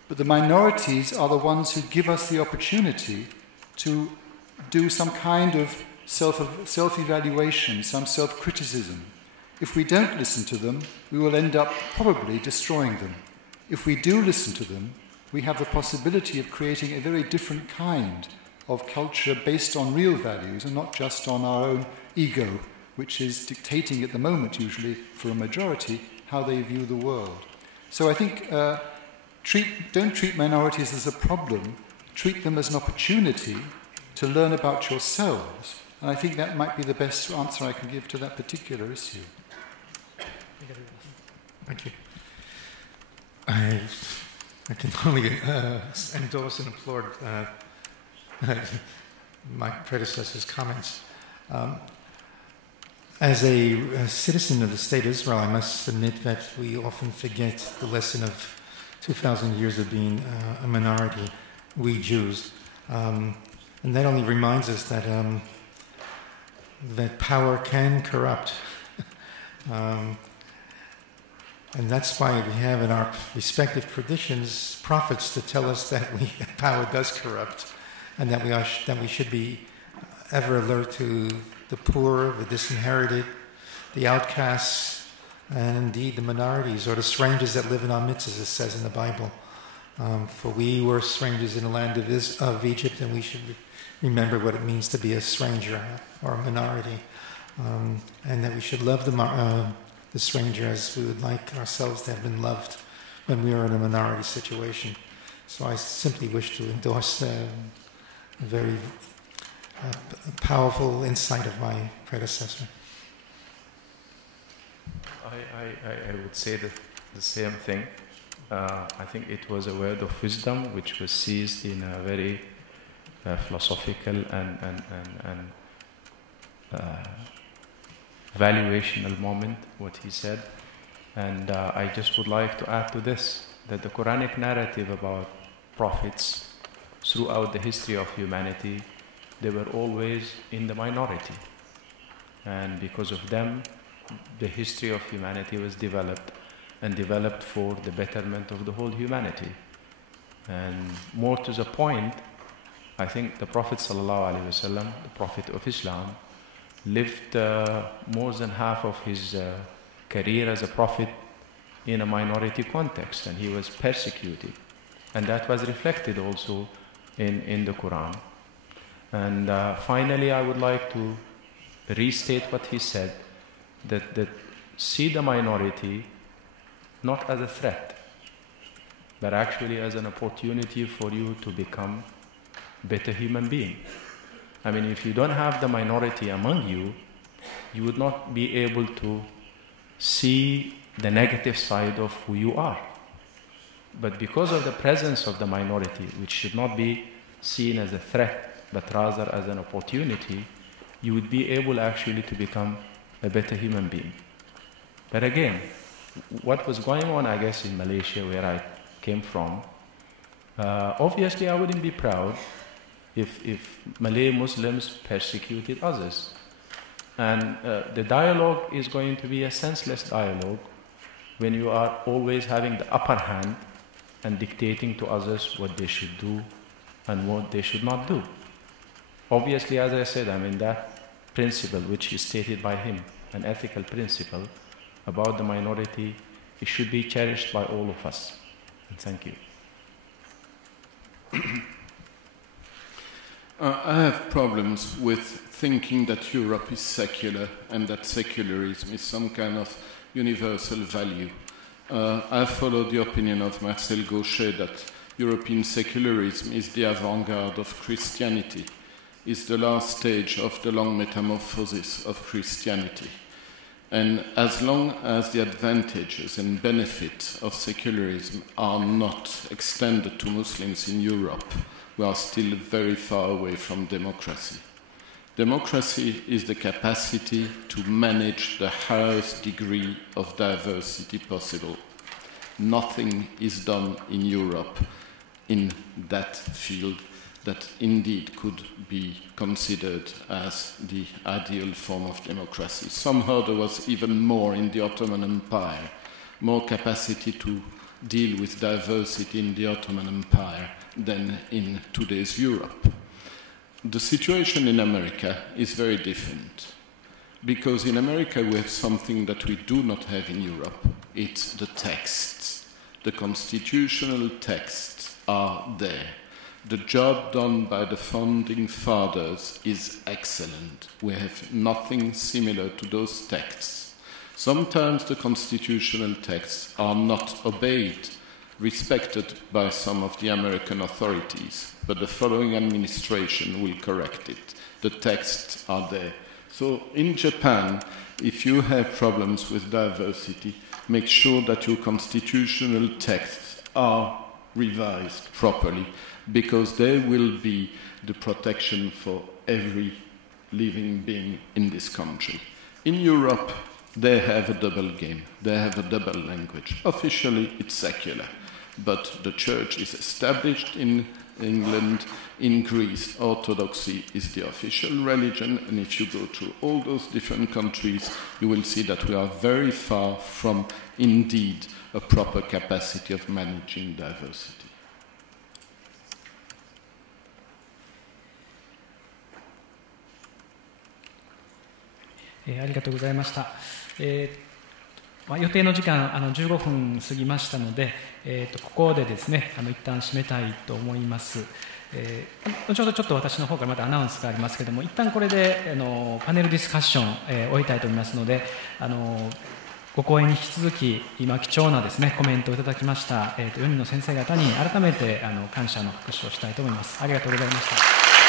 But the minorities are the ones who give us the opportunity to do some kind of self-evaluation, some self-criticism. If we don't listen to them, we will end up probably destroying them. If we do listen to them, we have the possibility of creating a very different kind of culture based on real values and not just on our own ego, which is dictating at the moment, usually, for a majority, how they view the world. So I think don't treat minorities as a problem, treat them as an opportunity to learn about yourselves. And I think that might be the best answer I can give to that particular issue. Thank you. I can only endorse and applaud my predecessor's comments. As a citizen of the state of Israel, I must admit that we often forget the lesson of 2,000 years of being a minority, we Jews. And that only reminds us that that power can corrupt. And that's why we have in our respective traditions prophets to tell us that power does corrupt, and that we should be ever alert to the poor, the disinherited, the outcasts, and indeed the minorities or the strangers that live in our midst, as it says in the Bible. For we were strangers in the land of Egypt, and we should remember what it means to be a stranger or a minority, and that we should love the stranger as we would like ourselves to have been loved when we were in a minority situation. So I simply wish to endorse a very powerful insight of my predecessor. I would say the same thing. I think it was a word of wisdom which was seized in a very philosophical and valuational moment, what he said. And I just would like to add to this, that the Quranic narrative about prophets throughout the history of humanity, they were always in the minority. And because of them, the history of humanity was developed, and developed for the betterment of the whole humanity. And more to the point, I think the Prophet ﷺ, the Prophet of Islam, lived more than half of his career as a prophet in a minority context, and he was persecuted. And that was reflected also in the Quran. And finally, I would like to restate what he said, that see the minority not as a threat, but actually as an opportunity for you to become a better human being. I mean, if you don't have the minority among you, you would not be able to see the negative side of who you are. But because of the presence of the minority, which should not be seen as a threat, but rather as an opportunity, you would be able actually to become a better human being. But again, what was going on, I guess, in Malaysia, where I came from, obviously I wouldn't be proud if Malay Muslims persecuted others. And the dialogue is going to be a senseless dialogue when you are always having the upper hand and dictating to others what they should do and what they should not do. Obviously, as I said, I mean, that principle which is stated by him, an ethical principle about the minority, it should be cherished by all of us. And thank you. I have problems with thinking that Europe is secular and that secularism is some kind of universal value. I follow the opinion of Marcel Gauchet that European secularism is the avant-garde of Christianity, is the last stage of the long metamorphosis of Christianity. And as long as the advantages and benefits of secularism are not extended to Muslims in Europe, we are still very far away from democracy. Democracy is the capacity to manage the highest degree of diversity possible. Nothing is done in Europe in that field that indeed could be considered as the ideal form of democracy. Somehow there was even more in the Ottoman Empire, more capacity to deal with diversity in the Ottoman Empire than in today's Europe. The situation in America is very different, because in America we have something that we do not have in Europe. It's the texts. The constitutional texts are there. The job done by the founding fathers is excellent. We have nothing similar to those texts. Sometimes the constitutional texts are not obeyed, respected by some of the American authorities, but the following administration will correct it. The texts are there. So in Japan, if you have problems with diversity, make sure that your constitutional texts are revised properly, because there will be the protection for every living being in this country. In Europe, they have a double game. They have a double language. Officially, it's secular, but the church is established in England. In Greece, Orthodoxy is the official religion, and if you go to all those different countries, you will see that we are very far from, indeed, a proper capacity of managing diversity. ありがとうございました。予定の時間15分過ぎましたので、ここでですね一旦締めたいと思います。後ほどちょっと私の方からまたアナウンスがありますけれども、一旦これでパネルディスカッション、終えたいと思いますので、ご講演に引き続き今貴重なですねコメントをいただきました、4人の先生方に改めて感謝の復唱をしたいと思います。ありがとうございました。